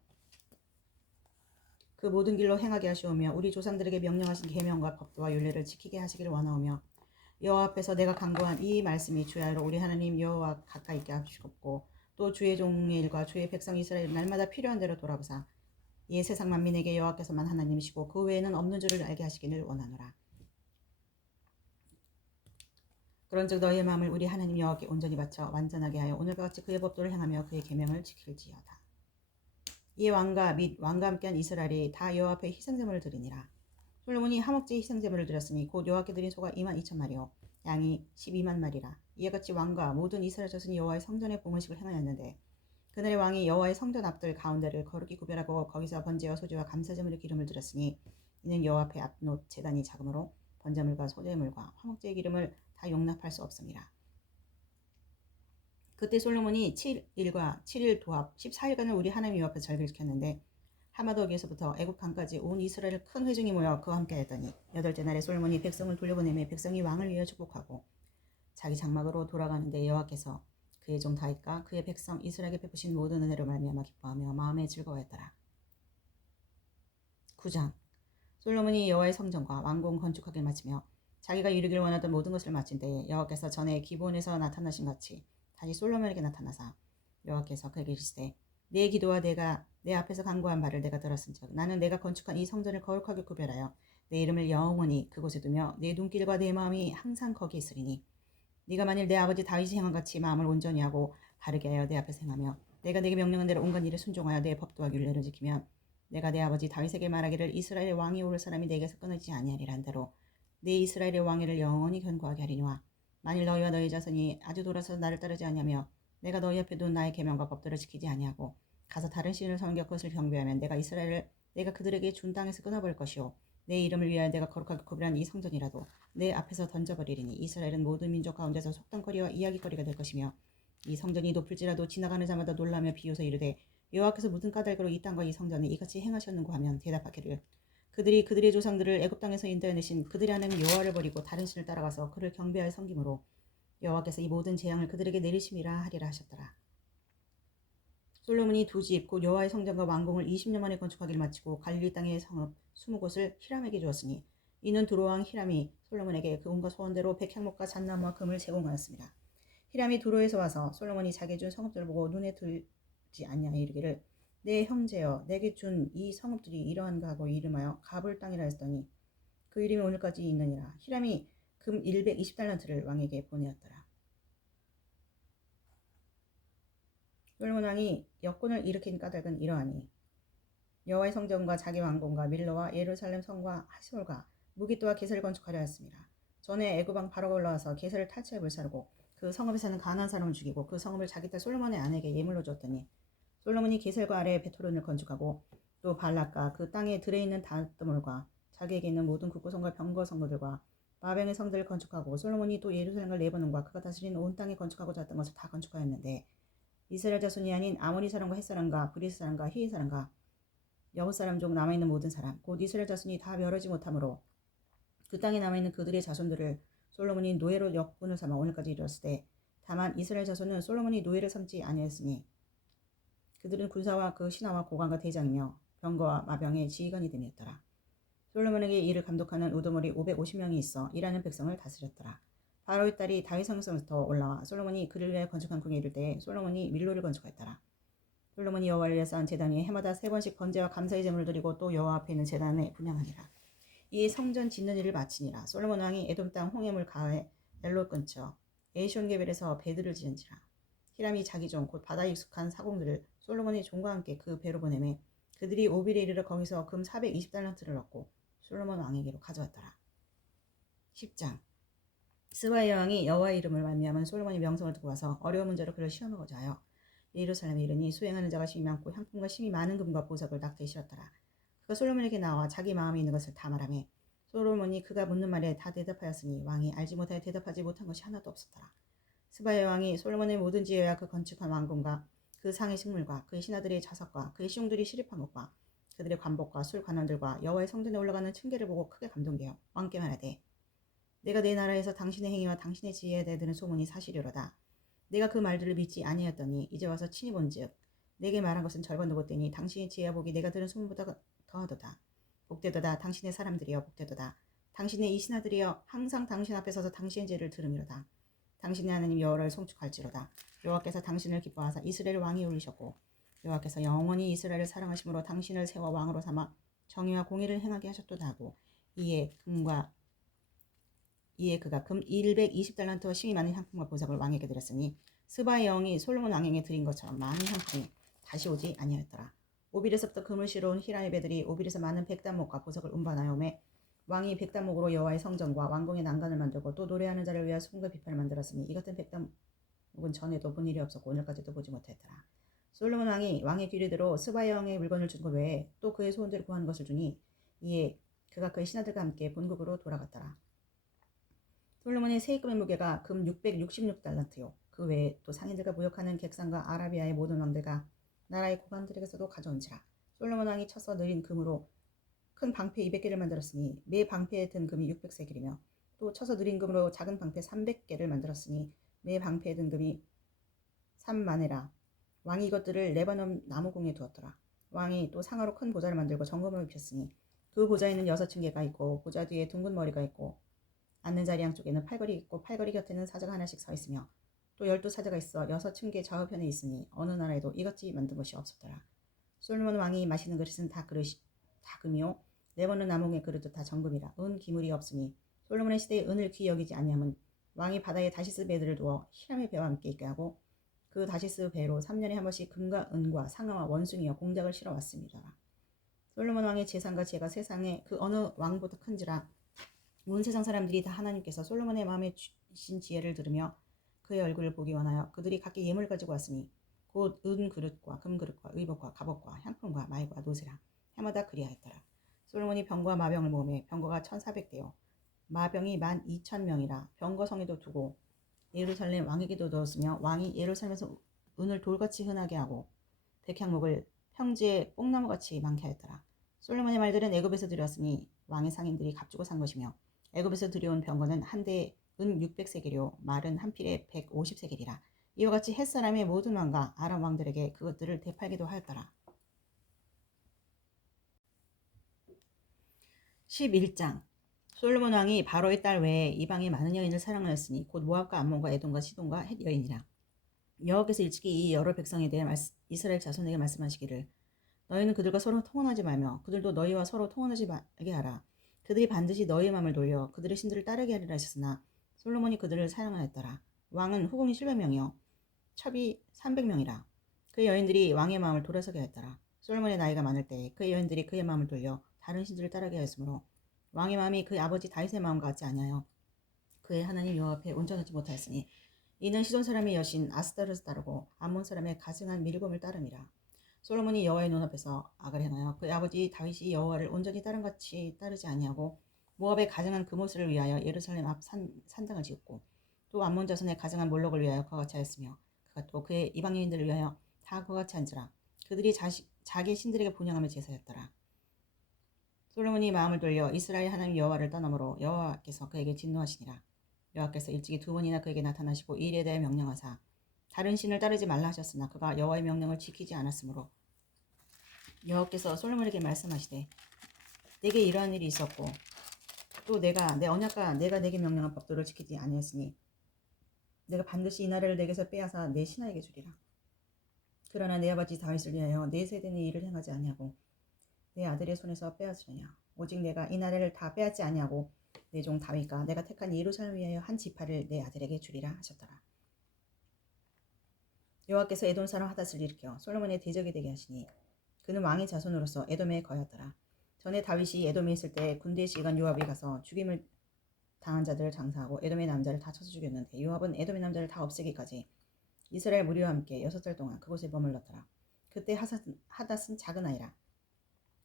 그 모든 길로 행하게 하시오며 우리 조상들에게 명령하신 계명과 법도와 율례를 지키게 하시기를 원하오며 여호와 앞에서 내가 간구한 이 말씀이 주야로 우리 하나님 여호와 가까이 있게 하시옵고 또 주의 종의 일과 주의 백성 이스라엘 날마다 필요한 대로 돌아보사 이 세상 만민에게 여호와께서만 하나님이시고 그 외에는 없는 줄을 알게 하시기를 원하노라. 그런즉 너희의 마음을 우리 하나님 여호와께 온전히 바쳐 완전하게 하여 오늘과 같이 그의 법도를 행하며 그의 계명을 지킬지어다. 이 왕과 및 왕과 함께한 이스라엘이 다 여호와 앞에 희생제물을 드리니라. 솔로몬이 하목제 희생제물을 드렸으니 곧 여호와께 드린 소가 22,000마리요 양이 12만 마리라. 이에 같이 왕과 모든 이스라엘 자손이 여호와의 성전에 봉헌식을 행하였는데 그날의 왕이 여호와의 성전 앞들 가운데를 거룩히 구별하고 거기서 번제와 소제와 감사제물의 기름을 드렸으니 이는 여호와 앞에 앞노 제단이 작으므로 번제물과 소제물과 화목제의 기름을 다 용납할 수 없습니다. 그때 솔로몬이 7일과 7일 도합 14일간을 우리 하나님 여호와 앞에서 절기를 지켰는데 하마더기에서부터 애굽 강까지 온 이스라엘 큰 회중이 모여 그와 함께 했더니 8째 날에 솔로몬이 백성을 돌려보내며 백성이 왕을 위하여 축복하고 자기 장막으로 돌아가는데 여호와께서 그의 종 다윗과 그의 백성 이스라엘에게 베푸신 모든 은혜로 말미암아 기뻐하며 마음에 즐거워했더라. 9장 솔로몬이 여호와의 성전과 왕궁 건축하기를 마치며 자기가 이루기를 원하던 모든 것을 마친 때에 여호와께서 전에 기브온에서 나타나신 같이 다시 솔로몬에게 나타나사 여호와께서 그에게 이르시되 내 기도와 내가 내 앞에서 간구한 바를 내가 들었은즉 나는 내가 건축한 이 성전을 거룩하게 구별하여 내 이름을 영원히 그곳에 두며 내 눈길과 내 마음이 항상 거기 있으리니 네가 만일 내 아버지 다윗이 행한 같이 마음을 온전히 하고 바르게 하여 내 앞에서 행하며 내가 내게 명령한 대로 온갖 일에 순종하여 내 법도와 율례를 지키면 내가 내 아버지 다윗에게 말하기를 이스라엘의 왕이 오를 사람이 내게서 끊어지지 아니하리라 한 대로 내 이스라엘의 왕위를 영원히 견고하게 하리니와 만일 너희와 너희 자손이 아주 돌아서 나를 따르지 아니하며 내가 너희 앞에 둔 나의 계명과 법도를 지키지 아니하고 가서 다른 신을 섬겨 그것을 경배하면 내가 이스라엘을 내가 그들에게 준 땅에서 끊어버릴 것이요 내 이름을 위하여 내가 거룩하게 구별한 이 성전이라도 내 앞에서 던져버리리니 이스라엘은 모든 민족 가운데서 속담거리와 이야기거리가 될 것이며 이 성전이 높을지라도 지나가는 자마다 놀라며 비웃어 이르되 여호와께서 무슨 까닭으로 이 땅과 이 성전에 이같이 행하셨는고 하면 대답하기를 그들이 그들의 조상들을 애굽 땅에서 인도해내신 그들의 하나님 여호와를 버리고 다른 신을 따라가서 그를 경배하여 섬김으로 여호와께서 이 모든 재앙을 그들에게 내리심이라 하리라 하셨더라. 솔로몬이 두 집 곧 여호와의 성전과 왕궁을 20년 만에 건축하기를 마치고 갈릴리 땅의 성읍 20곳을 히람에게 주었으니 이는 두로왕 히람이 솔로몬에게 그 온갖 소원대로 백향목과 잣나무와 금을 제공하였습니다. 히람이 두로에서 와서 솔로몬이 자기 준 성읍들을 보고 눈에 들지 아니하여 이르기를 내 형제여 내게 준 이 성읍들이 이러한가 하고 이름하여 가불 땅이라 했더니 그 이름이 오늘까지 있느니라. 히람이 금 120달란트를 왕에게 보내었더라. 솔로몬 왕이 역군을 일으킨 까닭은 이러하니 여호와의 성전과 자기 왕궁과 밀로와 예루살렘 성과 하솔과 무기또와 게셀을 건축하려 했습니다. 전에 애굽 왕 바로가 올라와서 게셀을 탈취해 불사르고 그 성읍에 사는 가나안 사람을 죽이고 그 성읍을 자기 딸 솔로몬의 아내에게 예물로 줬더니 솔로몬이 게셀과 아래에 베토론을 건축하고 또 발락과 그 땅에 들에 있는 다드몰과 자기에게 있는 모든 국구성과 병거 성거들과 마병의 성들을 건축하고 솔로몬이 또 예루살렘과 레바논과 그가 다스리는 온 땅에 건축하고자 했던 것을 다 건축하였는데 이스라엘 자손이 아닌 아모리 사람과 헷 사람과 브리스 사람과 히위 사람과 여부 사람 중 남아있는 모든 사람 곧 이스라엘 자손이 다 멸하지 못하므로 그 땅에 남아있는 그들의 자손들을 솔로몬이 노예로 역군을 삼아 오늘까지 이르렀을 때 다만 이스라엘 자손은 솔로몬이 노예를 삼지 아니하였으니 그들은 군사와 그 신하와 고관과 대장이며 병거와 마병의 지휘관이 됨이었더라. 솔로몬에게 이를 감독하는 우두머리 550명이 있어 일하는 백성을 다스렸더라. 바로의 딸이 다윗 성소에서부터 올라와 솔로몬이 그를 위하여 건축한 궁에 이를 때 솔로몬이 밀로를 건축하였더라. 솔로몬이 여호와를 위해 쌓은 제단 위에 해마다 3번씩 번제와 감사의 제물을 드리고 또 여호와 앞에 있는 제단에 분향하니라. 이에 성전 짓는 일을 마치니라. 솔로몬 왕이 에돔 땅 홍해물 가에 엘롯 근처 에이숑게벨에서 배들을 지은지라. 히람이 자기 종 곧 바다에 익숙한 사공들을 솔로몬의 종과 함께 그 배로 보내매 그들이 오빌에 이르러 거기서 금 420달란트를 얻고 솔로몬 왕에게로 가져왔더라. 10장 스바의 여왕이 여호와의 이름을 말미암은 솔로몬이 명성을 두고 와서 어려운 문제로 그를 시험하고자 하여 예루살렘에 이르니 수행하는 자가 심이 많고 향품과 심이 많은 금과 보석을 낙태에 실었더라. 그가 솔로몬에게 나와 자기 마음에 있는 것을 다 말하매 솔로몬이 그가 묻는 말에 다 대답하였으니 왕이 알지 못하여 대답하지 못한 것이 하나도 없었더라. 스바의 왕이 솔로몬의 모든 지혜와 그 건축한 왕궁과 그 상의 식물과 그의 신하들의 자석과 그의 시용들이 시립한 것과 그들의 관복과 술 관원들과 여호와의 성전에 올라가는 층계를 보고 크게 감동되어 왕께 말하되 내가 내 나라에서 당신의 행위와 당신의 지혜에 대해 들은 소문이 사실이로다. 내가 그 말들을 믿지 아니하였더니 이제 와서 친히 본즉 내게 말한 것은 절반도 못되니 당신의 지혜와 복이 내가 들은 소문보다 더하도다. 복되도다. 당신의 사람들이여 복되도다. 당신의 이 신하들이여 항상 당신 앞에 서서 당신의 죄를 들음이로다. 당신의 하나님 여호와를 송축할지로다. 여호와께서 당신을 기뻐하사 이스라엘 왕이 올리셨고 여호와께서 영원히 이스라엘을 사랑하심으로 당신을 세워 왕으로 삼아 정의와 공의를 행하게 하셨도다 하고 이에 그가 금 120달란트와 심이 많은 향품과 보석을 왕에게 드렸으니 스바의 영이 솔로몬 왕에게 드린 것처럼 많은 향품이 다시 오지 아니하였더라. 오빌에서부터 금을 실어온 히람의 배들이 오빌에서 많은 백단목과 보석을 운반하여 오매 왕이 백단목으로 여호와의 성전과 왕궁의 난간을 만들고 또 노래하는 자를 위하여 수금과 비판을 만들었으니 이 같은 백단목은 전에도 본 일이 없었고 오늘까지도 보지 못했더라. 솔로몬 왕이 왕의 규례대로 스바의 왕의 물건을 준 것 외에 또 그의 소원대로 구하는 것을 주니 이에 그가 그의 신하들과 함께 본국으로 돌아갔더라. 솔로몬의 세입금의 무게가 금 666달란트요. 그 외에 또 상인들과 무역하는 객상과 아라비아의 모든 왕들과 나라의 고관들에게서도 가져온지라. 솔로몬 왕이 쳐서 느린 금으로 큰 방패 200개를 만들었으니 매 방패에 든 금이 600세겔이며 또 쳐서 느린 금으로 작은 방패 300개를 만들었으니 매 방패에 든 금이 3만에라. 왕이 이것들을 레바논 나무궁에 두었더라. 왕이 또 상하로 큰 보좌를 만들고 정금으로 입혔으니 그 보좌에는 6층계가 있고 보좌 뒤에 둥근 머리가 있고 앉는 자리 양쪽에는 팔걸이 있고 팔걸이 곁에는 사자가 하나씩 서 있으며 또 12사자가 있어 6층계 좌우편에 있으니 어느 나라에도 이같이 만든 것이 없었더라. 솔로몬 왕이 마시는 그릇은 다 금이요 레바논 나무궁의 그릇도 다 정금이라. 은 기물이 없으니 솔로몬의 시대에 은을 귀히 여기지 아니함은 왕이 바다에 다시스 배들을 두어 히람의 배와 함께 있게 하고 그 다시스 배로 3년에 한 번씩 금과 은과 상아와 원숭이와 공작을 실어 왔습니다. 솔로몬 왕의 재산과 지혜가 세상에 그 어느 왕보다 큰지라. 온 세상 사람들이 다 하나님께서 솔로몬의 마음에 주신 지혜를 들으며 그의 얼굴을 보기 원하여 그들이 각기 예물을 가지고 왔으니 곧 은 그릇과 금 그릇과 의복과 갑옷과 향품과 말과 노새라. 해마다 그리하였더라. 솔로몬이 병거와 마병을 모으매 병거가 1400대요 마병이 12,000명이라. 병거성에도 두고 예루살렘 왕에게도 넣었으며 왕이 예루살렘에서 은을 돌같이 흔하게 하고 백향목을 평지에 뽕나무같이 많게 하였더라. 솔로몬의 말들은 애굽에서 들여왔으니 왕의 상인들이 값주고 산 것이며 애굽에서 들여온 병거는 한 대에 은 600세겔이요 말은 한 필에 150세겔이라. 이와 같이 햇사람의 모든 왕과 아람 왕들에게 그것들을 되팔기도 하였더라. 11장 솔로몬 왕이 바로의 딸 외에 이방의 많은 여인을 사랑하였으니 곧 모압과 암몬과 에돔과 시돈과 헷 여인이라. 여호와께서 일찍이 이 여러 백성에 대해 이스라엘 자손에게 말씀하시기를 너희는 그들과 서로 통혼하지 말며 그들도 너희와 서로 통혼하지 말게 하라. 그들이 반드시 너희의 마음을 돌려 그들의 신들을 따르게 하리라 하셨으나 솔로몬이 그들을 사랑하였더라. 왕은 후궁이 700명이요 첩이 300명이라. 그의 여인들이 왕의 마음을 돌아서게 하였더라. 솔로몬의 나이가 많을 때에 그의 여인들이 그의 마음을 돌려 다른 신들을 따르게 하였으므로 왕의 마음이 그의 아버지 다윗의 마음과 같지 아니하여 그의 하나님 여호와 앞에 온전하지 못하였으니 이는 시돈 사람의 여신 아스타르를 따르고 암몬 사람의 가증한 밀곰을 따름이라. 솔로몬이 여호와의 눈앞에서 악을 행하여 그의 아버지 다윗이 여호와를 온전히 따른 같이 따르지 아니하고 모압의 가증한 그모스를 위하여 예루살렘 앞 산당을 지었고 또 암몬 자손의 가증한 몰록을 위하여 그와 같이 하였으며 그가 또 그의 이방 여인들을 위하여 다 그와 같이 한지라. 그들이 자기 신들에게 분향하며 제사였더라. 솔로몬이 마음을 돌려 이스라엘 하나님 여호와를 떠나므로 여호와께서 그에게 진노하시니라. 여호와께서 일찍이 2번이나 그에게 나타나시고 이 일에 대해 명령하사 다른 신을 따르지 말라 하셨으나 그가 여호와의 명령을 지키지 않았으므로 여호와께서 솔로몬에게 말씀하시되 내게 이러한 일이 있었고 또 내가 내 언약과 내가 내게 명령한 법도를 지키지 아니했으니 내가 반드시 이 나라를 내게서 빼앗아 내 신하에게 주리라. 그러나 내 아버지 다윗을 위하여 내 세대는 이 일을 행하지 아니하고 내 아들의 손에서 빼앗으려냐. 오직 내가 이 나라를 다 빼앗지 아니하고 내 종 다윗과 내가 택한 예루살렘을 위하여 한 지파를 내 아들에게 주리라 하셨더라. 여호와께서 에돔 사람 하닷을 일으켜 솔로몬의 대적이 되게 하시니 그는 왕의 자손으로서 에돔에 거하였더라. 전에 다윗이 에돔에 있을 때 군대 지휘관 요압이 가서 죽임을 당한 자들을 장사하고 에돔의 남자를 다 쳐서 죽였는데 요압은 에돔의 남자를 다 없애기까지 이스라엘 무리와 함께 6달 동안 그곳에 머물렀더라. 그때 하닷은 작은 아이라.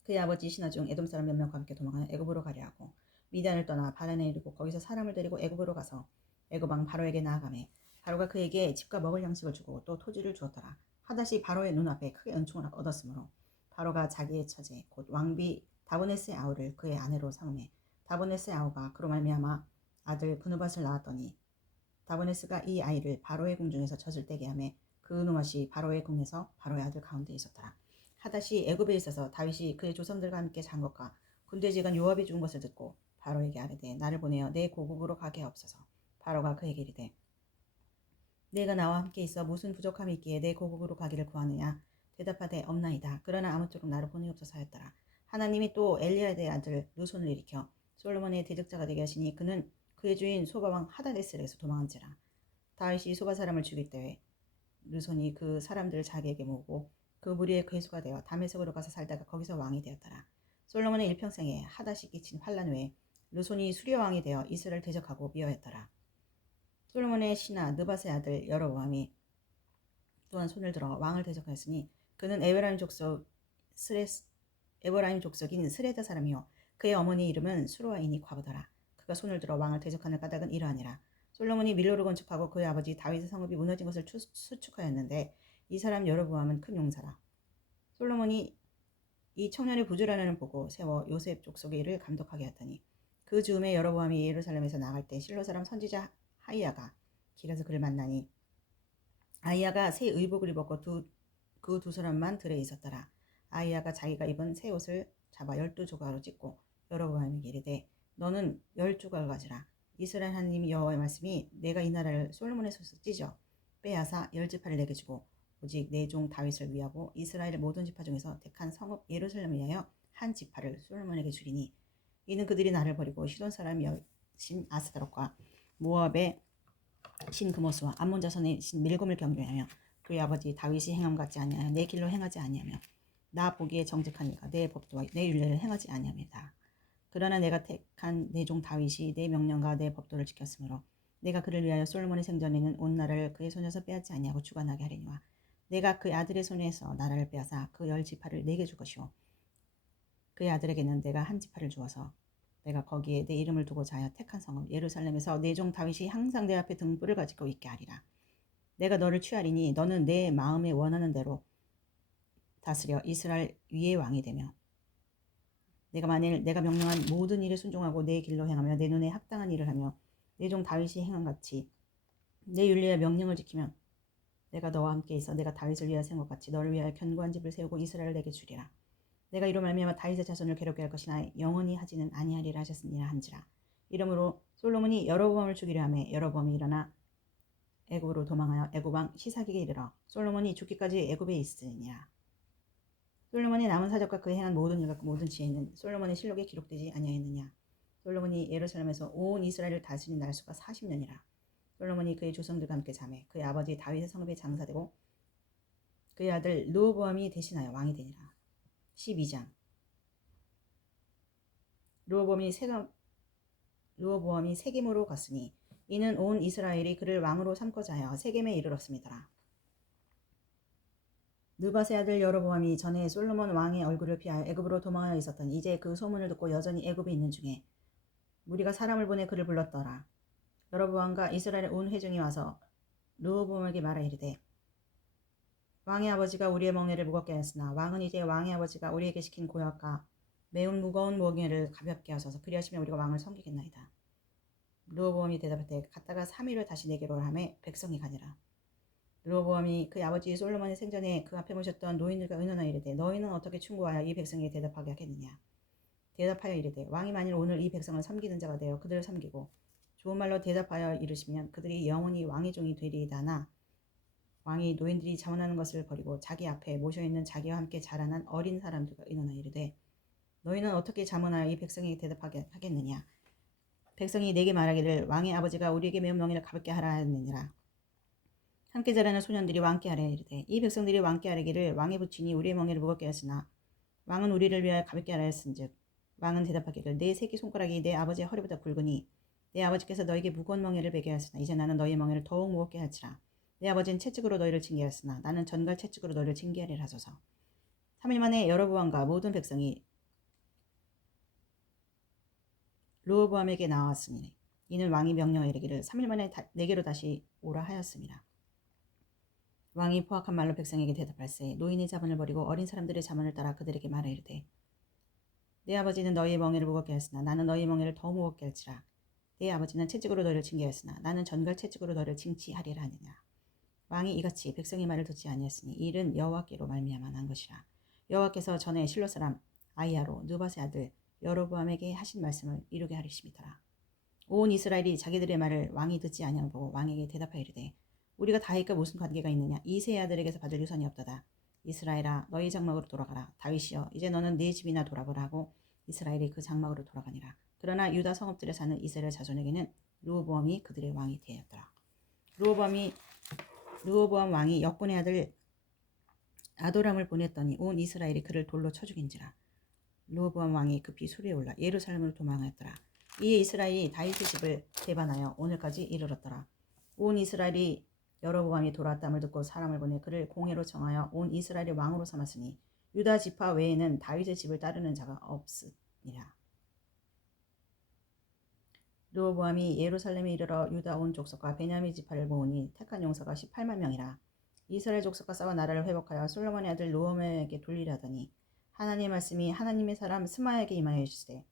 그의 아버지 신하 중 에돔 사람 몇 명과 함께 도망하여 애굽으로 가려 하고 미디안을 떠나 바란에 이르고 거기서 사람을 데리고 애굽으로 가서 애굽 왕 바로에게 나아가매 바로가 그에게 집과 먹을 양식을 주고 또 토지를 주었더라. 하닷이 바로의 눈앞에 크게 은총을 얻었으므로 바로가 자기의 처제 곧 왕비 다보네스의 아우를 그의 아내로 삼음해 다보네스의 아우가 그로 말미암아 아들 그누밧을 낳았더니 다보네스가 이 아이를 바로의 궁중에서 젖을 떼게 하며 그 누맛이 바로의 궁에서 바로의 아들 가운데 있었더라. 하닷이 애굽에 있어서 다윗이 그의 조상들과 함께 잔 것과 군대 지휘관 요압이 죽은 것을 듣고 바로에게 아뢰되 나를 보내어 내 고국으로 가게 하옵소서. 바로가 그에게 이르되 내가 나와 함께 있어 무슨 부족함이 있기에 내 고국으로 가기를 구하느냐. 대답하되 없나이다. 그러나 아무쪼록 나를 보내옵소서 하였더라. 하나님이 또 엘리야의 아들 르손을 일으켜 솔로몬의 대적자가 되게 하시니 그는 그의 주인 소바왕 하다데셀에서 도망한지라. 다윗이 소바 사람을 죽일 때에 르손이 그 사람들을 자기에게 모으고 그 무리의 괴수가 되어 다메섹으로 가서 살다가 거기서 왕이 되었더라. 솔로몬의 일평생에 하닷이 끼친 환란 후에 르손이 수리아 왕이 되어 이스라엘을 대적하고 미워했더라. 솔로몬의 신하 느밧의 아들 여로보암이 또한 손을 들어 왕을 대적하였으니 그는 에브라임 족속인 스레다 사람이요 그의 어머니 이름은 수로아이니 과부더라. 그가 손을 들어 왕을 대적하는 까닭은 이러하니라. 솔로몬이 밀로를 건축하고 그의 아버지 다윗의 성읍이 무너진 것을 수축하였는데 이 사람 여로보암은 큰 용사라. 솔로몬이 이 청년의 부지런함을 보고 세워 요셉 족속의 일을 감독하게 하더니 그 즈음에 여로보암이 예루살렘에서 나갈 때 실로 사람 선지자 하이야가 길에서 그를 만나니 아이야가 새 의복을 입었고 그 두 사람만 들에 있었더라. 아이야가 자기가 입은 새 옷을 잡아 12조각으로 찢고 여로보암에게 이르되 너는 10조각을 가지라. 이스라엘 하나님 여호와의 말씀이 내가 이 나라를 솔로몬의 손에서 찢어 빼앗아 10지파를 내게 주고 오직 내 종 다윗을 위하고 이스라엘의 모든 지파 중에서 택한 성읍 예루살렘을 위하여 한 지파를 솔로몬에게 주리니 이는 그들이 나를 버리고 시돈 사람 여신 아스타롯과 모압의 신 그모스와 암몬 자손의 신 밀곰을 경배하며 그의 아버지 다윗이 행함 같지 아니하여 내 길로 행하지 아니하며 나 보기에 정직한 이가 내 법도와 내 율례를 행하지 아니함이다. 그러나 내가 택한 내 종 다윗이 내 명령과 내 법도를 지켰으므로 내가 그를 위하여 솔로몬의 생전에는 온 나라를 그의 손에서 빼앗지 아니하고 주관하게 하리니와 내가 그의 아들의 손에서 나라를 빼앗아 그 10지파를 내게 줄 것이요 그의 아들에게는 내가 한 지파를 주어서 내가 거기에 내 이름을 두고자 하여 택한 성읍 예루살렘에서 내 종 다윗이 항상 내 앞에 등불을 가지고 있게 하리라. 내가 너를 취하리니 너는 내 마음에 원하는 대로 다스려 이스라엘 위의 왕이 되며 내가 만일 내가 명령한 모든 일에 순종하고 내 길로 행하며 내 눈에 합당한 일을 하며 내 종 다윗이 행한 같이 내 율례의 명령을 지키면 내가 너와 함께 있어 내가 다윗을 위하여 세운 것 같이 너를 위하여 견고한 집을 세우고 이스라엘을 내게 주리라. 내가 이로 말미암아 다윗의 자손을 괴롭게 할 것이나 영원히 하지는 아니하리라 하셨으니라 한지라. 이러므로 솔로몬이 여로보암을 죽이려 하매 여로보암이 일어나 애굽으로 도망하여 애굽 왕 시삭에게 이르러 솔로몬이 죽기까지 애굽에 있으니라. 솔로몬의 남은 사적과 그의 행한 모든 일과 그 모든 지혜는 솔로몬의 실록에 기록되지 아니하였느냐. 솔로몬이 예루살렘에서 온 이스라엘을 다스린 날수가 40년이라. 솔로몬이 그의 조상들과 함께 자매 그의 아버지 다윗의 성읍에 장사되고 그의 아들 르호보암이 대신하여 왕이 되니라. 12장. 르호보암이 세겜으로 갔으니 이는 온 이스라엘이 그를 왕으로 삼고자 하여 세겜에 이르렀습니다. 느밧의 아들 여로보암이 전에 솔로몬 왕의 얼굴을 피하여 애굽으로 도망하여 있었더니 이제 그 소문을 듣고 여전히 애굽에 있는 중에 무리가 사람을 보내 그를 불렀더라. 여로보암과 이스라엘 온 회중이 와서 르호보암에게 말하 이르되 왕의 아버지가 우리의 멍에를 무겁게 하였으나 왕은 이제 왕의 아버지가 우리에게 시킨 고약과 매운 무거운 멍에를 가볍게 하소서. 그리하시면 우리가 왕을 섬기겠나이다. 르호보암이 대답하되 갔다가 3일을 다시 내게로 하매 백성이 가니라. 르호보암이 그의 아버지 솔로몬의 생전에 그 앞에 모셨던 노인들과 의논하여 이르되 너희는 어떻게 충고하여 이 백성에게 대답하게 하겠느냐. 대답하여 이르되 왕이 만일 오늘 이 백성을 섬기는 자가 되어 그들을 섬기고 좋은 말로 대답하여 이르시면 그들이 영원히 왕의 종이 되리이다나 왕이 노인들이 자문하는 것을 버리고 자기 앞에 모셔있는 자기와 함께 자라난 어린 사람들과 의논하여 이르되 너희는 어떻게 자문하여 이 백성에게 대답하게 하겠느냐. 백성이 내게 말하기를 왕의 아버지가 우리에게 매운 멍에를 가볍게 하라 하느니라. 함께 자라는 소년들이 왕께 하려 이르되 이 백성들이 왕께 하려기를 왕의 부친이 우리의 멍에를 무겁게 하였으나 왕은 우리를 위하여 가볍게 하라 했은즉 왕은 대답하기를 내 새끼 손가락이 내 아버지의 허리보다 굵으니 내 아버지께서 너에게 무거운 멍에를 베게 하였으나 이제 나는 너희의 멍에를 더욱 무겁게 할지라. 내 아버지는 채찍으로 너희를 징계하였으나 나는 전갈 채찍으로 너희를 징계하리라 하소서. 3일 만에 여로보암과 모든 백성이 르호보암에게 나왔으니 이는 왕이 명령하여 이르기를 3일 만에 내게로 다시 오라 하였습니다. 왕이 포악한 말로 백성에게 대답할세 노인의 자문을 버리고 어린 사람들의 자문을 따라 그들에게 말하 이르되 내 아버지는 너희의 멍에를 무겁게 하였으나 나는 너희의 멍에를 더 무겁게 할지라. 내 아버지는 채찍으로 너희를 징계하였으나 나는 전갈 채찍으로 너희를 징치하리라 하느냐. 왕이 이같이 백성의 말을 듣지 아니했으니 이 일은 여호와께로 말미암아 난 것이라. 여호와께서 전에 실로 사람 아히야로 느밧의 아들 여로보암에게 하신 말씀을 이루게 하리심이더라. 온 이스라엘이 자기들의 말을 왕이 듣지 아니하고 왕에게 대답하여 이르되 우리가 다윗과 무슨 관계가 있느냐. 이 세 아들에게서 받을 유산이 없도다. 이스라엘아 너희 장막으로 돌아가라. 다윗이여 이제 너는 네 집이나 돌아보라 하고 이스라엘이 그 장막으로 돌아가니라. 그러나 유다 성읍들에 사는 이스라엘 자손에게는 르호보암이 그들의 왕이 되었더라. 르호보암 왕이 역본의 아들 아도람을 보냈더니 온 이스라엘이 그를 돌로 쳐 죽인지라. 르호보암 왕이 급히 수리에 올라 예루살렘으로 도망하였더라. 이에 이스라엘이 다윗의 집을 배반하여 오늘까지 이르렀더라. 온 이스라엘이 여로보암이 돌아왔다함을 듣고 사람을 보내 그를 공회로 정하여 온 이스라엘의 왕으로 삼았으니 유다 지파 외에는 다윗의 집을 따르는 자가 없으니라. 르호보암이 예루살렘에 이르러 유다 온 족속과 베냐민 지파를 모으니 택한 용사가 18만 명이라. 이스라엘 족속과 싸워 나라를 회복하여 솔로몬의 아들 르호보암에게 돌리려 하더니 하나님의 말씀이 하나님의 사람 스마야에게 임하여 주시되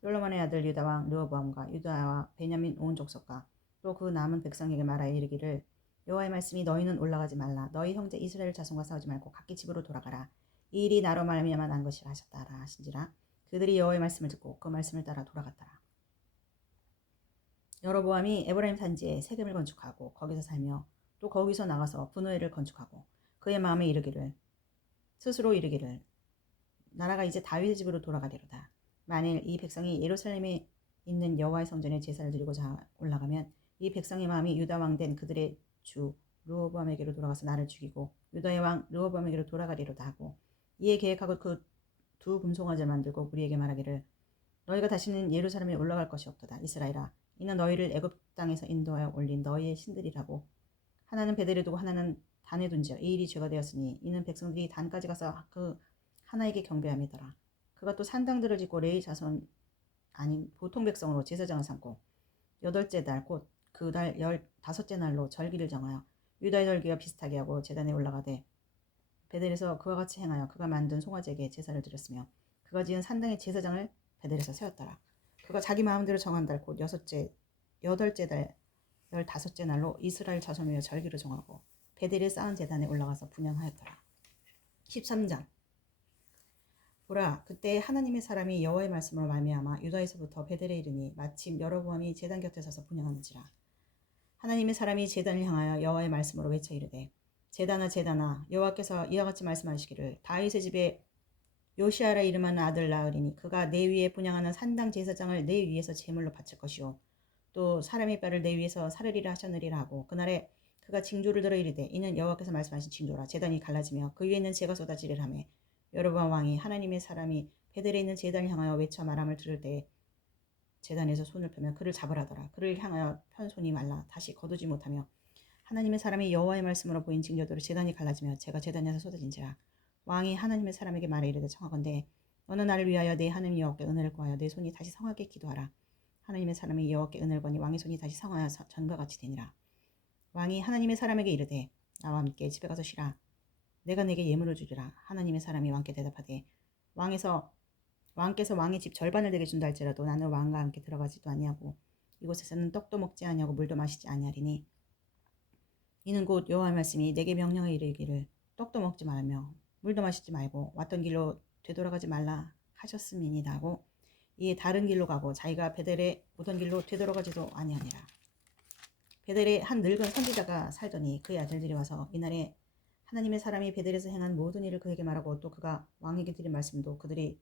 솔로몬의 아들 유다 왕 르호보암과 유다와 베냐민 온 족속과 또 그 남은 백성에게 말하여 이르기를 여호와의 말씀이 너희는 올라가지 말라. 너희 형제 이스라엘 자손과 싸우지 말고 각기 집으로 돌아가라. 이 일이 나로 말미암아 난 것이라 하셨다라 하신지라. 그들이 여호와의 말씀을 듣고 그 말씀을 따라 돌아갔더라. 여로보암이 에브라임 산지에 세겜을 건축하고 거기서 살며 또 거기서 나가서 분우엘을 건축하고 그의 마음에 스스로 이르기를 나라가 이제 다윗의 집으로 돌아가리로다. 만일 이 백성이 예루살렘에 있는 여호와의 성전에 제사를 드리고자 올라가면 이 백성의 마음이 유다 왕 된 그들의 주 르호보암에게로 돌아가서 나를 죽이고 유다의 왕 르호보암에게로 돌아가리로다 하고 이에 계획하고 그 두 금송아지를 만들고 우리에게 말하기를 너희가 다시는 예루살렘에 올라갈 것이 없도다. 이스라엘아 이는 너희를 애굽 땅에서 인도하여 올린 너희의 신들이라고 하나는 베델에 두고 하나는 단에 둔지어 이 일이 죄가 되었으니 이는 백성들이 단까지 가서 그 하나에게 경배함이더라. 그가 또 산당들을 짓고 레위 자손 아닌 보통 백성으로 제사장을 삼고 8째 달 곧 그 달 15째 날로 절기를 정하여 유다의 절기와 비슷하게 하고 제단에 올라가되 베델에서 그와 같이 행하여 그가 만든 송아지에게 제사를 드렸으며 그가 지은 산당의 제사장을 베델에서 세웠더라. 그가 자기 마음대로 정한 달 곧 8째 달 15째 날로 이스라엘 자손을 위하여 절기를 정하고 베델에 쌓은 제단에 올라가서 분향하였더라. 13장. 보라 그때 하나님의 사람이 여호와의 말씀으로 말미암아 유다에서부터 베델에 이르니 마침 여로보암이 제단 곁에 서서 분향하는지라. 하나님의 사람이 제단을 향하여 여호와의 말씀으로 외쳐 이르되 제단아 제단아 여호와께서 이와 같이 말씀하시기를 다윗의 집에 요시아라 이름하는 아들 낳으리니 그가 내 위에 분양하는 산당 제사장을 내 위에서 제물로 바칠 것이요 또 사람의 뼈를 내 위에서 사르리라 하셨느니라 하고 그날에 그가 징조를 들어 이르되 이는 여호와께서 말씀하신 징조라 재단이 갈라지며 그 위에는 재가 쏟아지리라 하며 여로보암 왕이 하나님의 사람이 베델에 있는 재단을 향하여 외쳐 말함을 들을 때에 재단에서 손을 펴며 그를 잡으라더라. 그를 향하여 편 손이 말라 다시 거두지 못하며 하나님의 사람이 여호와의 말씀으로 보인 징조대로 재단이 갈라지며 재가 재단에서 쏟아진지라. 왕이 하나님의 사람에게 말해 이르되 청하건대 너는 나를 위하여 내 하나님 여호와께 은혜를 구하여 내 손이 다시 성하게 기도하라. 하나님의 사람이 여호와께 은혜를 구하니 왕의 손이 다시 성하여 전과 같이 되니라. 왕이 하나님의 사람에게 이르되 나와 함께 집에 가서 쉬라. 내가 내게 예물을 주리라. 하나님의 사람이 왕께 대답하되 왕께서 왕의 집 절반을 내게 준다 할지라도 나는 왕과 함께 들어가지도 아니하고 이곳에서는 떡도 먹지 아니하고 물도 마시지 아니하리니 이는 곧 여호와의 말씀이 내게 명령하여 이르기를 떡도 먹지 말며 물도 마시지 말고 왔던 길로 되돌아가지 말라 하셨음이니이다 하고 이에 다른 길로 가고 자기가 베델에 오던 길로 되돌아가지도 아니하니라. 베델에 한 늙은 선지자가 살더니 그의 아들들이 와서 이날에 하나님의 사람이 베델에서 행한 모든 일을 그에게 말하고 또 그가 왕에게 드린 말씀도 그들의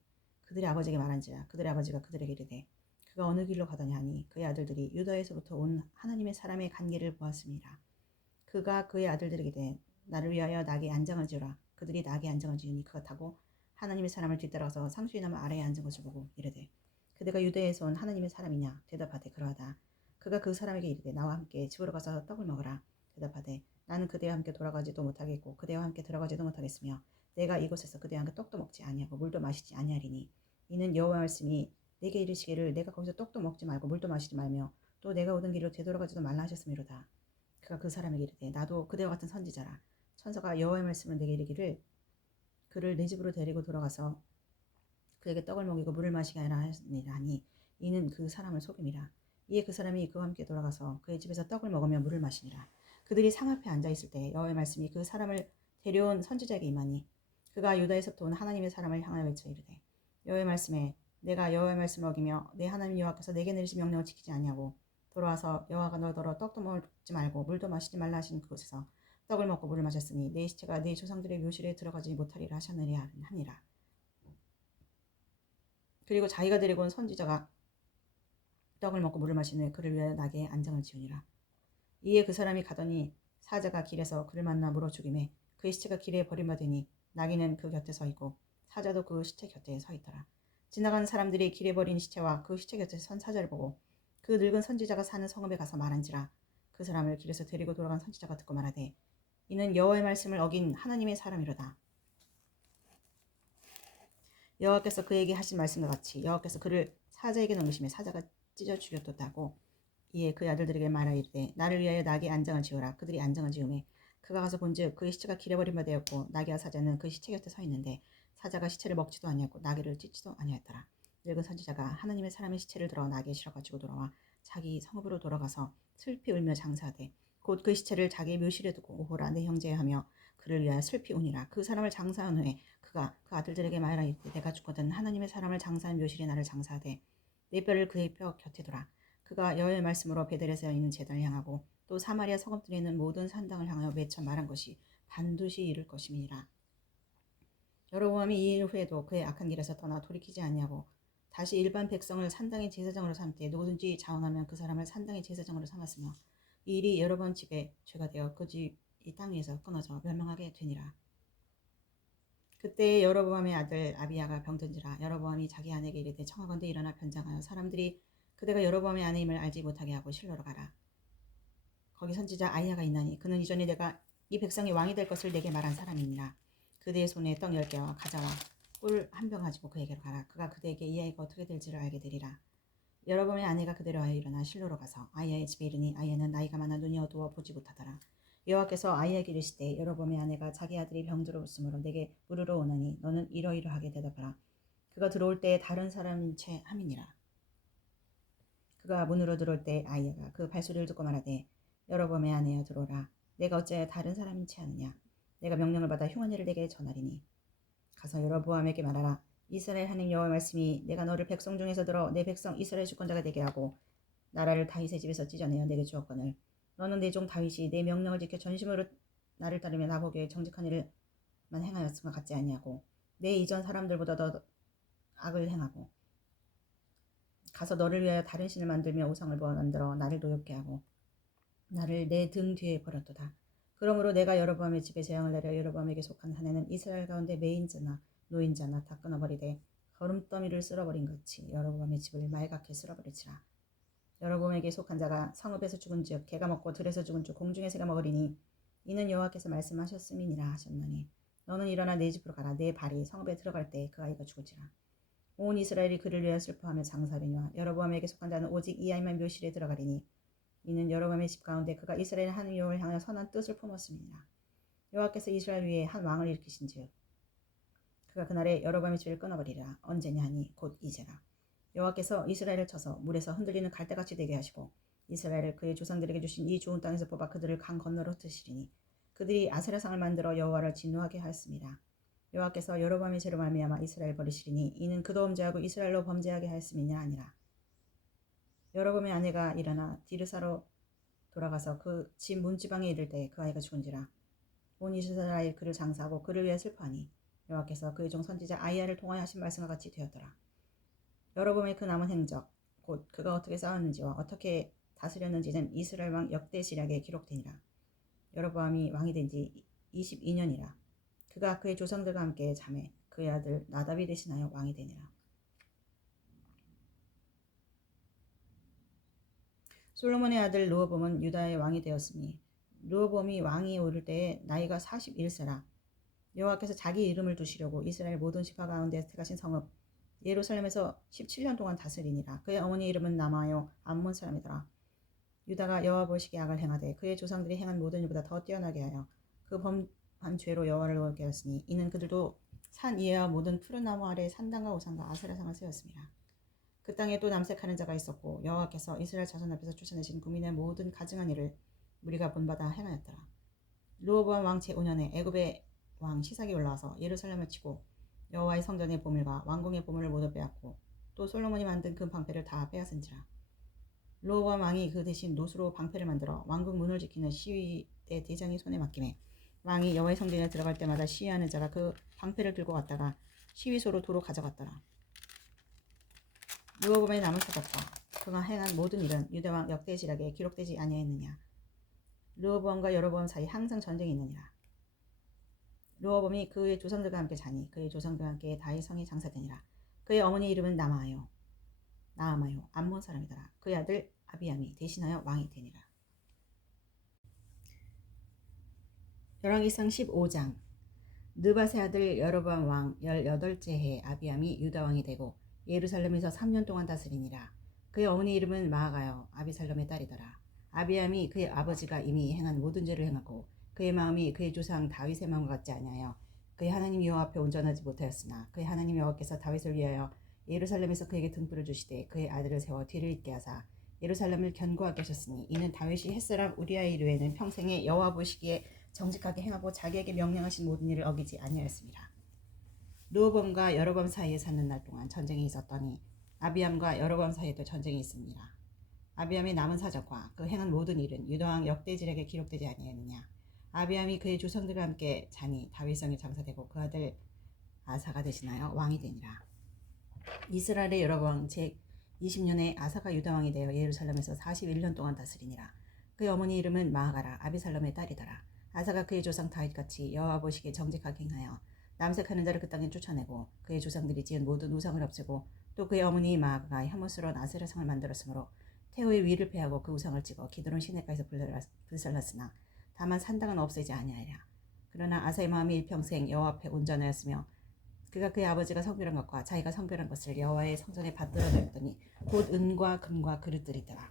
아버지에게 말한지라. 그들의 아버지가 그들에게 이르되 그가 어느 길로 가더냐 하니 그의 아들들이 유다에서부터 온 하나님의 사람의 간 길을 보았습니다. 그가 그의 아들들에게 이르되 나를 위하여 낙에 안장을 지으라. 그들이 낙에 안장을 지으니 그가 타고 하나님의 사람을 뒤따라서 상수의 나무 아래에 앉은 것을 보고 이르되 그대가 유다에서 온 하나님의 사람이냐. 대답하되 그러하다. 그가 그 사람에게 이르되 나와 함께 집으로 가서 떡을 먹으라. 대답하되 나는 그대와 함께 돌아가지도 못하겠고 그대와 함께 들어가지도 못하겠으며 내가 이곳에서 그대와 함께 떡도 먹지 아니하고 물도 마시지 아니하리니 이는 여호와 말씀이 내게 이르시기를 내가 거기서 떡도 먹지 말고 물도 마시지 말며 또 내가 오던 길로 되돌아가지도 말라 하셨음이로다. 그가 그 사람에게 이르되 나도 그대와 같은 선지자라. 천사가 여호와의 말씀을 내게 이르기를 그를 내 집으로 데리고 돌아가서 그에게 떡을 먹이고 물을 마시게 하라 하니 이는 그 사람을 속임이라. 이에 그 사람이 그와 함께 돌아가서 그의 집에서 떡을 먹으며 물을 마시니라. 그들이 상 앞에 앉아 있을 때 여호와의 말씀이 그 사람을 데려온 선지자에게 임하니 그가 유다에서부터 온 하나님의 사람을 향하여 외쳐 이르되 여호와의 말씀에 내가 여호와의 말씀을 어기며 내 하나님 여호와께서 내게 내리신 명령을 지키지 아니하고 돌아와서 여호와가 너더러 떡도 먹지 말고 물도 마시지 말라 하신 그곳에서 떡을 먹고 물을 마셨으니 내 시체가 내 조상들의 묘실에 들어가지 못하리라 하셨느니라 하니라. 그리고 자기가 데리고 온 선지자가 떡을 먹고 물을 마신 후에 그를 위하여 낙에 안장을 지으니라. 이에 그 사람이 가더니 사자가 길에서 그를 만나 물어 죽이매 그의 시체가 길에 버림받으니 나귀는 그 곁에 서 있고 사자도 그 시체 곁에 서 있더라. 지나가는 사람들이 길에 버린 시체와 그 시체 곁에 선 사자를 보고 그 늙은 선지자가 사는 성읍에 가서 말한지라. 그 사람을 길에서 데리고 돌아간 선지자가 듣고 말하되 이는 여호와의 말씀을 어긴 하나님의 사람이로다. 여호와께서 그에게 하신 말씀과 같이 여호와께서 그를 사자에게 넘기심에 사자가 찢어 죽였도다고. 이에 그의 아들들에게 말하이르되 나를 위하여 낙에 안장을 지어라. 그들이 안장을 지으매 그가 가서 본즉 그의 시체가 길에 버림바 되었고 나귀와 사자는 그 시체 곁에 서 있는데 사자가 시체를 먹지도 아니하고 나귀를 찢지도 아니하였더라. 늙은 선지자가 하나님의 사람의 시체를 들어 나귀에 실어 가지고 돌아와 자기 성읍으로 돌아가서 슬피 울며 장사하되 곧 그 시체를 자기의 묘실에 두고 오호라 내 형제여 하며 그를 위하여 슬피 우니라. 그 사람을 장사한 후에 그가 그 아들들에게 말하이르되 내가 죽거든 하나님의 사람을 장사한 묘실에 나를 장사하되 내 뼈를 그의 뼈 곁에 두라. 그가 여호와의 말씀으로 베델에서 있는 제단을 향하고 또 사마리아 성읍들에 있는 모든 산당을 향하여 외쳐 말한 것이 반드시 이룰 것임이니라. 여로보암이 이 일 후에도 그의 악한 길에서 떠나 돌이키지 아니하고 다시 일반 백성을 산당의 제사장으로 삼되 누구든지 자원하면 그 사람을 산당의 제사장으로 삼았으며 이 일이 여러 번 집에 죄가 되어 그 집이 땅 위에서 끊어져 멸망하게 되니라. 그때 여로보암의 아들 아비야가 병든지라. 여로보암이 자기 아내에게 이르되 청하건대 일어나 변장하여 사람들이 그대가 여로보암의 아내임을 알지 못하게 하고 실로로 가라. 거기 선지자 아이야가 있나니 그는 이전에 내가 이 백성의 왕이 될 것을 내게 말한 사람이니라. 그대의 손에 떡 10개와 가자와 꿀 한 병 가지고 그에게로 가라. 그가 그대에게 이 아이가 어떻게 될지를 알게 되리라. 여로보암의 아내가 그대로 하여 일어나 실로로 가서 아이야의 집에 이르니 아이야는 나이가 많아 눈이 어두워 보지 못하더라. 여호와께서 아이야에게 이르시되 여로보암의 아내가 자기 아들이 병들었으므로 내게 물으러 오나니 너는 이러이러하게 대답하라. 그가 들어올 때에 다른 사람인 채 함이니라. 그가 문으로 들어올 때 아이야가 그 발소리를 듣고 말하되 여로보암의 아내여 들어오라. 내가 어찌하여 다른 사람인 채 하느냐. 내가 명령을 받아 흉한 일을 내게 전하리니 가서 여로보암에게 말하라. 이스라엘 하나님 여호와의 말씀이 내가 너를 백성 중에서 들어 내 백성 이스라엘 주권자가 되게 하고 나라를 다윗의 집에서 찢어내어 내게 주었거늘 너는 내 종 다윗이 내 명령을 지켜 전심으로 나를 따르며 나보기에 정직한 일만 행하였음과 같지 아니하고 내 이전 사람들보다 더 악을 행하고 가서 너를 위하여 다른 신을 만들며 우상을 만들어 나를 노엽게 하고 나를 내 등 뒤에 버렸도다. 그러므로 내가 여로보암의 집에 재앙을 내려 여로보암에게 속한 한 해는 이스라엘 가운데 매인자나 노인자나 다 끊어버리되 거름더미를 쓸어버린 것이 여로보암의 집을 말갛게 쓸어버리지라. 여로보암에게 속한 자가 성읍에서 죽은즉 개가 먹고 들에서 죽은즉 공중의 새가 먹으리니 이는 여호와께서 말씀하셨음이니라 하셨나니 너는 일어나 내 집으로 가라. 내 발이 성읍에 들어갈 때 그 아이가 죽을지라. 온 이스라엘이 그를 위하여 슬퍼하며 장사하리니와 여로보암에게 속한 자는 오직 이 아이만 묘실에 들어가리니 이는 여로보암의 집 가운데 그가 이스라엘 하나님 여호와를 향하여 선한 뜻을 품었음이니라. 여호와께서 이스라엘 위에 한 왕을 일으키신즉 그가 그날에 여로보암의 집을 끊어버리리라. 언제냐 하니 곧 이제라. 여호와께서 이스라엘을 쳐서 물에서 흔들리는 갈대같이 되게 하시고 이스라엘을 그의 조상들에게 주신 이 좋은 땅에서 뽑아 그들을 강 건너로 흩으시리니 그들이 아세라상을 만들어 여호와를 진노하게 하였습니다. 여호와께서 여로보암의 죄로 말미암아 이스라엘 버리시리니 이는 그도 범죄하고 이스라엘로 범죄하게 하였음이냐 아니라. 여로보암의 아내가 일어나 디르사로 돌아가서 그 집 문지방에 이를 때 그 아이가 죽은지라. 온 이스라엘 그를 장사하고 그를 위해 슬퍼하니 여호와께서 그의 종 선지자 아이야를 통하여 하신 말씀과 같이 되었더라. 여로보암의 그 남은 행적 곧 그가 어떻게 싸웠는지와 어떻게 다스렸는지는 이스라엘 왕 역대시략에 기록되니라. 여로보암이 왕이 된 지 22년이라. 그가 그의 조상들과 함께 잠에 그의 아들 나답이 대신하여 왕이 되니라. 솔로몬의 아들 르호보암은 유다의 왕이 되었으니 르호보암이 왕이 오를 때에 나이가 41세라. 여호와께서 자기 이름을 두시려고 이스라엘 모든 지파 가운데 택하신 성읍 예루살렘에서 17년 동안 다스리니라. 그의 어머니 이름은 나마요 암몬 사람이더라. 유다가 여호와 보시기에 악을 행하되 그의 조상들이 행한 모든 일보다 더 뛰어나게 하여 그 범한 죄로 여호와를 노엽게 하였으니 이는 그들도 산 이에와 모든 푸른 나무 아래 산당과 우상과 아세라상을 세웠습니다. 그 땅에 또 남색하는 자가 있었고 여호와께서 이스라엘 자손 앞에서 쫓아내신 국민의 모든 가증한 일을 우리가 본바다 행하였더라. 르호보암 왕 제5년에 애굽의 왕 시삭이 올라와서 예루살렘을 치고 여호와의 성전의 보물과 왕궁의 보물을 모두 빼앗고 또 솔로몬이 만든 금 방패를 다 빼앗은지라. 르호보암 왕이 그 대신 노수로 방패를 만들어 왕궁 문을 지키는 시위대 대장이 손에 맡기매 왕이 여호와의 성전에 들어갈 때마다 시위하는 자가 그 방패를 들고 갔다가 시위소로 도로 가져갔더라. 르호보암의 남은 사적과 그가 행한 모든 일은 유다왕 역대시락에 기록되지 아니하였느냐. 르호보암과 여로보암 사이 항상 전쟁이 있느니라. 르호보암이 그의 조상들과 함께 자니 그의 조상들과 함께 다윗 성에 장사되니라. 그의 어머니 이름은 나아마요 암몬 사람이더라. 그의 아들 아비암이 대신하여 왕이 되니라. 열왕기상 15장. 느밧의 아들 여로보암 왕 18째 해 아비암이 유다 왕이 되고 예루살렘에서 3년 동안 다스리니라. 그의 어머니 이름은 마아가요 아비살롬의 딸이더라. 아비암이 그의 아버지가 이미 행한 모든 죄를 행하고 그의 마음이 그의 조상 다윗의 마음과 같지 아니하여 그의 하나님 여호와 앞에 온전하지 못하였으나 그의 하나님 여호와께서 다윗을 위하여 예루살렘에서 그에게 등불을 주시되 그의 아들을 세워 뒤를 잇게 하사 예루살렘을 견고하게 하셨으니 이는 다윗이 햇사람 우리아의 이르에는 평생에 여호와 보시기에 정직하게 행하고 자기에게 명령하신 모든 일을 어기지 아니하였습니다. 르호보암과 여로보암 사이에 사는 날 동안 전쟁이 있었더니 아비암과 여로보암 사이에도 전쟁이 있습니다. 아비암의 남은 사적과 그 행한 모든 일은 유다왕 역대지략에 기록되지 아니하였느냐. 아비암이 그의 조상들과 함께 자니 다윗성에 장사되고 그 아들 아사가 대신하여 왕이 되니라. 이스라엘의 여로보암 제 20년에 아사가 유다왕이 되어 예루살렘에서 41년 동안 다스리니라. 그의 어머니 이름은 마아가라 아비살롬의 딸이더라. 아사가 그의 조상 다윗같이 여호와 보시기에 정직하게 행하여 남색하는 자를 그 땅에 쫓아내고 그의 조상들이 지은 모든 우상을 없애고 또 그의 어머니 마아가가 혐오스러운 아세라상을 만들었으므로 태호의 위를 패하고 그 우상을 찍어 기드론 시내가에서 불살랐으나 다만 산당은 없애지 아니하리라. 그러나 아사의 마음이 일평생 여호와 앞에 온전하였으며 그가 그의 아버지가 성별한 것과 자기가 성별한 것을 여호와의 성전에 받들어졌더니 곧 은과 금과 그릇들이더라.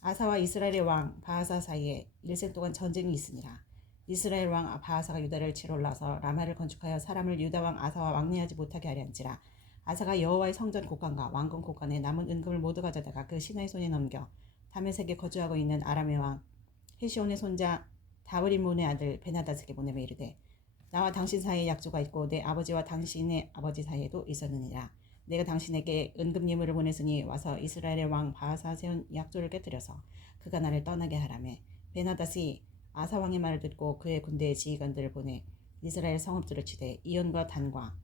아사와 이스라엘의 왕 바하사 사이에 일생 동안 전쟁이 있으니라. 이스라엘 왕 바하사가 유다를 치러 올라서 라마를 건축하여 사람을 유다 왕 아사와 왕래하지 못하게 하려 한지라. 아사가 여호와의 성전 곳간과 왕궁 곳간에 남은 은금을 모두 가져다가 그 신하의 손에 넘겨 다메섹에 거주하고 있는 아람의 왕 헤시온의 손자 다브리몬의 아들 베나닷에게 보내며 이르되 나와 당신 사이에 약조가 있고 내 아버지와 당신의 아버지 사이에도 있었느니라. 내가 당신에게 은금 예물을 보냈으니 와서 이스라엘의 왕 바하사 세운 약조를 깨뜨려서 그가 나를 떠나게 하라매. 베나닷이 아사 왕의 말을 듣고 그의 군대의 지휘관들을 보내 이스라엘 성읍들을 치되 이온과 단과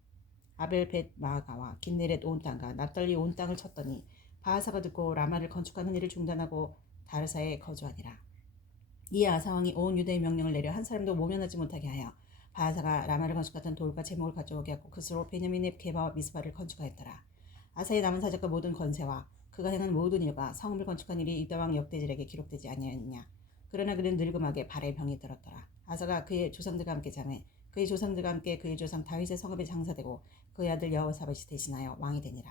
아벨벳 마아가와 긴네렛 온 땅과 납달리 온 땅을 쳤더니 바하사가 듣고 라마를 건축하는 일을 중단하고 다르사에 거주하니라. 이에 아사왕이 온 유다의 명령을 내려 한 사람도 모면하지 못하게 하여 바하사가 라마를 건축하던 돌과 제목을 가져오게 하고 그스로 베냐민의 게바와 미스바를 건축하였더라. 아사의 남은 사적과 모든 건세와 그가 행한 모든 일과 성읍을 건축한 일이 유다 왕 역대질에게 기록되지 아니하였느냐. 그러나 그는 늙음하게 발에 병이 들었더라. 아사가 그의 조상들과 함께 잠에 그의 조상들과 함께 그의 조상 다윗의 성읍에 장사되고 그의 아들 여호사밧이 대신하여 왕이 되니라.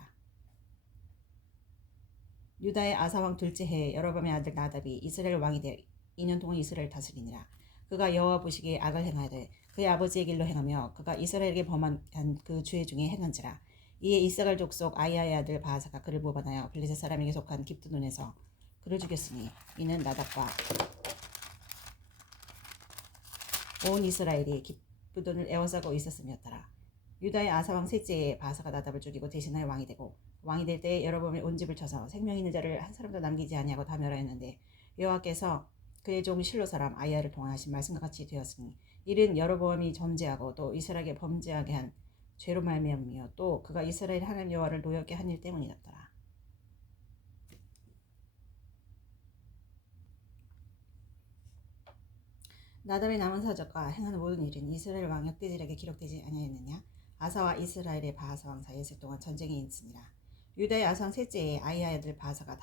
유다의 아사왕 둘째 해에 여로보암의 아들 나답이 이스라엘 왕이 되어 2년 동안 이스라엘을 다스리니라. 그가 여호와 보시기에 악을 행하되 그의 아버지의 길로 행하며 그가 이스라엘에게 범한 그 죄 중에 행한지라. 이에 이스라엘 족속 아이야의 아들 바하사가 그를 모반하여 블레셋 사람에게 속한 깁드논에서 그를 죽였으니 이는 나답과 온 이스라엘이 깁드논을 에워싸고 있었음이었더라. 유다의 아사왕 셋째 해에 바하사가 나답을 죽이고 대신하여 왕이 되고 왕이 될 때에 여로보암의 온 집을 쳐서 생명 있는 자를 한 사람도 남기지 아니하고 다 멸하였는데 여호와께서 그의 종 실로 사람 아이야를 통하여 하신 말씀과 같이 되었으니 이는 여로보암이 범죄하고 또 이스라엘에게 범죄하게 한 죄로 말미암으며 또 그가 이스라엘 하나님 여호와를 노엽게 한 일 때문이었더라. 나답의 남은 사적과 행하는 모든 일은 이스라엘 왕 역대질에게 기록되지 아니하였느냐. 아사와 이스라엘의 바하사 왕 사이에 있을 동안 전쟁이 있으니라. 유다의 아사왕 셋째에 아이야의 아들 바하사가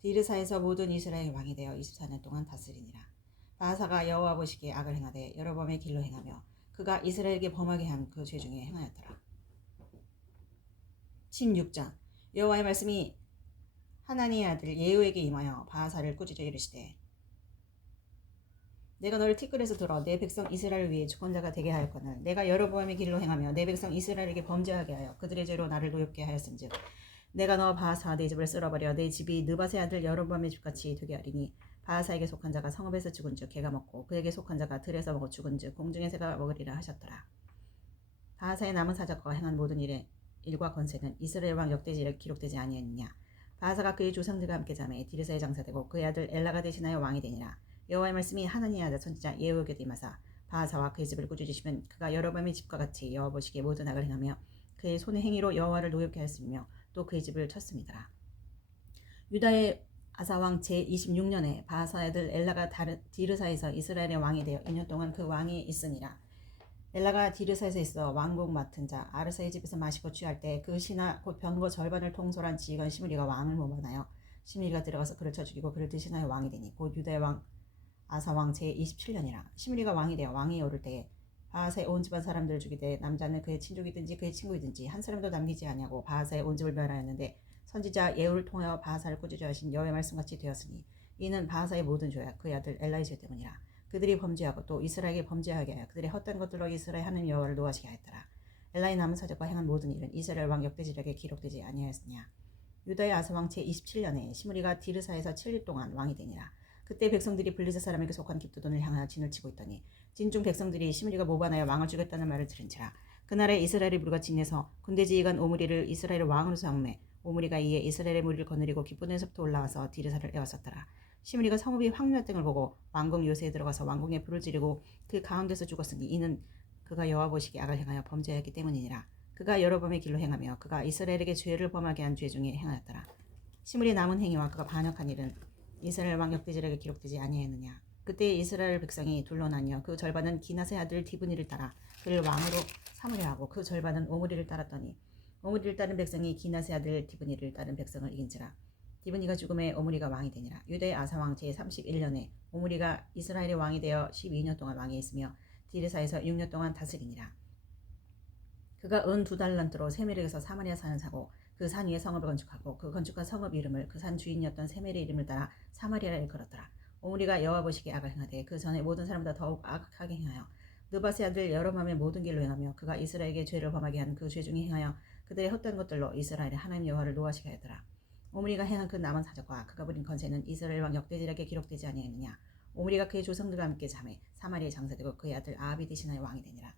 디르사에서 모든 이스라엘 왕이 되어 24년 동안 다스리니라. 바하사가 여호와 보시기에 악을 행하되 여로보암의 길로 행하며 그가 이스라엘에게 범하게 한 그 죄 중에 행하였더라. 16장. 여호와의 말씀이 하나니의 아들 예후에게 임하여 바하사를 꾸짖어 이르시되 내가 너를 티끌에서 들어 내 백성 이스라엘 위에 주권자가 되게 하였거늘 내가 여로보암의 길로 행하며 내 백성 이스라엘에게 범죄하게 하여 그들의 죄로 나를 노엽게 하였은즉 내가 너 바하사 내 집을 쓸어버려 내 집이 느밧의 아들 여로보암의 집같이 되게 하리니 바하사에게 속한 자가 성읍에서 죽은즉 개가 먹고 그에게 속한 자가 들에서 먹어 죽은즉 공중의 새가 먹으리라 하셨더라. 바하사의 남은 사적과 행한 모든 일과 건세는 이스라엘 왕 역대지에 기록되지 아니하였느냐. 바하사가 그의 조상들과 함께 잠에 디르사에 장사되고 그의 아들 엘라가 대신하여 왕이 되니라. 여호와의 말씀이 하나니의 아들 선지자 예후에게 임하사 바하사와 그의 집을 꾸짖으시면 그가 여로보암의 집과 같이 여호와 보시기에 모든 악을 행하며 그의 손의 행위로 여호와를 노엽게 하였으며 또 그의 집을 쳤습니다. 유다의 아사왕 제26년에 바하사의 아들 엘라가 디르사에서 이스라엘의 왕이 되어 2년 동안 그 왕이 있으니라. 엘라가 디르사에서 있어 왕국 맡은 자 아르사의 집에서 마시고 취할 때 그 신하 곧 병거 절반을 통솔한 지휘관 시므리가 왕을 모반하여 시므리가 들어가서 그를 쳐 죽이고 그를 대신하여 왕이 되니 곧 유다의 왕 아사왕 제27년이라. 시므리가 왕이 되어 왕위에 오를 때에 바하사의 온 집안 사람들을 죽이되 남자는 그의 친족이든지 그의 친구이든지 한 사람도 남기지 아니하고 바하사의 온 집을 멸하였는데 선지자 예후를 통하여 바하사를 꾸짖어 하신 여호와의 말씀같이 되었으니 이는 바하사의 모든 죄와 그의 아들 엘라의 죄 때문이라. 그들이 범죄하고 또 이스라엘에게 범죄하게 하여 그들의 헛된 것들로 이스라엘 하나님 여호와를 노하시게 하였더라. 엘라의 남은 사적과 행한 모든 일은 이스라엘 왕 역대지력에 기록되지 아니하였느냐. 유다의 아사왕 제27년에 시므리가 디르사에서 7일 동안 왕이 되니라. 그때 백성들이 블레셋 사람에게 속한 깁드논을 향하여 진을 치고 있더니 진중 백성들이 시므리가 모반하여 왕을 죽였다는 말을 들은지라. 그날에 이스라엘의 무리가 진에서 군대 지휘관 오므리를 이스라엘의 왕으로 삼매 오므리가 이에 이스라엘의 무리를 거느리고 깁드논에서부터 올라와서 디르사를 에워쌌더라. 시므리가 성읍이 황폐화됨을 보고 왕궁 요새에 들어가서 왕궁에 불을 지르고 그 가운데서 죽었으니 이는 그가 여호와 보시기에 악을 행하여 범죄하였기 때문이니라. 그가 여로보암의 길로 행하며 그가 이스라엘에게 죄를 범하게 한 죄 중에 행하였더라. 시므리의 남은 행위와 그가 반역한 일은 이스라엘 왕 역대지력에 기록되지 아니하였느냐. 그때 이스라엘 백성이 둘로 나뉘어 그 절반은 기낫의 아들 디브니를 따라 그를 왕으로 삼으려 하고 그 절반은 오므리를 따랐더니 오므리를 따른 백성이 기낫의 아들 디브니를 따른 백성을 이긴지라. 디브니가 죽음에 오므리가 왕이 되니라. 유다의 아사왕 제31년에 오므리가 이스라엘의 왕이 되어 12년 동안 왕에 있으며 디르사에서 6년 동안 다스리니라. 그가 은 2달란트로 세멜에게서 사마리아 산을 사고 그 산 위에 성읍을 건축하고 그 건축한 성읍 이름을 그 산 주인이었던 세멜의 이름을 따라 사마리아를 걸었더라. 오므리가 여호와 보시기에 악을 행하되 그 전에 모든 사람보다 더욱 악하게 행하여 느밧의 아들 여로보암의 모든 길로 행하며 그가 이스라엘에게 죄를 범하게 한 그 죄 중에 행하여 그들의 헛된 것들로 이스라엘의 하나님 여호와를 노하시게 하였더라. 오므리가 행한 그 남은 사적과 그가 부린 건세는 이스라엘 왕 역대지력에 기록되지 아니하였느냐. 오므리가 그의 조상들과 함께 잠에 사마리아에 장사되고 그의 아들 아합이 대신하여 왕이 되니라.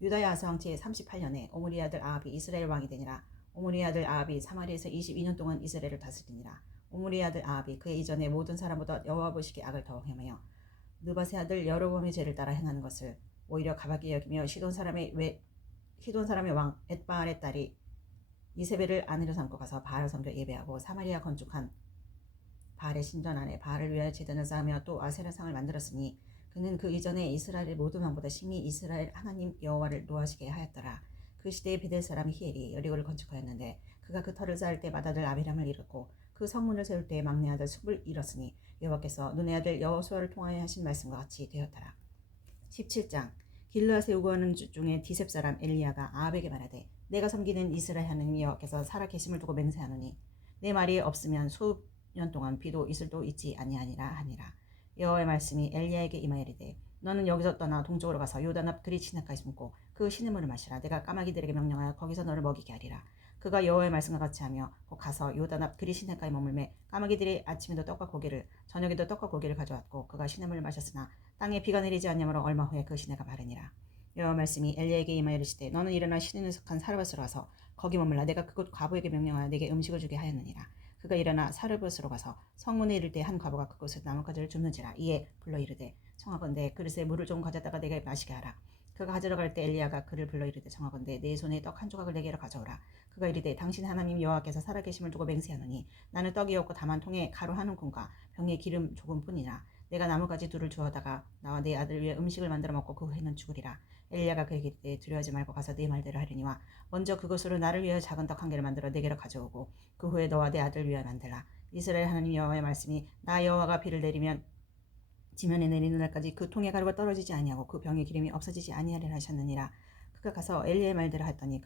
유다의 아사왕 제38년에 오므리의 아들 아합이 이스라엘 왕이 되니라. 오므리의 아들 아합이 사마리아에서 22년 동안 이스라엘을 다스리니라. 오므리의 아들 아합이 그의 이전에 모든 사람보다 여호와 보시기에 악을 더욱 행하며 느밧의 아들 여로보암의 죄를 따라 행하는 것을 오히려 가박이 여기며 시돈 사람의 왕 엣바알의 딸이 이세벨을 아내로 삼고 가서 바알을 섬겨 예배하고 사마리아 건축한 바알의 신전 안에 바알을 위하여 제단을 쌓으며 또 아세라 상을 만들었으니 그는 그 이전에 이스라엘의 모든 왕보다 심히 이스라엘 하나님 여호와를 노하시게 하였더라. 그 시대에 베델 사람 히엘이 여리고를 건축하였는데 그가 그 터를 쌓을 때 맏아들 아비람을 잃었고 그 성문을 세울 때 막내 아들 숲을 잃었으니 여호와께서 눈의 아들 여호수아를 통하여 하신 말씀과 같이 되었더라. 17장 길르앗에 우거하는 중에 디셉 사람 엘리야가 아합에게 말하되 내가 섬기는 이스라엘 하나님 여호와께서 살아 계심을 두고 맹세하노니 내 말이 없으면 수년 동안 비도 이슬도 있지 아니하니라 하니라. 여호와의 말씀이 엘리야에게 임하이르되 너는 여기서 떠나 동쪽으로 가서 요단 앞 그리 시냇가에 숨고 그 시냇물을 마시라. 내가 까마귀들에게 명령하여 거기서 너를 먹이게 하리라. 그가 여호와의 말씀과 같이 하며 곧 가서 요단 앞 그리 시냇가에 머물매 까마귀들이 아침에도 떡과 고기를 저녁에도 떡과 고기를 가져왔고 그가 시냇물을 마셨으나 땅에 비가 내리지 않냐므로 얼마 후에 그 시내가 마르니라. 여호와 말씀이 엘리야에게 임하이르시되 너는 일어나 시내에 속한 사르밧으로 가서 거기 머물라. 내가 그곳 과부에게 명령하여 내게 음식을 주게 하였느니라. 그가 일어나 사르밧으로 가서 성문에 이를 때 한 과부가 그곳에 나뭇가지를 줍는지라. 이에 불러 이르되 청하건대 그릇에 물을 좀 가져다가 내게 마시게 하라. 그가 가지러 갈 때 엘리야가 그를 불러 이르되 청하건대 내 손에 떡 한 조각을 내게로 가져오라. 그가 이르되 당신 하나님 여호와께서 살아계심을 두고 맹세하노니 나는 떡이 없고 다만 통에 가루 한 움큼과 병에 기름 조금뿐이라. 내가 나무가지 둘을 주어다가 나와 내 아들 위해 음식을 만들어 먹고 그 후에는 죽으리라. 엘리야가 그에게 이르되 두려워하지 말고 가서 네 말대로 하리니와 먼저 그것으로 나를 위하여 작은 떡 한 개를 만들어 내게로 가져오고 그 후에 너와 내 아들 위하여 만들라. 이스라엘 하나님 여호와의 말씀이 나 여호와가 비를 내리면 지면에 내리는 날까지 그 통에 가루가 떨어지지 아니하고 그 병의 기름이 없어지지 아니하리라 하셨느니라. 그가 가서 엘리야의 말대로 했더니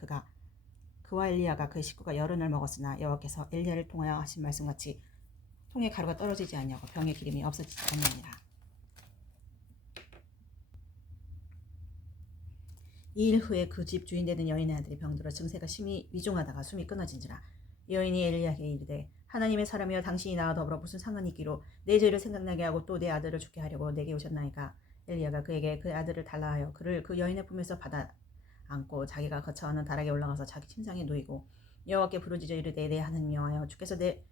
그와 엘리야가 그 식구가 여러 날 먹었으나 여호와께서 엘리야를 통하여 하신 말씀같이 통에 가루가 떨어지지 아니하고 병의 기름이 없어지지 아니하니라. 이 일 후에 그 집 주인 되는 여인의 아들이 병들어 증세가 심히 위중하다가 숨이 끊어진지라. 여인이 엘리야에게 이르되 하나님의 사람이여 당신이 나와 더불어 무슨 상관이 있기로 내 죄를 생각나게 하고 또 내 아들을 죽게 하려고 내게 오셨나이까. 엘리야가 그에게 그 아들을 달라 하여 그를 그 여인의 품에서 받아 안고 자기가 거처하는 다락에 올라가서 자기 침상에 누이고 여호와께 부르짖어 이르되 내 하나님 여호와여 주께서 내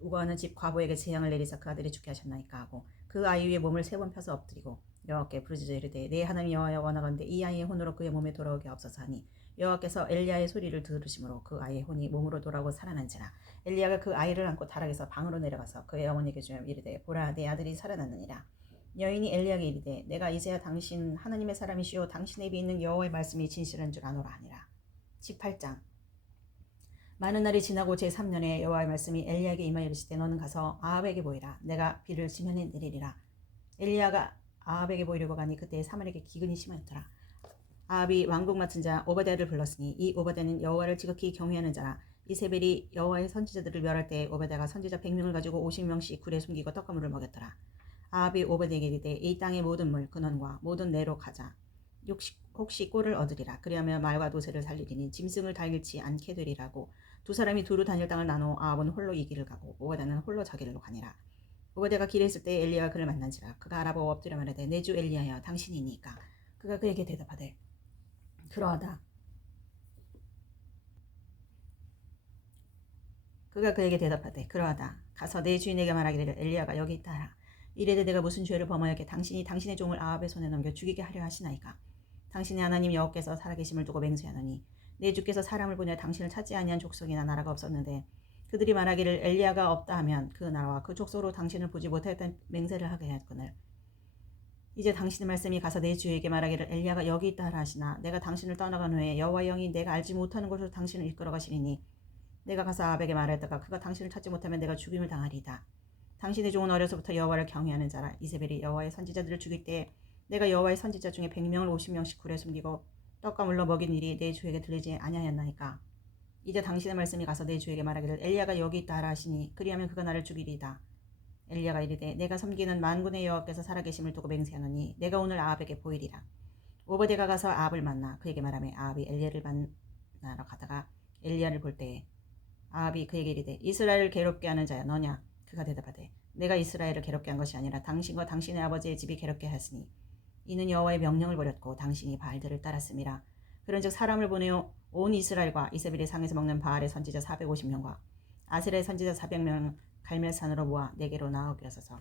우거하는 집 과부에게 재앙을 내리사 그 아들이 죽게 하셨나이까 하고 그 아이 위에 몸을 3번 펴서 엎드리고 여호와께 부르짖어 이르되 내 하나님 여호와여 원하건대 이 아이의 혼으로 그의 몸에 돌아오게 하옵소서 하니 여호와께서 엘리야의 소리를 들으심으로 그 아이의 혼이 몸으로 돌아오고 살아난지라. 엘리야가 그 아이를 안고 다락에서 방으로 내려가서 그의 어머니에게 주며 이르되 보라 내 아들이 살아났느니라. 여인이 엘리야에게 이르되 내가 이제야 당신 하나님의 사람이시오 당신의 입에 있는 여호와의 말씀이 진실한 줄 아노라 하니라. 18장 많은 날이 지나고 제3년에 여호와의 말씀이 엘리야에게 임하여 이르시되 너는 가서 아합에게 보이라. 내가 비를 지면에 내리리라. 엘리야가 아합에게 보이려고 가니 그때 사마리아에 기근이 심하였더라. 아합이 왕국 맡은 자 오바댜를 불렀으니 이 오바댜는 여호와를 지극히 경외하는 자라. 이세벨이 여호와의 선지자들을 멸할 때 오바댜가 선지자 100명을 가지고 50명씩 굴에 숨기고 떡과 물을 먹였더라. 아합이 오바댜에게 이르되 이 땅의 모든 물 근원과 모든 내로 가자. 혹시 꼴을 얻으리라. 그리하며 말과 노새를 살리리니 짐승을 다 잃지 않게 되리라고. 두 사람이 두루 다닐 땅을 나누어 아합은 홀로 이 길을 가고 오바댜는 홀로 저 길로 가니라. 오바댜가 길에 있을 때 엘리야가 그를 만난지라. 그가 알아보고 엎드려 말하되 내 주 엘리야여 당신이니까. 그가 그에게 대답하되 그러하다. 가서 내 주인에게 말하기를 엘리야가 여기 있다 하라. 이래되 내가 무슨 죄를 범하였기에 당신이 당신의 종을 아합의 손에 넘겨 죽이게 하려 하시나이까. 당신의 하나님 여호와께서 살아계심을 두고 맹세하노니 내 주께서 사람을 보내 당신을 찾지 아니한 족속이나 나라가 없었는데 그들이 말하기를 엘리야가 없다 하면 그 나라와 그 족속으로 당신을 보지 못하였다는 맹세를 하게 하였거늘. 이제 당신의 말씀이 가서 내 주에게 말하기를 엘리야가 여기 있다 하라 하시나 내가 당신을 떠나간 후에 여호와의 영이 내가 알지 못하는 곳으로 당신을 이끌어 가시리니 내가 가서 아합에게 말하였다가 그가 당신을 찾지 못하면 내가 죽임을 당하리이다. 당신의 종은 어려서부터 여호와를 경외하는 자라. 이세벨이 여호와의 선지자들을 죽일 때에 내가 여호와의 선지자 중에 100명을 50명씩 굴에 숨기고 떡과 물로 먹인 일이 내 주에게 들리지 아니하였나이까. 이제 당신의 말씀이 가서 내 주에게 말하기를 엘리야가 여기 있다 하라 하시니 그리하면 그가 나를 죽이리이다. 엘리야가 이르되 내가 섬기는 만군의 여호와께서 살아계심을 두고 맹세하노니 내가 오늘 아합에게 보이리라. 오버데가 가서 아합을 만나 그에게 말하며 아합이 엘리야를 만나러 가다가 엘리야를 볼 때에 아합이 그에게 이르되 이스라엘을 괴롭게 하는 자야 너냐. 그가 대답하되 내가 이스라엘을 괴롭게 한 것이 아니라 당신과 당신의 아버지의 집이 괴롭게 하였으니 이는 여호와의 명령을 버렸고 당신이 바알들을 따랐음이라. 그런즉 사람을 보내어 온 이스라엘과 이세벨의 상에서 먹는 바알의 선지자 450명과 아셀의 선지자 400명 갈멜산으로 모아 내게로 나오게 하소서.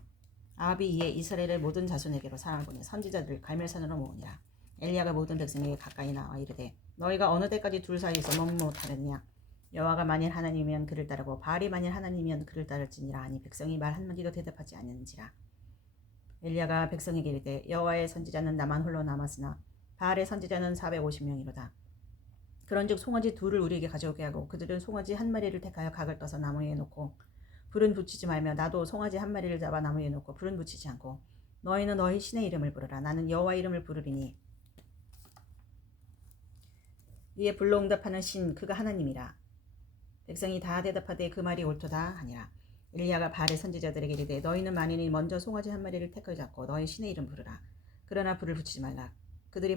아합이 이에 이스라엘의 모든 자손에게로 사람을 보내 선지자들을 갈멜산으로 모으니라. 엘리야가 모든 백성에게 가까이 나와 이르되 너희가 어느 때까지 둘 사이에서 머뭇머뭇하느냐. 여호와가 만일 하나님이면 그를 따르고 바알이 만일 하나님이면 그를 따를지니라 하니 백성이 말 한마디도 대답하지 않는지라. 엘리야가 백성에게 이르되 여호와의 선지자는 나만 홀로 남았으나 바알의 선지자는 450명이로다. 그런즉 송아지 둘을 우리에게 가져오게 하고 그들은 송아지 한 마리를 택하여 각을 떠서 나무에 놓고 불은 붙이지 말며 나도 송아지 한 마리를 잡아 나무에 놓고 불은 붙이지 않고 너희는 너희 신의 이름을 부르라. 나는 여호와 이름을 부르리니 이에 불로 응답하는 신 그가 하나님이라. 백성이 다 대답하되 그 말이 옳도다 하니라. 엘리야가 바알의 선지자들에게 이르되 너희는 만인이 먼저 송아지 한 마리를 택하여 잡고 너희 신의 이름 부르라. 그러나 불을 붙이지 말라. 그들이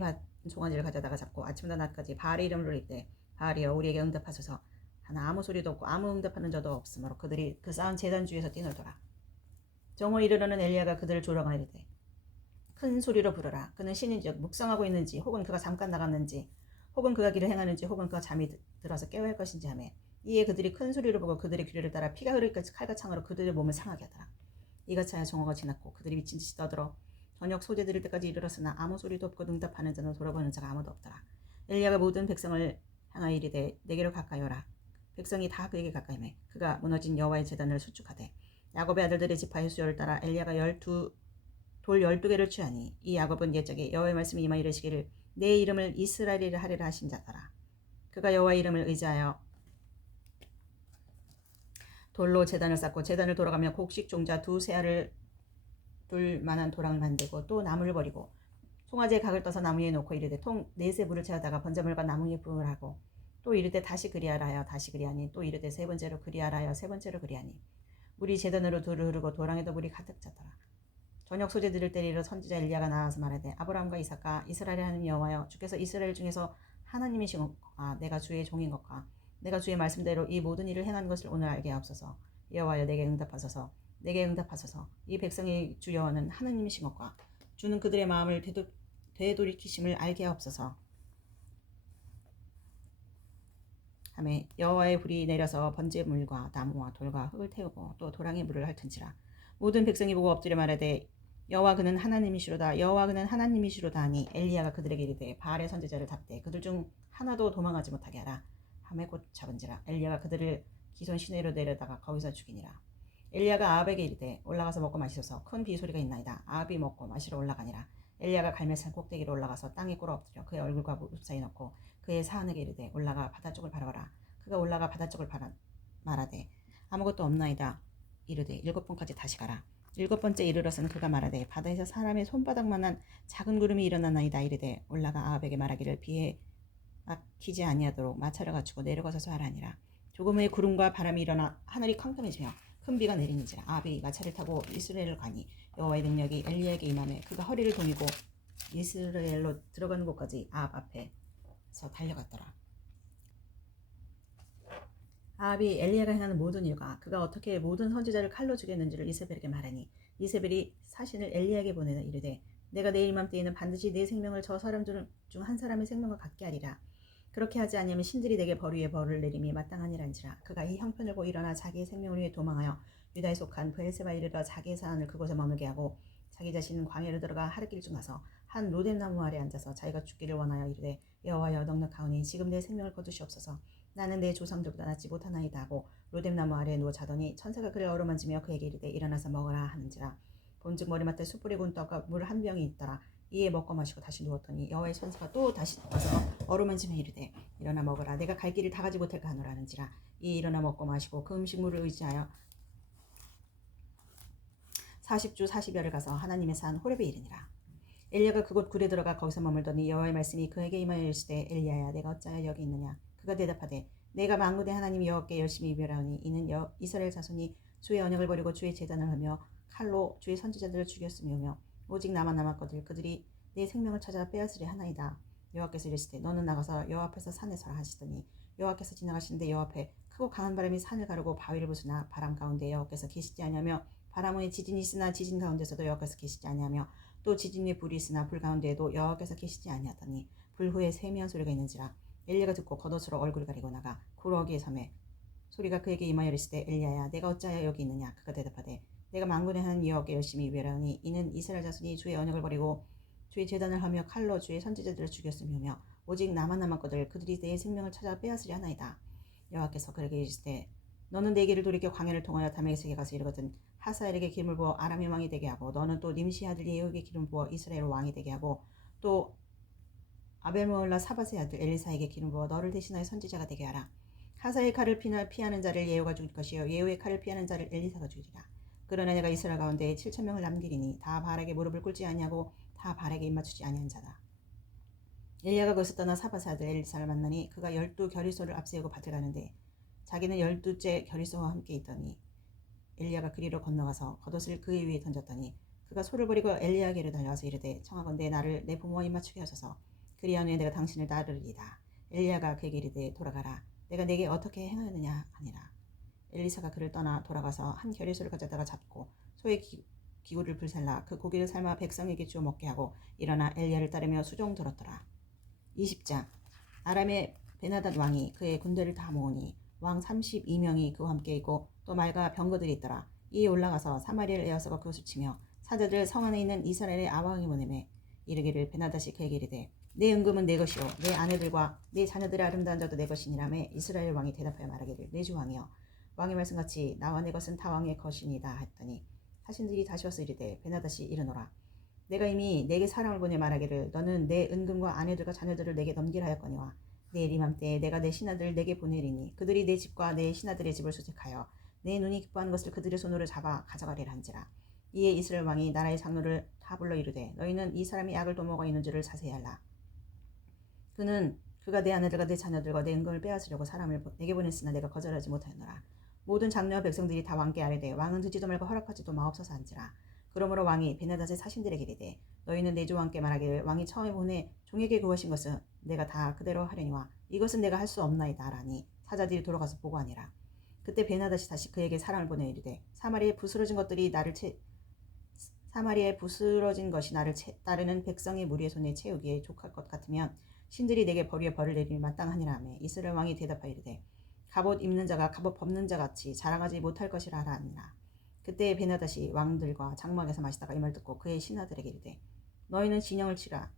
송아지를 가져다가 잡고 아침부터 낮까지 바알의 이름을 부를 때 바알이여 우리에게 응답하소서 하나 아무 소리도 없고 아무 응답하는 자도 없으므로 그들이 그 쌓은 제단 주위에서 뛰놀더라. 정오 이르러는 엘리야가 그들을 조롱하여 이르되 큰 소리로 부르라. 그는 신인즉 묵상하고 있는지 혹은 그가 잠깐 나갔는지 혹은 그가 길을 행하는지 혹은 그가 잠이 들어서 깨어야 할 것인지 하매 이에 그들이 큰 소리를 보고 그들의 귀를 따라 피가 흐르기까지 칼과 창으로 그들의 몸을 상하게 하더라. 이같이 하여 정오가 지났고 그들이 미친 듯이 떠들어 저녁 소재 들을 때까지 이르렀으나 아무 소리도 없고 응답하는 자는 돌아보는 자가 아무도 없더라. 엘리야가 모든 백성을 향하여 이르되 내게로 가까이 오라. 백성이 다 그에게 가까이 매 그가 무너진 여호와의 제단을 수축하되 야곱의 아들들의 지파의 수요를 따라 엘리야가 돌 12개를 취하니 이 야곱은 옛적에 여호와의 말씀이 임하여 이르시기를 내 이름을 이스라엘이라 하리라 하신 자더라. 그가 여호와의 이름을 의지하여 돌로 제단을 쌓고 제단을 돌아가며 곡식 종자 두세 알을 둘 만한 도랑을 만들고 또 나무를 버리고 송아지의 각을 떠서 나무 위에 놓고 이르되 통 넷의 물을 채우다가 번제물과 나무 위에 부을 하고 또 이르되 다시 그리하라 하여 다시 그리하니 또 이르되 세 번째로 그리하라 하여 세 번째로 그리하니 물이 제단으로 두루 흐르고 도랑에도 물이 가득 찼더라. 저녁 소재 들을 때 이르러 선지자 엘리야가 나와서 말하되 아브라함과 이삭과 이스라엘의 하나님 여호와여 주께서 이스라엘 중에서 하나님이신 것과 내가 주의 종인 것과 내가 주의 말씀대로 이 모든 일을 행한 것을 오늘 알게 하옵소서. 여호와여 내게 응답하소서. 내게 응답하소서. 이 백성의 주 여호와는 하나님이신 것과 주는 그들의 마음을 되돌이키심을 알게 하옵소서. 하매 여호와의 불이 내려서 번제물과 나무와 돌과 흙을 태우고 또 도랑의 물을 핥은지라. 모든 백성이 보고 엎드려 말하되 여호와 그는 하나님이시로다. 여호와 그는 하나님이시로다 하니 엘리야가 그들에게 이르되 바알의 선지자를 잡되 그들 중 하나도 도망하지 못하게 하라. 하매 곧 잡은지라. 엘리야가 그들을 기손 시내로 내려다가 거기서 죽이니라. 엘리야가 아합에게 이르되 올라가서 먹고 마시소서. 큰 비소리가 있나이다. 아합이 먹고 마시러 올라가니라. 엘리야가 갈멜산 꼭대기로 올라가서 땅에 꿇어 엎드려 그의 얼굴과 무릎 사이 넣고 그의 사환에게 이르되 올라가 바다 쪽을 바라봐라. 그가 올라가 바다 쪽을 말하되 아무것도 없나이다. 이르되 7번까지 다시 가라. 7번째 이르러서는 그가 말하되 바다에서 사람의 손바닥만한 작은 구름이 일어나나이다. 이르되 올라가 아합에게 말하기를 비에 막히지 아니하도록 마차를 갖추고 내려가서 하라니라. 조금의 구름과 바람이 일어나 하늘이 캄캄해지며 큰 비가 내리는지라. 아합이 마차를 타고 이스라엘을 가니 여호와의 능력이 엘리야에게 임하매 그가 허리를 동이고 이스라엘로 들어가는 곳까지 아합 앞에서 달려갔더라. 아합이 엘리야가 행하는 모든 일과 그가 어떻게 모든 선지자를 칼로 죽였는지를 이세벨에게 말하니 이세벨이 사신을 엘리야에게 보내어 이르되 내가 내일 이맘때에는 반드시 내 생명을 저 사람 중 한 사람의 생명과 같게 하리라. 그렇게 하지 아니하면 신들이 내게 벌 위에 벌을 내림이 마땅하니란지라. 그가 이 형편을 보고 일어나 자기의 생명을 위해 도망하여 유다에 속한 브엘세바에 이르러 자기의 사안을 그곳에 머물게 하고 자기 자신은 광야로 들어가 하룻길 중 가서 한 로뎀 나무 아래 앉아서 자기가 죽기를 원하여 이르되 여호와여 넉넉하오니 지금 내 생명을 거두시옵소서. 나는 내 조상들보다 낫지 못하나이다 하고 로뎀 나무 아래에 누워 자더니 천사가 그를 어루만지며 그에게 이르되 일어나서 먹으라 하는지라. 본즉 머리맡에 숯불에 구운 떡과 물 한 병이 있더라. 이에 먹고 마시고 다시 누웠더니 여호와의 천사가 또 다시 와서 어루만지며 이르되 일어나 먹으라. 내가 갈 길을 다 가지 못할까 하노라 하는지라. 이에 일어나 먹고 마시고 그 음식물을 의지하여 40주 40여를 가서 하나님의 산 호렙에 이르니라. 엘리야가 그곳 굴에 들어가 거기서 머물더니 여호와의 말씀이 그에게 임하여 이르시되 엘리야야 내가 어찌하여 여기 있느냐. 그가 대답하되 내가 만군의 하나님 여호와께 열심히 위배하오니 이는 이스라엘 자손이 주의 언약을 버리고 주의 제단을 하며 칼로 주의 선지자들을 죽였으며 오직 나만 남았거늘 그들이 내 생명을 찾아 빼앗으려 하나이다. 여호와께서 이르시되 너는 나가서 여호와 앞에서 산에 서라 하시더니 여호와께서 지나가시는데 여호와 앞에 크고 강한 바람이 산을 가르고 바위를 부수나 바람 가운데 여호와께서 계시지 아니하며 바람 후에 지진이 있으나 지진 가운데서도 여호와께서 계시지 아니하며 또 지진 후에 불이 있으나 불 가운데에도 여호와께서 계시지 아니하더니 불 후에 세미한 소리가 있는지라. 엘리야가 듣고 겉옷으로 얼굴을 가리고 나가 구러기에 섬에 소리가 그에게 임하여 이르시되 엘리야야 내가 어찌하여 여기 있느냐. 그가 대답하되 내가 만군의 하나님 여호와께 열심히 위배하오니 이는 이스라엘 자손이 주의 언약을 버리고 주의 제단을 하며 칼로 주의 선지자들을 죽였으며 오직 나만 남았거들 그들이 내 생명을 찾아 빼앗으려 하나이다. 여호와께서 그에게 이르시되 너는 내 길을 돌이켜 광야를 통하여 다메섹에 가서 이르거든 하사엘에게 기름을 부어 아람의 왕이 되게 하고 너는 또 님시 아들 예후에게 기름을 부어 이스라엘 왕이 되게 하고 또 아벨모올라 사밧의 아들 엘리사에게 기름 부어 너를 대신하여 선지자가 되게 하라. 하사의 칼을 피하는 자를 예후가 죽일 것이요 예후의 칼을 피하는 자를 엘리사가 죽이리라. 그러나 내가 이스라엘 가운데 7,000명을 남기리니 다 바알에게 무릎을 꿇지 아니하고 다 바알에게 입맞추지 아니한 자다. 엘리야가 거기서 떠나 사밧의 아들 엘리사를 만나니 그가 12 겨리소를 앞세우고 밭을 가는데 자기는 12째 겨리소와 함께 있더니 엘리야가 그리로 건너가서 겉옷을 그의 위에 던졌더니 그가 소를 버리고 엘리야에게로 달려와서 이르되 청하건대 나를 내 부모와 입맞추게 하소서. 그리하노니 내가 당신을 따르리이다. 엘리야가 그에게 이르되 돌아가라. 내가 내게 어떻게 행하였느냐 하니라. 엘리사가 그를 떠나 돌아가서 한 겨리소를 가져다가 잡고 소의 기구를 불살라 그 고기를 삶아 백성에게 주어 먹게 하고 일어나 엘리야를 따르며 수종 들었더라. 20장 아람의 베나닷 왕이 그의 군대를 다 모으니 왕 32명이 그와 함께 있고 또 말과 병거들이 있더라. 이에 올라가서 사마리아를 에워싸고 그것을 치며 사자들 성 안에 있는 이스라엘의 아왕이 보내매 이르기를 베나닷이 그에게 이르되 내 은금은 내 것이요 내 아내들과 내 자녀들의 아름다운 자도 내 것이니라매 이스라엘 왕이 대답하여 말하기를 내 주 왕이여 왕의 말씀같이 나와 내 것은 다 왕의 것이니다 했더니 사신들이 다시 와서 이르되 베나닷이 이르노라. 내가 이미 내게 사람을 보내 말하기를 너는 내 은금과 아내들과 자녀들을 내게 넘기라 하였거니와 내일 이맘때에 내가 내 신하들을 내게 보내리니 그들이 내 집과 내 신하들의 집을 수색하여 내 눈이 기뻐하는 것을 그들의 손으로 잡아 가져가리라 한지라. 이에 이스라엘 왕이 나라의 장로를 다 불러 이르되 너희는 이 사람이 악을 도모하고 있는 줄을 자세히 알라. 그가 내 아내들과 내 자녀들과 내 은금을 빼앗으려고 사람을 내게 보냈으나 내가 거절하지 못하였노라. 모든 장로와 백성들이 다 왕께 아뢰되 왕은 듣지도 말고 허락하지도 마옵소서 한지라. 그러므로 왕이 베나닷의 사신들에게 이르되 너희는 내 주 왕께 말하기를 왕이 처음에 보내 종에게 구하신 것은 내가 다 그대로 하려니와 이것은 내가 할 수 없나이다 하라니 사자들이 돌아가서 보고하니라. 그때 베나닷이 다시 그에게 사람을 보내 이르되 사마리아에 부스러진 것이 나를 따르는 백성의 무리의 손에 채우기에 족할 것 같으면 신들이 내게 벌이에 벌을 내리니 마땅하니라 하매 이스라엘 왕이 대답하여 이르되 갑옷 입는 자가 갑옷 벗는 자 같이 자랑하지 못할 것이라 하니라. 그때 베나닷이 왕들과 장막에서 마시다가 이 말 듣고 그의 신하들에게 이르되 너희는 진영을 치라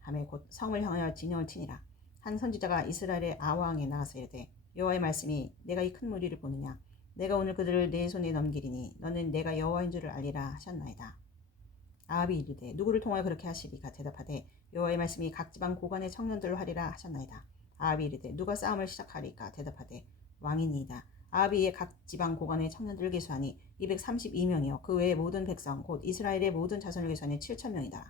하매 곧 성을 향하여 진영을 치니라. 한 선지자가 이스라엘의 아왕에 나가서 이르되 여호와의 말씀이 내가 이 큰 무리를 보느냐 내가 오늘 그들을 내 손에 넘기리니 너는 내가 여호와인 줄을 알리라 하셨나이다. 아합이 이르되 누구를 통하여 그렇게 하시리까 대답하되 여호와의 말씀이 각 지방 고관의 청년들로 하리라 하셨나이다. 아합이 이르되 누가 싸움을 시작하리까 대답하되 왕이니이다. 아합이 이에 각 지방 고관의 청년들을 계수하니 232명이요 그 외의 모든 백성 곧 이스라엘의 모든 자손을 계수하니 7,000명이다.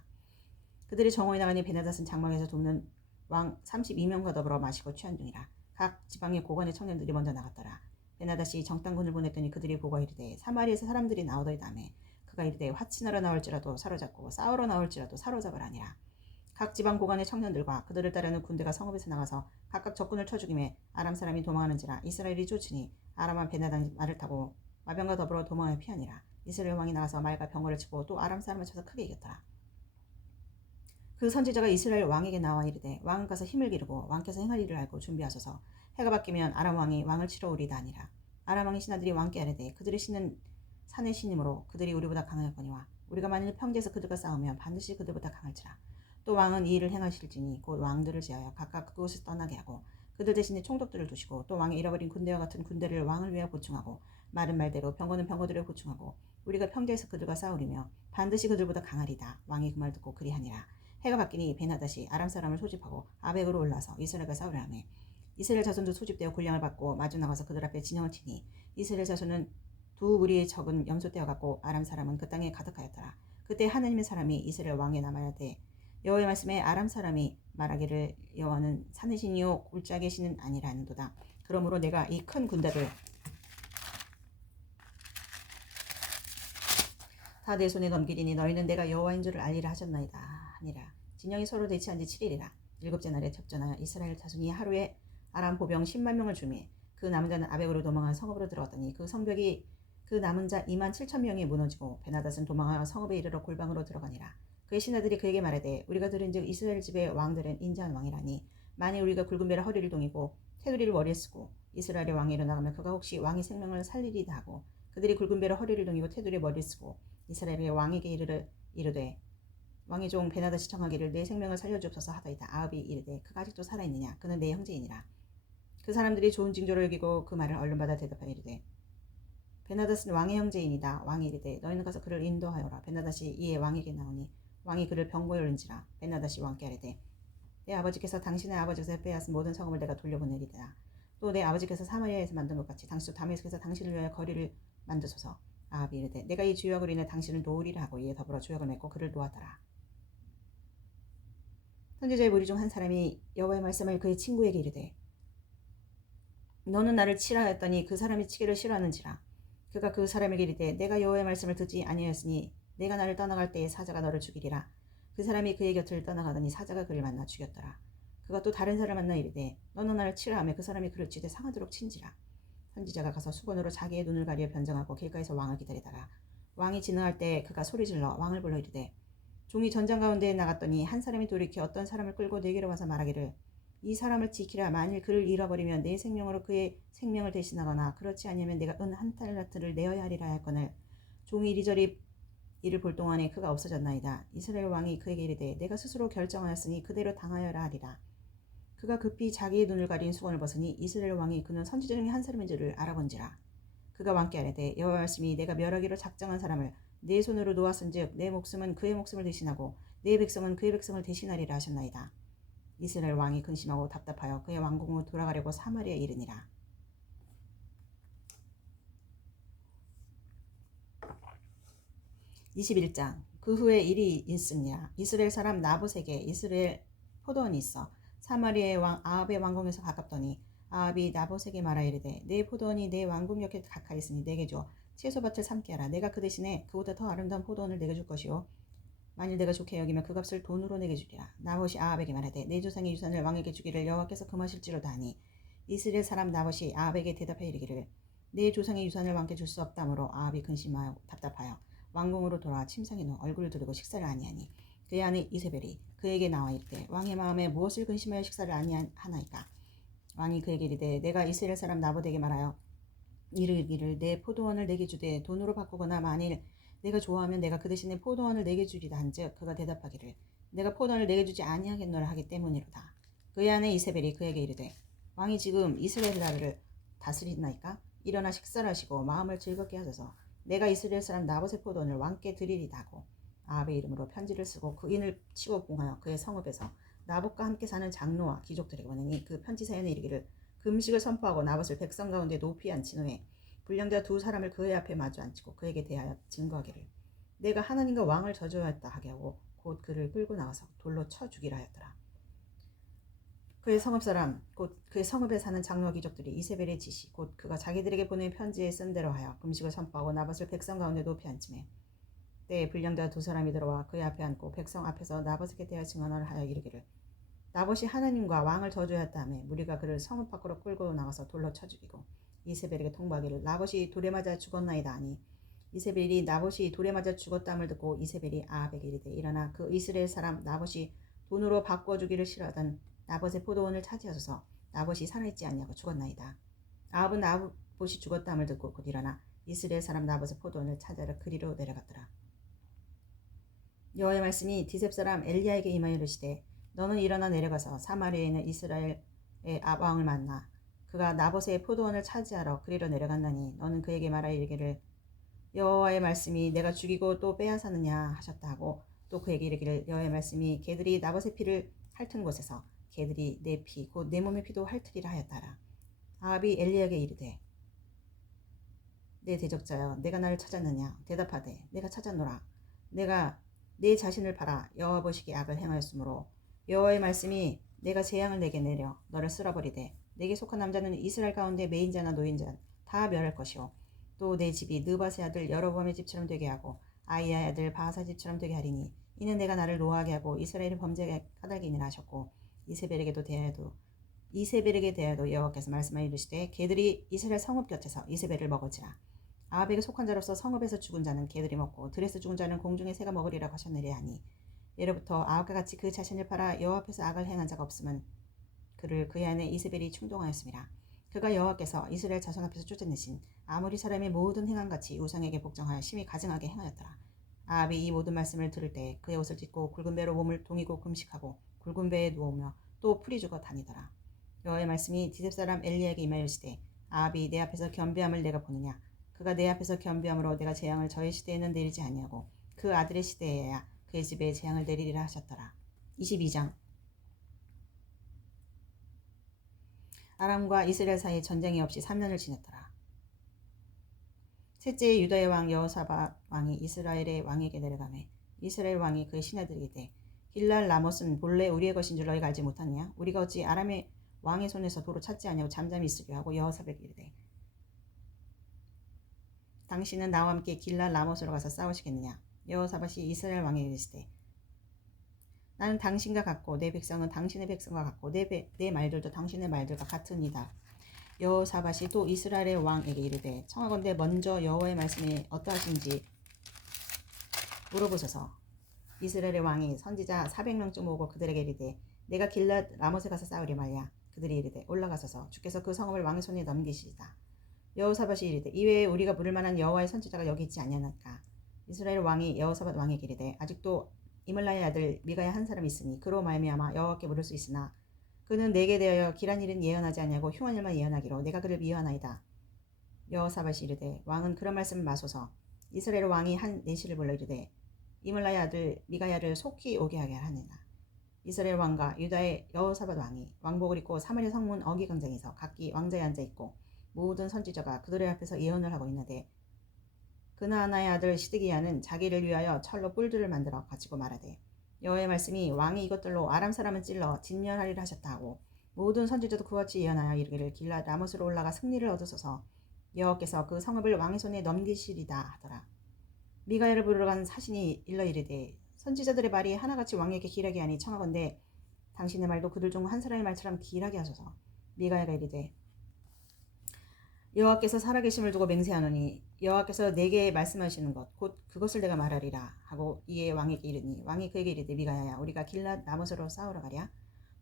그들이 정오에 나가니 베나닷은 장막에서 돕는 왕 32명과 더불어 마시고 취한 중이라. 각 지방의 고관의 청년들이 먼저 나갔더라. 베나닷이 정당군을 보냈더니 그들이 보고 이르되 사마리아에서 사람들이 나오더이다 하매 그가 이르되 화친하러 나올지라도 사로잡고 싸우러 나올지라도 사로잡으라니라. 각 지방 고관의 청년들과 그들을 따르는 군대가 성읍에서 나가서 각각 적군을 쳐 죽이매 아람 사람이 도망하는지라 이스라엘이 쫓으니 아람은 베나닷이 말을 타고 마병과 더불어 도망하여 피하니라. 이스라엘 왕이 나가서 말과 병거를 치고 또 아람 사람을 쳐서 크게 이겼더라. 그 선지자가 이스라엘 왕에게 나와 이르되 왕은 가서 힘을 기르고 왕께서 행할 일을 알고 준비하소서. 해가 바뀌면 아람 왕이 왕을 치러 오리다 하니라. 아람 왕의 신하들이 왕께 아뢰되 그들의 신은 산의 신이므로 그들이 우리보다 강하였거니와 우리가 만일 평지에서 그들과 싸우면 반드시 그들보다 강할지라. 또 왕은 이 일을 행하실지니 곧 왕들을 제하여 각각 그곳에서 떠나게 하고 그들 대신에 총독들을 두시고 또 왕의 잃어버린 군대와 같은 군대를 왕을 위하여 보충하고 말은 말대로 병거는 병거들을 보충하고 우리가 평지에서 그들과 싸우리며 반드시 그들보다 강하리다. 왕이 그 말 듣고 그리하니라. 해가 바뀌니 베나닷이 아람 사람을 소집하고 아벡으로 올라서 이스라엘과 싸우려 하매 이스라엘 자손도 소집되어 군량을 받고 마주 나가서 그들 앞에 진영을 치니 이스라엘 자손은 두 무리의 적은 염소떼와 같고 아람 사람은 그 땅에 가득하였더라. 그때 하나님의 사람이 이스라엘 왕에 남아야 돼 여호와의 말씀에 아람 사람이 말하기를 여호와는 산의 신이요 골짜기의 신은 아니라 하는도다. 그러므로 내가 이 큰 군대를 다 내 손에 넘기리니 너희는 내가 여호와인 줄을 알리라 하셨나이다 하니라. 진영이 서로 대치한 지 7일이라. 7째 날에 접전하여 이스라엘 자손이 하루에 아람 보병 10만 명을 주매 그 남은 자는 아벡으로 도망하여 성읍으로 들어갔더니 그 성벽이 그 남은 자 27,000명이 무너지고 베나닷은 도망하여 성읍에 이르러 골방으로 들어가니라. 그의 신하들이 그에게 말하되 우리가 들은즉 이스라엘 집의 왕들은 인자한 왕이라니 만일 우리가 굵은 배로 허리를 동이고 테두리를 머리에 쓰고 이스라엘의 왕이 일어나가면 그가 혹시 왕의 생명을 살리리다 하고 그들이 굵은 배로 허리를 동이고 테두리에 머리를 쓰고 이스라엘의 왕에게 이르되 왕의 종 베나다시 청하기를 내 생명을 살려주옵소서 하더이다. 아합이 이르되 그가 아직도 살아있느냐? 그는 내 형제이니라. 그 사람들이 좋은 징조를 여기고 그 말을 얼른 받아 대답하여 이르되 베나닷은 왕의 형제이니다. 왕이 이르되 너희는 가서 그를 인도하여라. 베나닷이 이에 왕에게 나오니 왕이 그를 병고에 올린지라. 베나닷이 왕께 아뢰되 내 아버지께서 당신의 아버지께서 빼앗은 모든 성읍을 내가 돌려보내리라. 또 내 아버지께서 사마리아에서 만든 것 같이 당신도 다메섹에서 당신을 위하여 거리를 만드소서. 아합이 이르되 내가 이 주역으로 인해 당신을 놓으리라 하고 이에 더불어 주역을 맺고 그를 놓았더라. 선지자의 무리 중 한 사람이 여호와의 말씀을 그의 친구에게 이르되 너는 나를 치라 하였더니 그 사람이 치기를 싫어하는지라. 그가 그 사람에게 이르되 내가 여호와의 말씀을 듣지 아니하였으니 내가 나를 떠나갈 때에 사자가 너를 죽이리라. 그 사람이 그의 곁을 떠나가더니 사자가 그를 만나 죽였더라. 그가 또 다른 사람을 만나 이르되 너는 나를 치라 하며 그 사람이 그를 치되 상하도록 친지라. 선지자가 가서 수건으로 자기의 눈을 가려 변정하고 길가에서 왕을 기다리다가 왕이 지나갈 때 그가 소리질러 왕을 불러 이르되 종이 전장 가운데에 나갔더니 한 사람이 돌이켜 어떤 사람을 끌고 내게로 와서 말하기를 이 사람을 지키라. 만일 그를 잃어버리면 내 생명으로 그의 생명을 대신하거나 그렇지 아니하면 내가 은 한 달란트를 내어야 하리라 할거늘 종이 이리저리 이를 볼 동안에 그가 없어졌나이다. 이스라엘 왕이 그에게 이르되 내가 스스로 결정하였으니 그대로 당하여라 하리라. 그가 급히 자기의 눈을 가린 수건을 벗으니 이스라엘 왕이 그는 선지자 중에 한 사람인 줄을 알아본지라. 그가 왕께 아뢰되 여호와 말씀이 내가 멸하기로 작정한 사람을 내 손으로 놓았은즉 내 목숨은 그의 목숨을 대신하고 내 백성은 그의 백성을 대신하리라 하셨나이다. 이스라엘 왕이 근심하고 답답하여 그의 왕궁으로 돌아가려고 사마리아에 이르니라. 21장. 그 후에 일이 있으니라. 이스라엘 사람 나봇에게 이스라엘 포도원이 있어 사마리아의 왕 아합의 왕궁에서 가깝더니 아합이 나봇에게 말하 이르되 내 포도원이 내 왕궁 옆에 가까이 있으니 내게 줘 채소밭을 삼게 하라. 내가 그 대신에 그보다 더 아름다운 포도원을 내게 줄 것이요 만일 내가 좋게 여기면 그 값을 돈으로 내게 주리라. 나봇이 아합에게 말하되 내 조상의 유산을 왕에게 주기를 여호와께서 금하실지로다 하니 이스라엘 사람 나봇이 아합에게 대답하여 이르기를 내 조상의 유산을 왕께 줄 수 없다므로 아합이 근심하여 답답하여 왕궁으로 돌아와 침상에 누워 얼굴을 두르고 식사를 아니하니 그의 아내 이세벨이 그에게 나와 이르되 왕의 마음에 무엇을 근심하여 식사를 아니하나이까. 왕이 그에게 이르되 내가 이스라엘 사람 나봇에게 말하여 이르기를 내 포도원을 내게 주되 돈으로 바꾸거나 만일 내가 좋아하면 내가 그 대신에 포도원을 내게 주리라 한즉 그가 대답하기를 내가 포도원을 내게 주지 아니하겠노라 하기 때문이로다. 그의 아내 이세벨이 그에게 이르되 왕이 지금 이스라엘 나라를 다스리나이까. 일어나 식사를 하시고 마음을 즐겁게 하소서. 내가 이스라엘 사람 나봇의 포도원을 왕께 드리리다 하고 아합의 이름으로 편지를 쓰고 그 인을 치고 봉하여 그의 성읍에서 나봇과 함께 사는 장로와 귀족들에게 보내니 그 편지 사연에 이르기를 금식을 선포하고 나봇을 백성 가운데 높이 앉힌 후에 불량자 두 사람을 그의 앞에 마주 앉히고 그에게 대하여 증거하기를 내가 하나님과 왕을 저주하였다 하게 하고 곧 그를 끌고 나와서 돌로 쳐 죽이라 하였더라. 그의 성읍 사람 곧 그의 성읍에 사는 장로와 귀족들이 이세벨의 지시 곧 그가 자기들에게 보낸 편지에 쓴 대로 하여 금식을 선포하고 나봇을 백성 가운데 높이 앉히매 때에 불량자 두 사람이 들어와 그의 앞에 앉고 백성 앞에서 나봇에게 대하여 증언을 하여 이르기를 나봇이 하나님과 왕을 저주하였다 하며 무리가 그를 성읍 밖으로 끌고 나가서 돌로 쳐 죽이고 이세벨에게 통보하기를 나봇이 돌에 맞아 죽었나이다 하니 이세벨이 나봇이 돌에 맞아 죽었다함을 듣고 이세벨이 아합에게 이르되 일어나 그 이스라엘 사람 나봇이 돈으로 바꾸어 주기를 싫어하던 나봇의 포도원을 차지하소서. 나봇이 살아있지 않냐고 죽었나이다. 아합은 나봇이 죽었다함을 듣고 곧 일어나 이스라엘 사람 나봇의 포도원을 찾아러 그리로 내려갔더라. 여호와의 말씀이 디셉 사람 엘리야에게 임하여 이르시되 너는 일어나 내려가서 사마리아에 있는 이스라엘의 왕을 만나 그가 나봇의 포도원을 차지하러 그리로 내려갔나니 너는 그에게 말하여 이르기를 여호와의 말씀이 내가 죽이고 또 빼앗았느냐 하셨다 하고 또 그에게 이르기를 여호와의 말씀이 개들이 나봇의 피를 핥은 곳에서 개들이 내 피 곧 내 몸의 피도 핥으리라 하였다라. 아합이 엘리야에게 이르되 내 대적자여 내가 나를 찾았느냐. 대답하되 내가 찾았노라. 내가 내 자신을 팔아 여호와 보시기에 악을 행하였으므로 여호와의 말씀이 내가 재앙을 내게 내려 너를 쓸어버리되 내게 속한 남자는 이스라엘 가운데 매인자나 노인자 다 멸할 것이요 또 내 집이 느밧의 아들 여로보암의 집처럼 되게 하고 아이야의 아들 바하사 집처럼 되게 하리니 이는 내가 나를 노하게 하고 이스라엘의 범죄에 까닭이니라 하셨고 이세벨에게 대하여도 여호와께서 말씀하여 이르시되 개들이 이스라엘 성읍 곁에서 이세벨을 먹을지라. 아합에게 속한 자로서 성읍에서 죽은 자는 개들이 먹고 들에서 죽은 자는 공중의 새가 먹으리라고 하셨느니 하니 예로부터 아합과 같이 그 자신을 팔아 여호와 앞에서 악을 행한 자가 없음은 그를 그의 아내 이세벨이 충동하였습니다. 그가 여호와께서 이스라엘 자손 앞에서 쫓아내신 아모리 사람의 모든 행함같이 우상에게 복종하여 심히 가증하게 행하였더라. 아합이 이 모든 말씀을 들을 때 그의 옷을 찢고 굵은 배로 몸을 동이고 금식하고 굵은 배에 누우며 또 풀이 죽어 다니더라. 여호와의 말씀이 디셉 사람 엘리야에게 임하여시되 아합이 내 앞에서 겸비함을 내가 보느냐. 그가 내 앞에서 겸비함으로 내가 재앙을 저의 시대에는 내리지 아니하고 그 아들의 시대에야 그의 집에 재앙을 내리리라 하셨더라. 22장. 아람과 이스라엘 사이에 전쟁이 없이 3년을 지냈더라. 셋째 유다의 왕 여호사밧 왕이 이스라엘의 왕에게 내려가매 이스라엘 왕이 그의 신하들에게 이르되 길랄 라못은 본래 우리의 것인 줄 너희가 알지 못하느냐. 우리가 어찌 아람의 왕의 손에서 도로 찾지 아니하고 잠잠히 있으려 하고 여호사밧에게 이르되 당신은 나와 함께 길랄 라못으로 가서 싸우시겠느냐. 여호사밧이 이스라엘 왕에게 이르시되 나는 당신과 같고 내 백성은 당신의 백성과 같고 내 말들도 당신의 말들과 같으니이다. 여호사밧이 또 이스라엘의 왕에게 이르되 청하건대 먼저 여호와의 말씀이 어떠하신지 물어보소서. 이스라엘의 왕이 선지자 400명쯤 모으고 그들에게 이르되 내가 길랏 라못에 가서 싸우리 말랴. 그들이 이르되 올라가소서. 주께서 그 성읍을 왕의 손에 넘기시리다. 여호사밧이 이르되 이외에 우리가 부를 만한 여호와의 선지자가 여기 있지 아니하나이까. 이스라엘 왕이 여호사밧 왕에게 이르되 아직도 이물라의 아들 미가야 한 사람이 있으니 그로 말미암아 여호와께 물을 수 있으나 그는 내게 대하여 길한 일은 예언하지 아니하고 흉한 일만 예언하기로 내가 그를 미워하나이다. 여호사밧이 이르되 왕은 그런 말씀을 마소서. 이스라엘 왕이 한 내시를 불러 이르되 이물라의 아들 미가야를 속히 오게 하게 하느니라. 이스라엘 왕과 유다의 여호사밧 왕이 왕복을 입고 사마리아 성문 어기광장에서 각기 왕자에 앉아있고 모든 선지자가 그들의 앞에서 예언을 하고 있는데 그나아나의 아들 시드기야는 자기를 위하여 철로 뿔들을 만들어 가지고 말하되 여호와의 말씀이 왕이 이것들로 아람 사람은 찔러 진멸하리라 하셨다 하고 모든 선지자도 그와 같이 예언하여 이르기를 길랏 라못으로 올라가 승리를 얻으소서. 여호와께서 그 성읍을 왕의 손에 넘기시리다 하더라. 미가야를 부르러 간 사신이 일러 이르되 선지자들의 말이 하나같이 왕에게 길하게 하니 청하건대 당신의 말도 그들 중 한 사람의 말처럼 길하게 하소서. 미가야가 이르되 여호와께서 살아계심을 두고 맹세하노니 여호와께서 내게 말씀하시는 것 곧 그것을 내가 말하리라 하고 이에 왕에게 이르니 왕이 그에게 이르되 미가야야 우리가 길랏 라못으로 싸우러 가랴.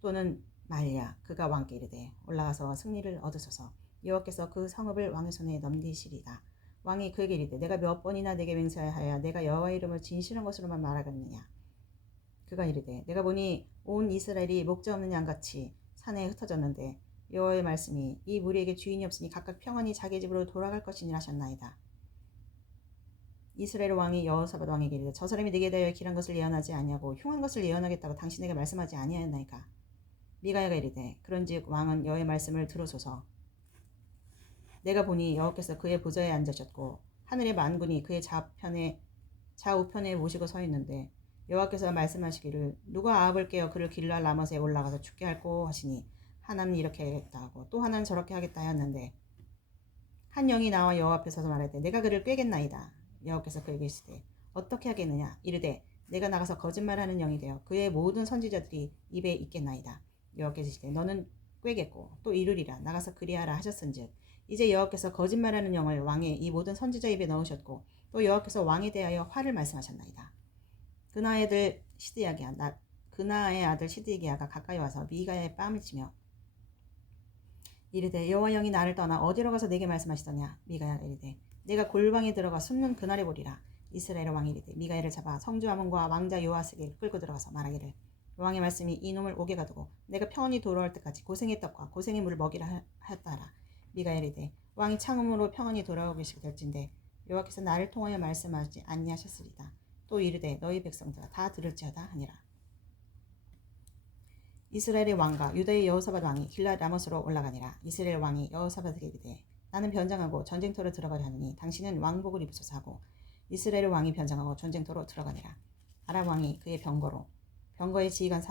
또는 말랴. 그가 왕께 이르되 올라가서 승리를 얻으소서. 여호와께서 그 성읍을 왕의 손에 넘기시리다. 왕이 그에게 이르되 내가 몇 번이나 내게 맹세하여 내가 여호와의 이름을 진실한 것으로만 말하겠느냐. 그가 이르되 내가 보니 온 이스라엘이 목자 없는 양같이 산에 흩어졌는데 여호와의 말씀이 이 무리에게 주인이 없으니 각각 평안히 자기 집으로 돌아갈 것이니라 하셨나이다. 이스라엘 왕이 여호사밧 왕에게 이르되 저 사람이 네게 대하여 길한 것을 예언하지 아니하고 흉한 것을 예언하겠다고 당신에게 말씀하지 아니하였나이까. 미가야가 이르되 그런즉 왕은 여호와의 말씀을 들으소서. 내가 보니 여호와께서 그의 보좌에 앉으셨고 하늘의 만군이 그의 좌우편에 모시고 서 있는데 여호와께서 말씀하시기를 누가 아합을 깨어 그를 길랄 라못에 올라가서 죽게 할꼬 하시니 하나는 이렇게 하겠다 하고 또 하나는 저렇게 하겠다 하였는데 한 영이 나와 여호와 앞에 서서 말하되 내가 그를 꿰겠나이다. 여호와께서 그에게 이르시되 어떻게 하겠느냐. 이르되 내가 나가서 거짓말하는 영이 되어 그의 모든 선지자들이 입에 있겠나이다. 여호와께서 이르시되 너는 꿰겠고 또 이르리라. 나가서 그리하라 하셨은즉 이제 여호와께서 거짓말하는 영을 왕의 이 모든 선지자 입에 넣으셨고 또 여호와께서 왕에 대하여 화를 말씀하셨나이다. 그나의 아들 시드기야가 가까이 와서 미가야의 뺨을 치며 이르되 여호와 영이 나를 떠나 어디로 가서 내게 말씀하시더냐. 미가야가 이르되 내가 골방에 들어가 숨는 그날에 보리라. 이스라엘 왕이 이르되 미가야를 잡아 성주 아몬과 왕자 요아스에게 끌고 들어가서 말하기를 왕의 말씀이 이놈을 옥에 가두고 내가 평안히 돌아올 때까지 고생의 떡과 고생의 물을 먹이라 하였다 하라. 미가야가 이르되 왕이 창음으로 평안히 돌아오시게 될진데 여호와께서 나를 통하여 말씀하지 아니하셨으리다. 또 이르되 너희 백성들아 다 들을지어다 하니라. 이스라엘의 왕과 유다의 여호사밧 왕이 길랏 라못으로 올라가니라. 이스라엘 왕이 여호사밧에게 이르되 나는 변장하고 전쟁터로 들어가려 하느니 당신은 왕복을 입으소서 하고 이스라엘 왕이 변장하고 전쟁터로 들어가니라. 아람 왕이 그의 병거의 지휘관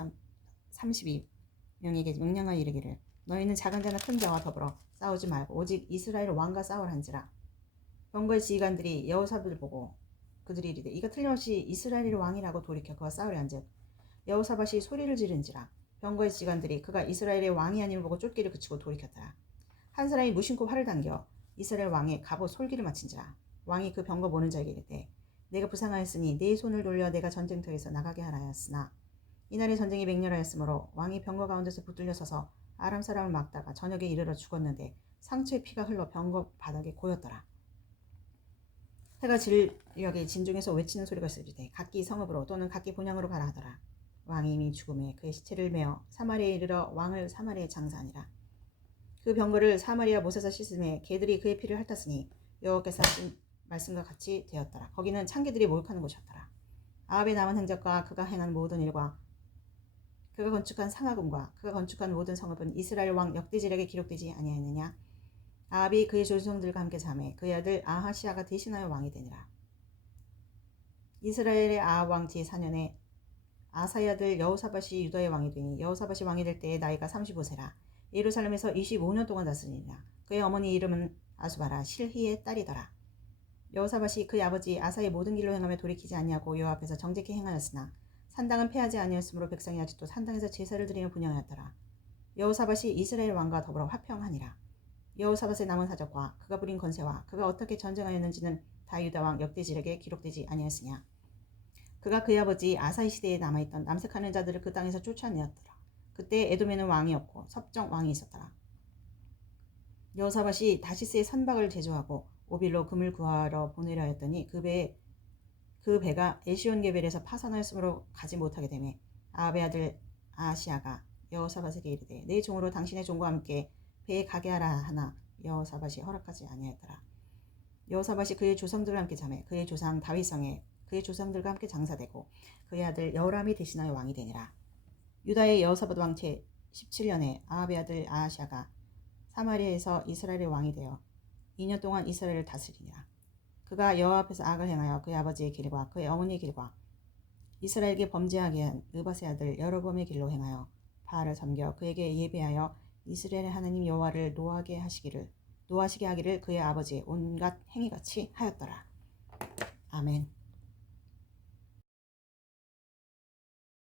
32명에게 명령하여 이르기를 너희는 작은 자나 큰 자와 더불어 싸우지 말고 오직 이스라엘 왕과 싸우란지라. 병거의 지휘관들이 여호사밧을 보고 그들이 이르되 이가 틀림없이 이스라엘의 왕이라고 돌이켜 그와 싸우려 한즉 여호사밧이 소리를 지른지라. 병거의 지휘관들이 그가 이스라엘의 왕이 아님을 보고 쫓기를 그치고 돌이켰더라. 한 사람이 무심코 활을 당겨 이스라엘 왕의 갑옷 솔기를 맞힌지라. 왕이 그 병거 보는 자에게 이르되 내가 부상하였으니 네 손을 돌려 내가 전쟁터에서 나가게 하라 하였으나 이날의 전쟁이 맹렬하였으므로 왕이 병거 가운데서 붙들려 서서 아람 사람을 막다가 저녁에 이르러 죽었는데 상처의 피가 흘러 병거 바닥에 고였더라. 해가 질녘에 진중에서 외치는 소리가 있으리되 각기 성읍으로 또는 각기 본향으로 가라 하더라. 왕이 이미 죽음에 그의 시체를 메어 사마리아에 이르러 왕을 사마리아에 장사하니라. 그 병거를 사마리아 못에서 씻음에 개들이 그의 피를 핥았으니 여호와께서 하신 말씀과 같이 되었더라. 거기는 창기들이 모욕하는 곳이었더라. 아합의 남은 행적과 그가 행한 모든 일과 그가 건축한 상하궁과 그가 건축한 모든 성읍은 이스라엘 왕 역대지력에 기록되지 아니하였느냐. 아합이 그의 조상들과 함께 잠에 그의 아들 아하시아가 대신하여 왕이 되니라. 이스라엘의 아합 왕 제4년에 아사의 아들 여호사밧이 유다의 왕이 되니 여호사밧이 왕이 될 때에 나이가 35세라. 예루살렘에서 25년 동안 다스리니라. 그의 어머니 이름은 아수바라 실히의 딸이더라. 여호사밧이 그의 아버지 아사의 모든 길로 행하며 돌이키지 아니하고 여호와 앞에서 정직히 행하였으나 산당은 패하지 아니하였으므로 백성이 아직도 산당에서 제사를 드리며 분향하였더라. 여호사밧이 이스라엘 왕과 더불어 화평하니라. 여호사밧의 남은 사적과 그가 부린 건세와 그가 어떻게 전쟁하였는지는 다 유다 왕 역대지력에 기록되지 아니하였으냐. 그가 그의 아버지 아사의 시대에 남아있던 남색하는 자들을 그 땅에서 쫓아내었더라. 그때 에돔에는 왕이 없고 섭정 왕이 있었더라. 여호사밧이 다시스의 선박을 제조하고 오빌로 금을 구하러 보내려 했더니 그 배가 에시온게벨에서 파산하였으므로 가지 못하게 되매 아합의 아들 아시아가 여호사밧에게 이르되 내 종으로 당신의 종과 함께 배에 가게 하라 하나 여호사밧이 허락하지 아니하였더라. 여호사밧이 그의 조상들과 함께 잠에 그의 조상 다윗성에 그의 조상들과 함께 장사되고 그의 아들 여호람이 대신하여 왕이 되니라. 유다의 여호사밧 왕 제 17년에 아합의 아들 아하시아가 사마리아에서 이스라엘의 왕이 되어 2년 동안 이스라엘을 다스리니라. 그가 여호와 앞에서 악을 행하여 그의 아버지의 길과 그의 어머니의 길과 이스라엘에게 범죄하게 한 느밧의 아들 여로보암의 길로 행하여 바알을 섬겨 그에게 예배하여 이스라엘의 하나님 여호와를 노하시게 하기를 그의 아버지의 온갖 행위같이 하였더라. 아멘.